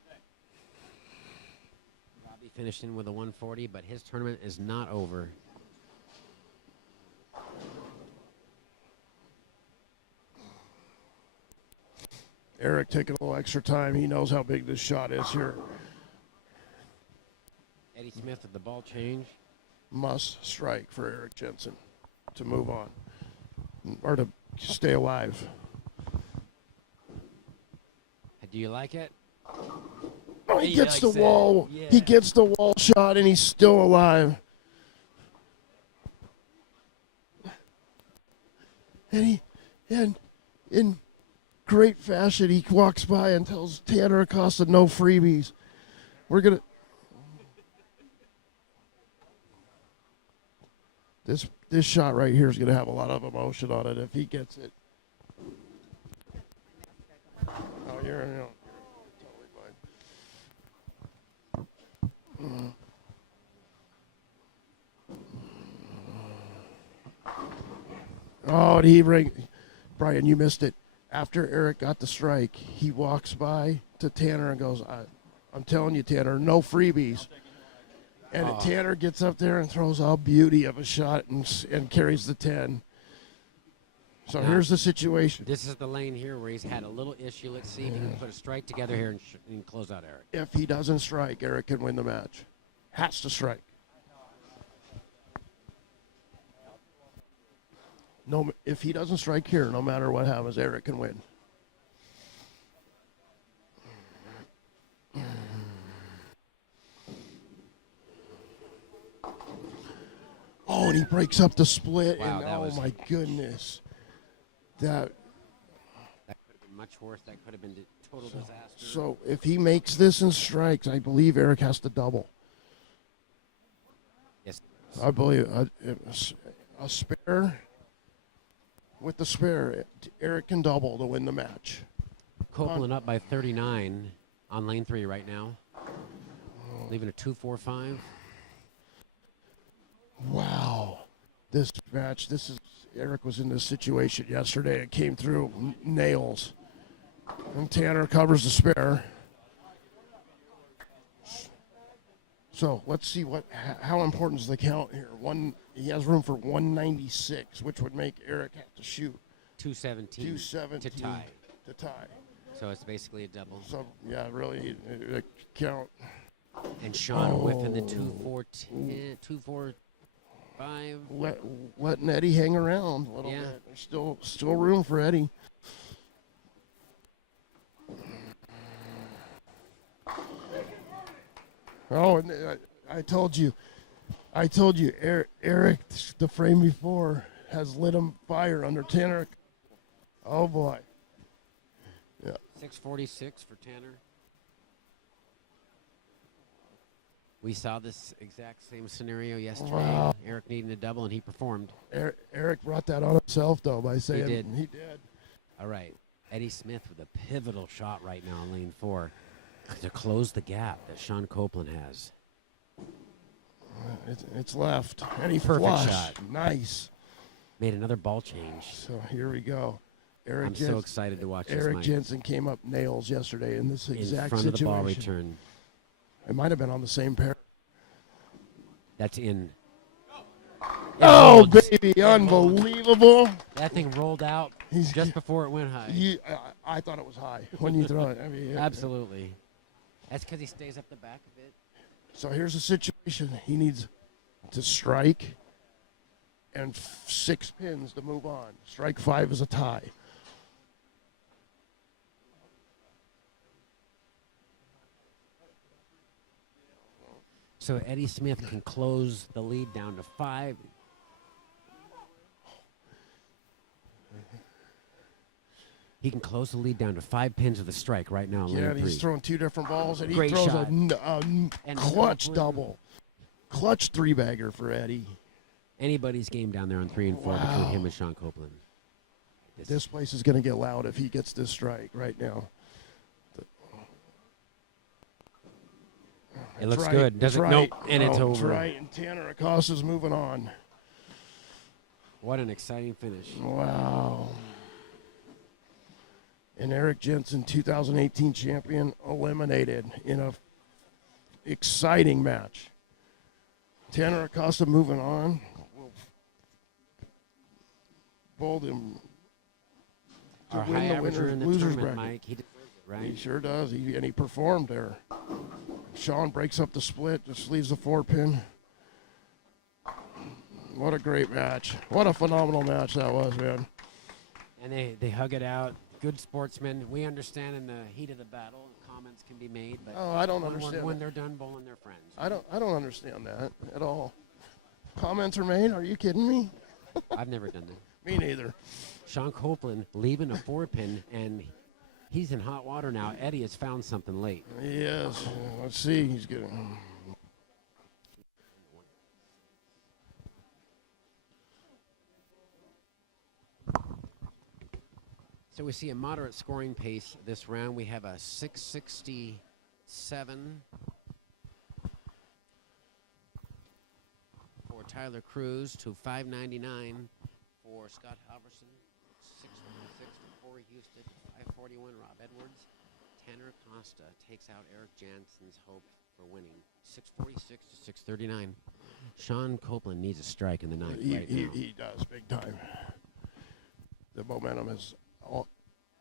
Robbie finished in with a 140, but his tournament is not over. Eric taking a little extra time. He knows how big this shot is here. Eddie Smith with the ball change. Must strike for Eric Jensen to move on or to stay alive. Do you like it? Oh, he He gets the likes it. wall. Yeah. He gets the wall shot, and he's still alive. And in great fashion, he walks by and tells Tanner Acosta, "No freebies. We're gonna." This shot right here is gonna have a lot of emotion on it if he gets it. Oh, you're totally fine. Oh, and Brian, you missed it. After Eric got the strike, he walks by to Tanner and goes, I'm telling you, Tanner, no freebies. And Tanner gets up there and throws a beauty of a shot and carries the 10. So here's the situation. This is the lane here where he's had a little issue. Let's see if he can put a strike together here and close out Eric. If he doesn't strike, Eric can win the match. Has to strike. No, if he doesn't strike here, no matter what happens, Eric can win. Oh, and he breaks up the split. Wow, And that was my goodness. That could have been much worse. That could have been a total disaster. So if he makes this and strikes, I believe Eric has to double. Yes. I believe a spare. With the spare, Eric can double to win the match. Copeland up by 39 on lane 3 right now. Leaving a 2-4-5. Wow. This match, Eric was in this situation yesterday. It came through nails. And Tanner covers the spare. So let's see how important is the count here. He has room for 196, which would make Eric have to shoot 217 to tie. To tie. So it's basically a double. So yeah, really count. And Sean whiffing the 2-4-5. Letting Eddie hang around a little bit. There's still room for Eddie. Oh, and I told you, Eric, the frame before, has lit him fire under Tanner. Oh, boy. Yeah. 646 for Tanner. We saw this exact same scenario yesterday. Wow. Eric needing a double, and he performed. Eric brought that on himself, though, by saying He did. He did. All right. Eddie Smith with a pivotal shot right now on lane 4 to close the gap that Sean Copeland has. It's left. And he Perfect flushed. shot. Nice. Made another ball change. So here we go. I'm so excited to watch this, Eric Mike. Jensen came up nails yesterday in this exact in front situation. of the ball return. It might have been on the same pair. That's in. Oh, baby, unbelievable. That thing rolled out just before it went high. I thought it was high when you throw it. I mean, Absolutely. That's because he stays up the back a bit. So here's the situation. He needs to strike and 6 pins to move on. Strike 5 is a tie. So Eddie Smith can close the lead down to 5. He can close the lead down to 5 pins with a strike right now. Yeah, and he's 3. throwing 2 different balls, and he Great throws shot. a clutch double. Clutch 3-bagger for Eddie. Anybody's game down there on 3 and 4 between him and Sean Copeland. This place is going to get loud if he gets this strike right now. It looks good. Does it? Nope. And it's over. That's right. And Tanner Acosta's moving on. What an exciting finish. Wow. And Eric Jensen, 2018 champion, eliminated in a exciting match. Tanner Acosta moving on. Will bold him to Our win high the averager in the losers tournament, bracket. Mike. He deserves it, right? He sure does. And he performed there. Sean breaks up the split, just leaves the 4-pin. What a great match. What a phenomenal match that was, man. And they hug it out. Good sportsmen. We understand in the heat of the battle, comments comments can be made, but Oh, I don't understand when that. they're done bowling their friends. I don't understand that at all. Comments are made? Are you kidding me? I've never done that. Me neither. Sean Copeland leaving a 4-pin, and he's in hot water now. Eddie has found something late. Yes. Let's see. He's getting. So we see a moderate scoring pace this round. We have a 667 for Tyler Cruz to 599 for Scott Halverson, 626 for Corey Houston, 541 Rob Edwards. Tanner Acosta takes out Eric Jansen's hope for winning, 646 to 639. Sean Copeland needs a strike in the ninth right now. He does big time. The momentum has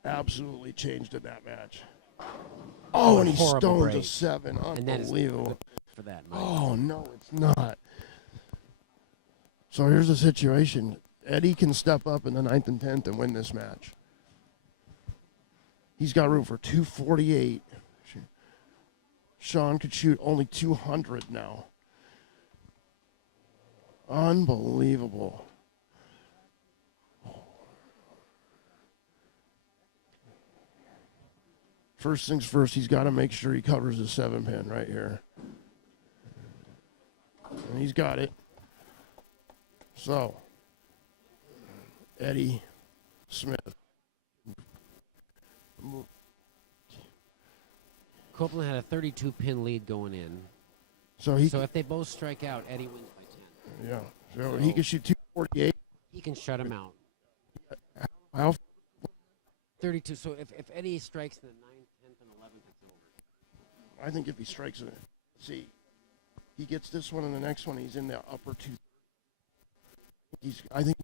absolutely changed in that match. Oh, and he horrible stones break. a 7. And that is Unbelievable. for that, Mike. Oh, no, it's not. So here's the situation. Eddie can step up in the 9th and 10th and win this match. He's got room for 248. Sean could shoot only 200 now. Unbelievable. First things first, he's got to make sure he covers the 7-pin right here. And he's got it. So, Eddie Smith. Copeland had a 32-pin lead going in. So if they both strike out, Eddie wins by 10. yeah. So he can shoot 248. He can shut him out. How 32. So if Eddie strikes in the 9th, 10th, and 11th, it's over. I think if he strikes it, see, he gets this one and the next one, he's in the upper two. I think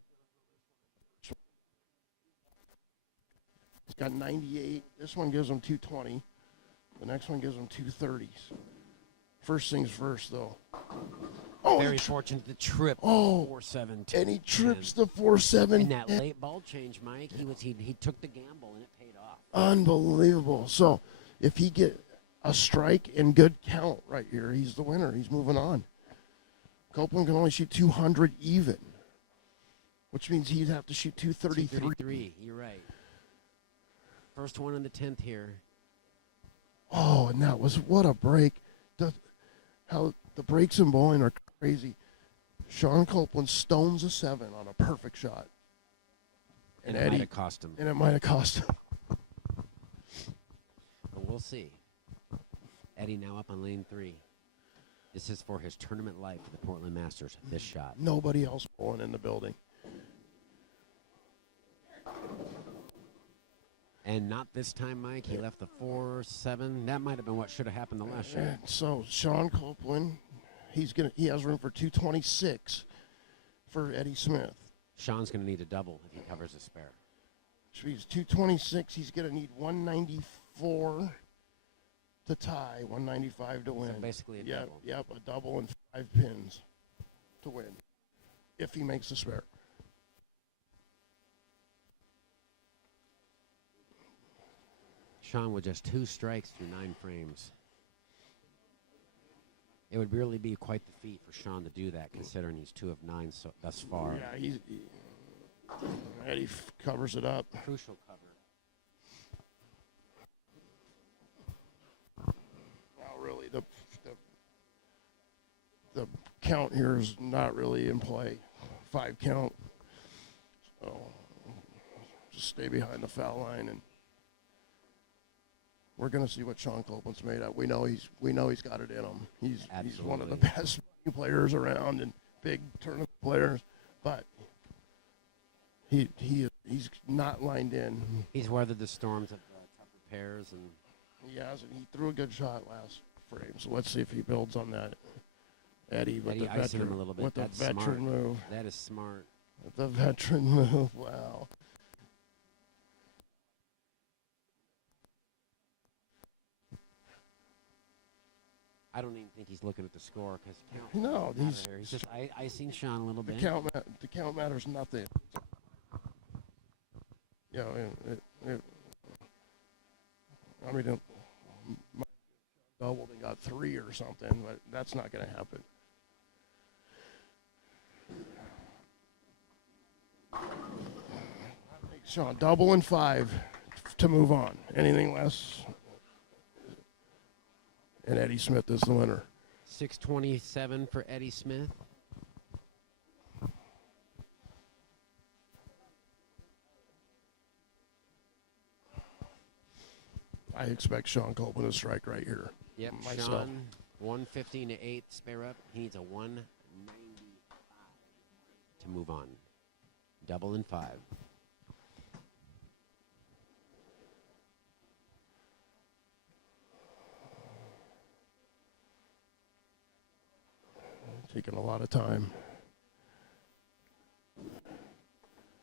he's got 98. This one gives him 220. The next one gives him 230s. First things first, though. Oh, Very fortunate to trip. Oh, 4-7. and he trips the 4-7. In that late ball change, Mike, he took the gamble and it paid off. Unbelievable. So if he get a strike and good count right here, he's the winner. He's moving on. Copeland can only shoot 200 even, which means he'd have to shoot 233. 233. You're right. First one in the 10th here. Oh, and that was what a break. How the breaks in bowling are crazy. Sean Copeland stones a 7 on a perfect shot. And it might have cost him. And it might have cost him. But we'll see. Eddie now up on lane 3. This is for his tournament life for the Portland Masters, this shot. Nobody else bowling in the building. And not this time, Mike. He left the 4-7. That might have been what should have happened the last shot. And so Sean Copeland, he has room for 226 for Eddie Smith. Sean's going to need a double if he covers a spare. So he's 226. He's going to need 194 to tie, 195 to win. So basically a double. Yep, a double and 5 pins to win if he makes a spare. Sean with just 2 strikes through 9 frames. It would really be quite the feat for Sean to do that, considering he's 2 of 9 thus far. Yeah, Eddie covers it up. Crucial cover. Now, really, the count here is not really in play. 5 count. So just stay behind the foul line, and we're going to see what Sean Copeland's made of. We know he's got it in him. He's one of the best players around and big tournament players, but he's not lined in. He's weathered the storms of tougher pairs, and He has, and he threw a good shot last frame. So let's see if he builds on that. Eddie with the icing veteran, him a little bit. with the That's veteran smart. move. That is smart. With the veteran move. Wow. I don't even think he's looking at the score because No, he's just icing Sean a little the bit. the count matters nothing. I mean, doubled and got 3 or something, but that's not going to happen. Sean, double and 5 to move on. Anything less, and Eddie Smith is the winner. 627 for Eddie Smith. I expect Sean Copeland to strike right here. Yep, myself. Sean, 115 to 8 spare up. He needs a 195 to move on. Double and 5. Taking a lot of time.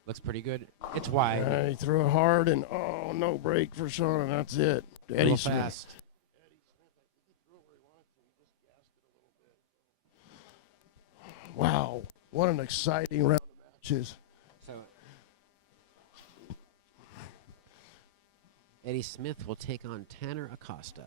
Looks pretty good. It's wide. He threw it hard, and no break for Sean, and that's it. A Eddie little Smith. fast. Wow, what an exciting round of matches. So Eddie Smith will take on Tanner Acosta.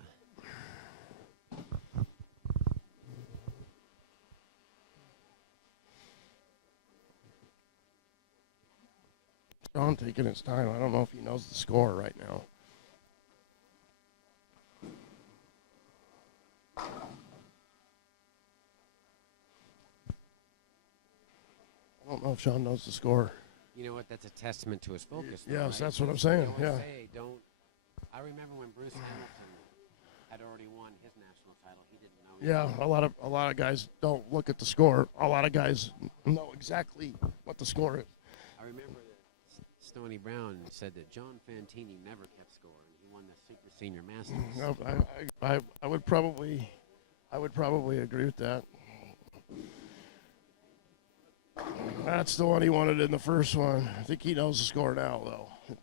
Sean taking his time. I don't know if he knows the score right now. I don't know if Sean knows the score. You know what? That's a testament to his focus. Yes, though, right? that's what I'm They saying. always Yeah. say, don't. I remember when Bruce Hamilton had already won his national title. He didn't know. Yeah, a lot of guys don't look at the score. A lot of guys know exactly what the score is. I remember that Stoney Brown said that John Fantini never kept score, and he won the Super Senior Masters. No, I would probably agree with that. That's the one he wanted in the first one. I think he knows the score now, though.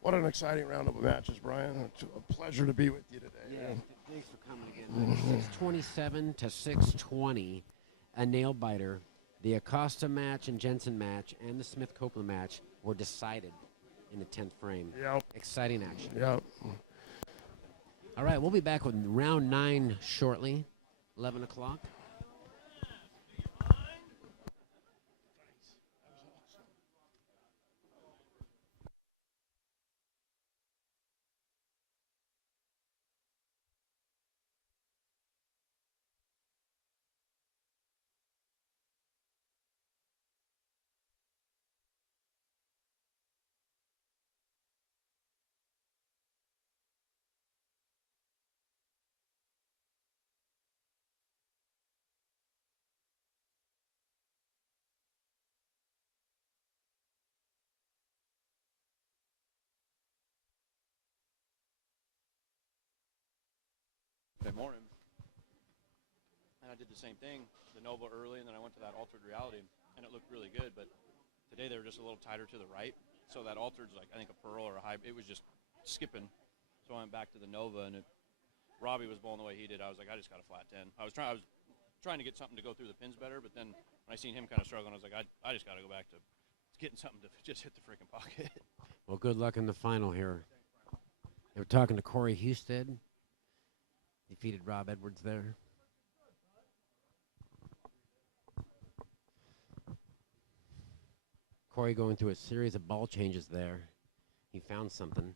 What an exciting round of matches, Brian. It's a pleasure to be with you today. Yeah, thanks for coming again. 627 to 620, a nail biter. The Acosta match and Jensen match and the Smith Copeland match were decided in the 10th frame. Yep. Exciting action. Yep. All right, we'll be back with round 9 shortly, 11 o'clock. Good morning. And I did the same thing, the Nova early, and then I went to that altered reality, and it looked really good. But today they were just a little tighter to the right, so that altered's like I think a pearl or a high. It was just skipping. So I went back to the Nova, and Robbie was bowling the way he did. I was like, I just got a flat 10. I was trying to get something to go through the pins better, but then when I seen him kind of struggling, I was like, I just got to go back to getting something to just hit the freaking pocket. Well, good luck in the final here. They were talking to Corey Husted. Defeated Rob Edwards there. Corey going through a series of ball changes there. He found something.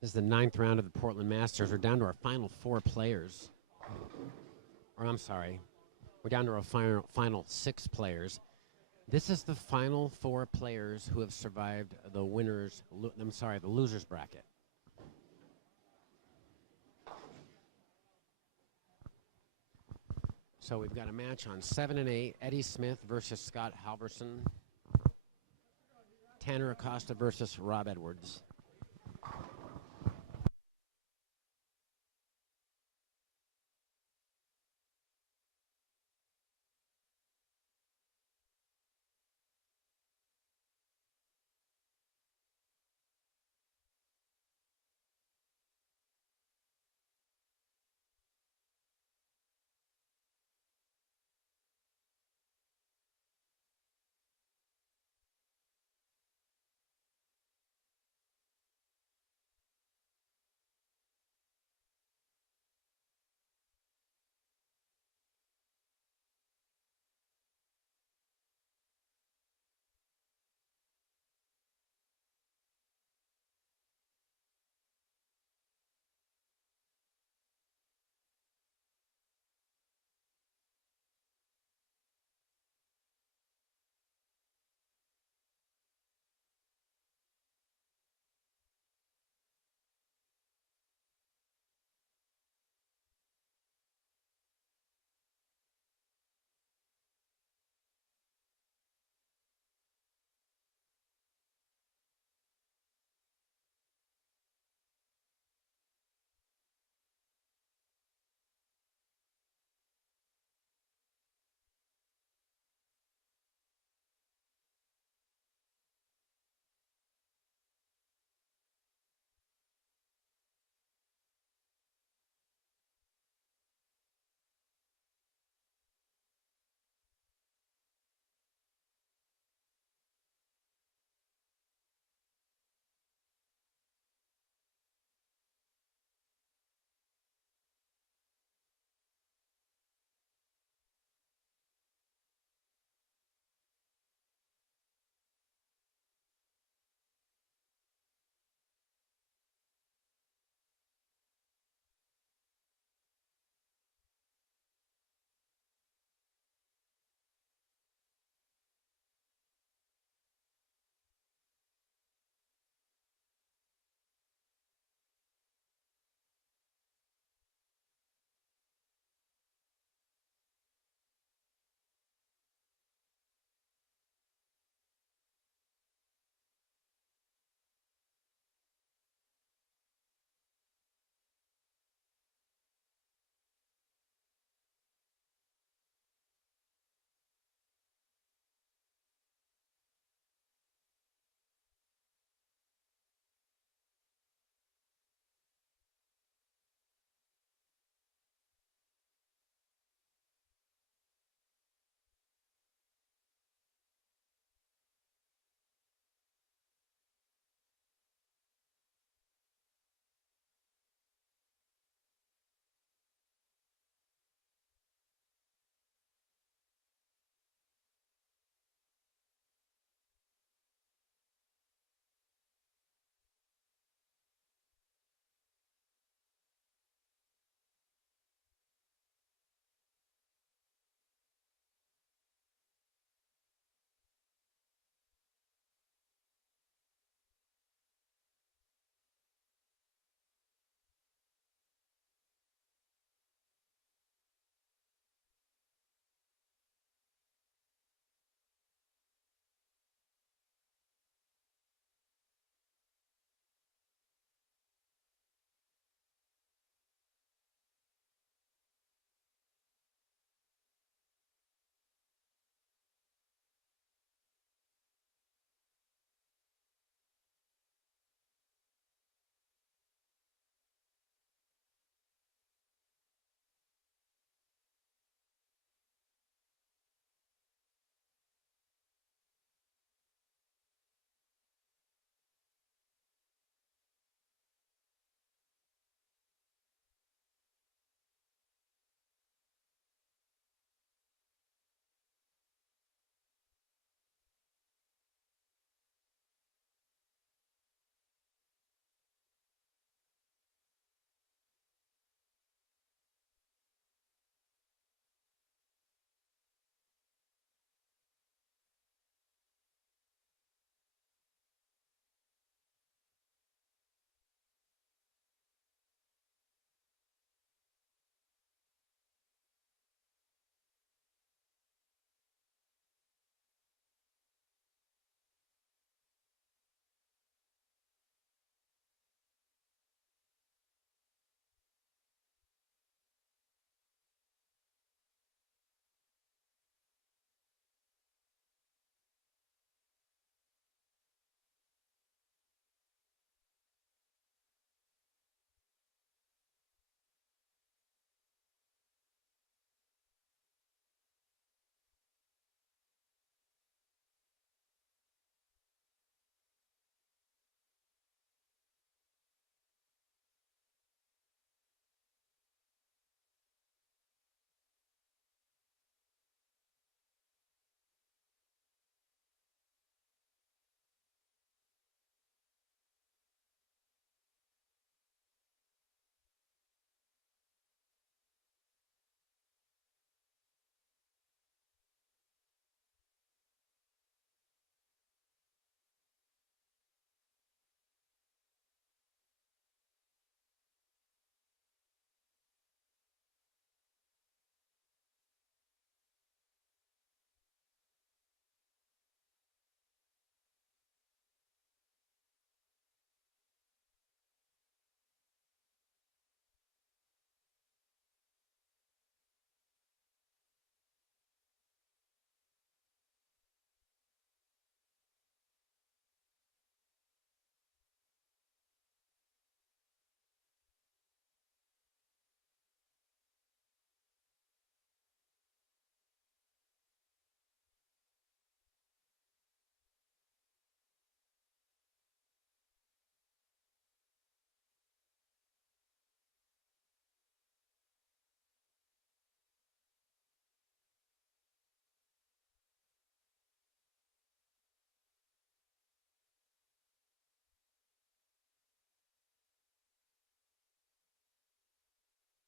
This is the 9th round of the Portland Masters. We're down to our final 4 players. Or I'm sorry, we're down to our final 6 players. This is the final 4 players who have survived the the losers bracket. So we've got a match on 7 and 8, Eddie Smith versus Scott Halverson. Tanner Acosta versus Rob Edwards.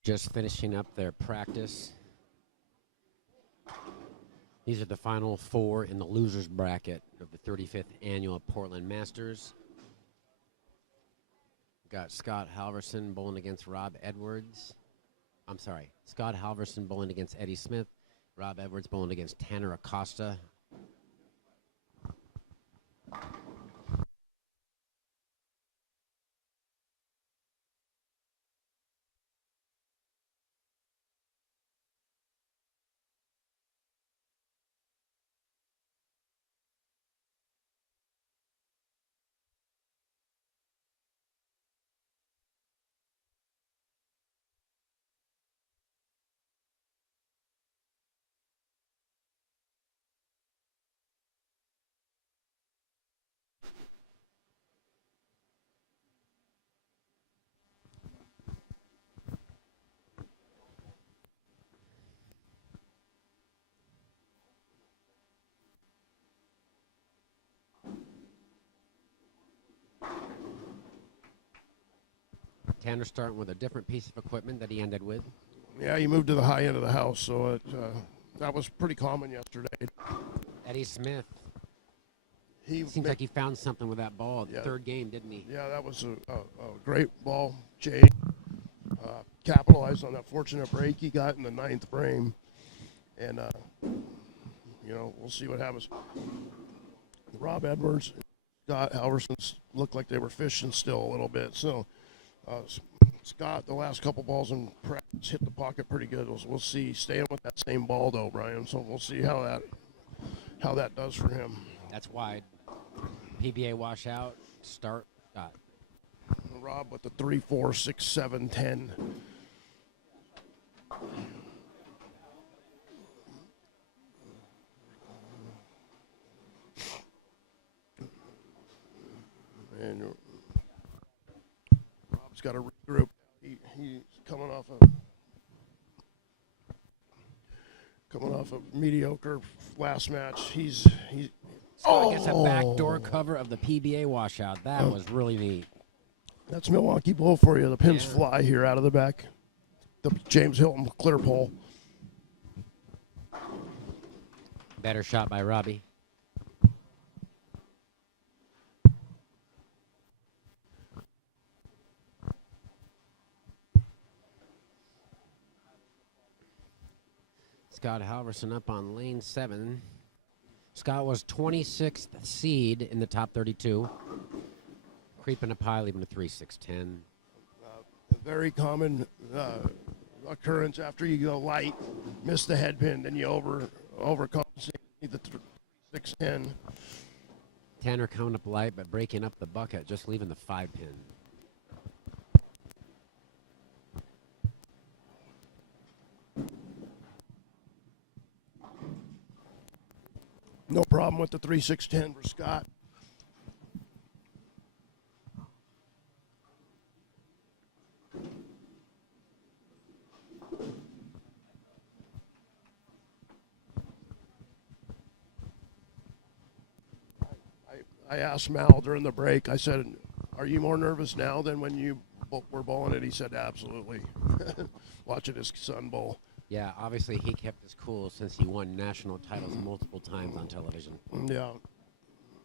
just finishing up their practice. These are the final 4 in the losers bracket of the 35th annual Portland Masters. Got Scott Halverson bowling against Rob Edwards. I'm sorry, Scott Halverson bowling against Eddie Smith. Rob Edwards bowling against Tanner Acosta. Tanner starting with a different piece of equipment that he ended with. Yeah, he moved to the high end of the house, so that was pretty common yesterday. Eddie Smith. He Seems like he found something with that ball at the Yeah. third game, didn't he? Yeah, that was a great ball. Jay capitalized on that fortunate break he got in the 9th frame. And, we'll see what happens. Rob Edwards, Scott Halverson looked like they were fishing still a little bit. So, Scott, the last couple balls in practice hit the pocket pretty good. We'll see. Staying with that same ball, though, Brian. So we'll see how that does for him. That's wide. PBA washout. Start. Scott. Rob with the 3, 4, 6, 7, 10. And Rob's got to regroup. He's coming off a mediocre last match. He's Scott gets a backdoor cover of the PBA washout. That was really neat. That's Milwaukee Bowl for you. The pins fly here out of the back. The James Hilton clear pole. Better shot by Robbie. Scott Halverson up on lane 7. Scott was 26th seed in the top 32. Creeping up high, leaving a 3-6-10. Very common occurrence after you go light, miss the head pin, then you overcompensate the 6-10. Tanner coming up light, but breaking up the bucket, just leaving the 5-pin. No problem with the 3-6-10 for Scott. I asked Mal during the break, I said, are you more nervous now than when you were bowling it? He said, absolutely. Watching his son bowl. Yeah, obviously he kept his cool since he won national titles multiple times on television. Yeah.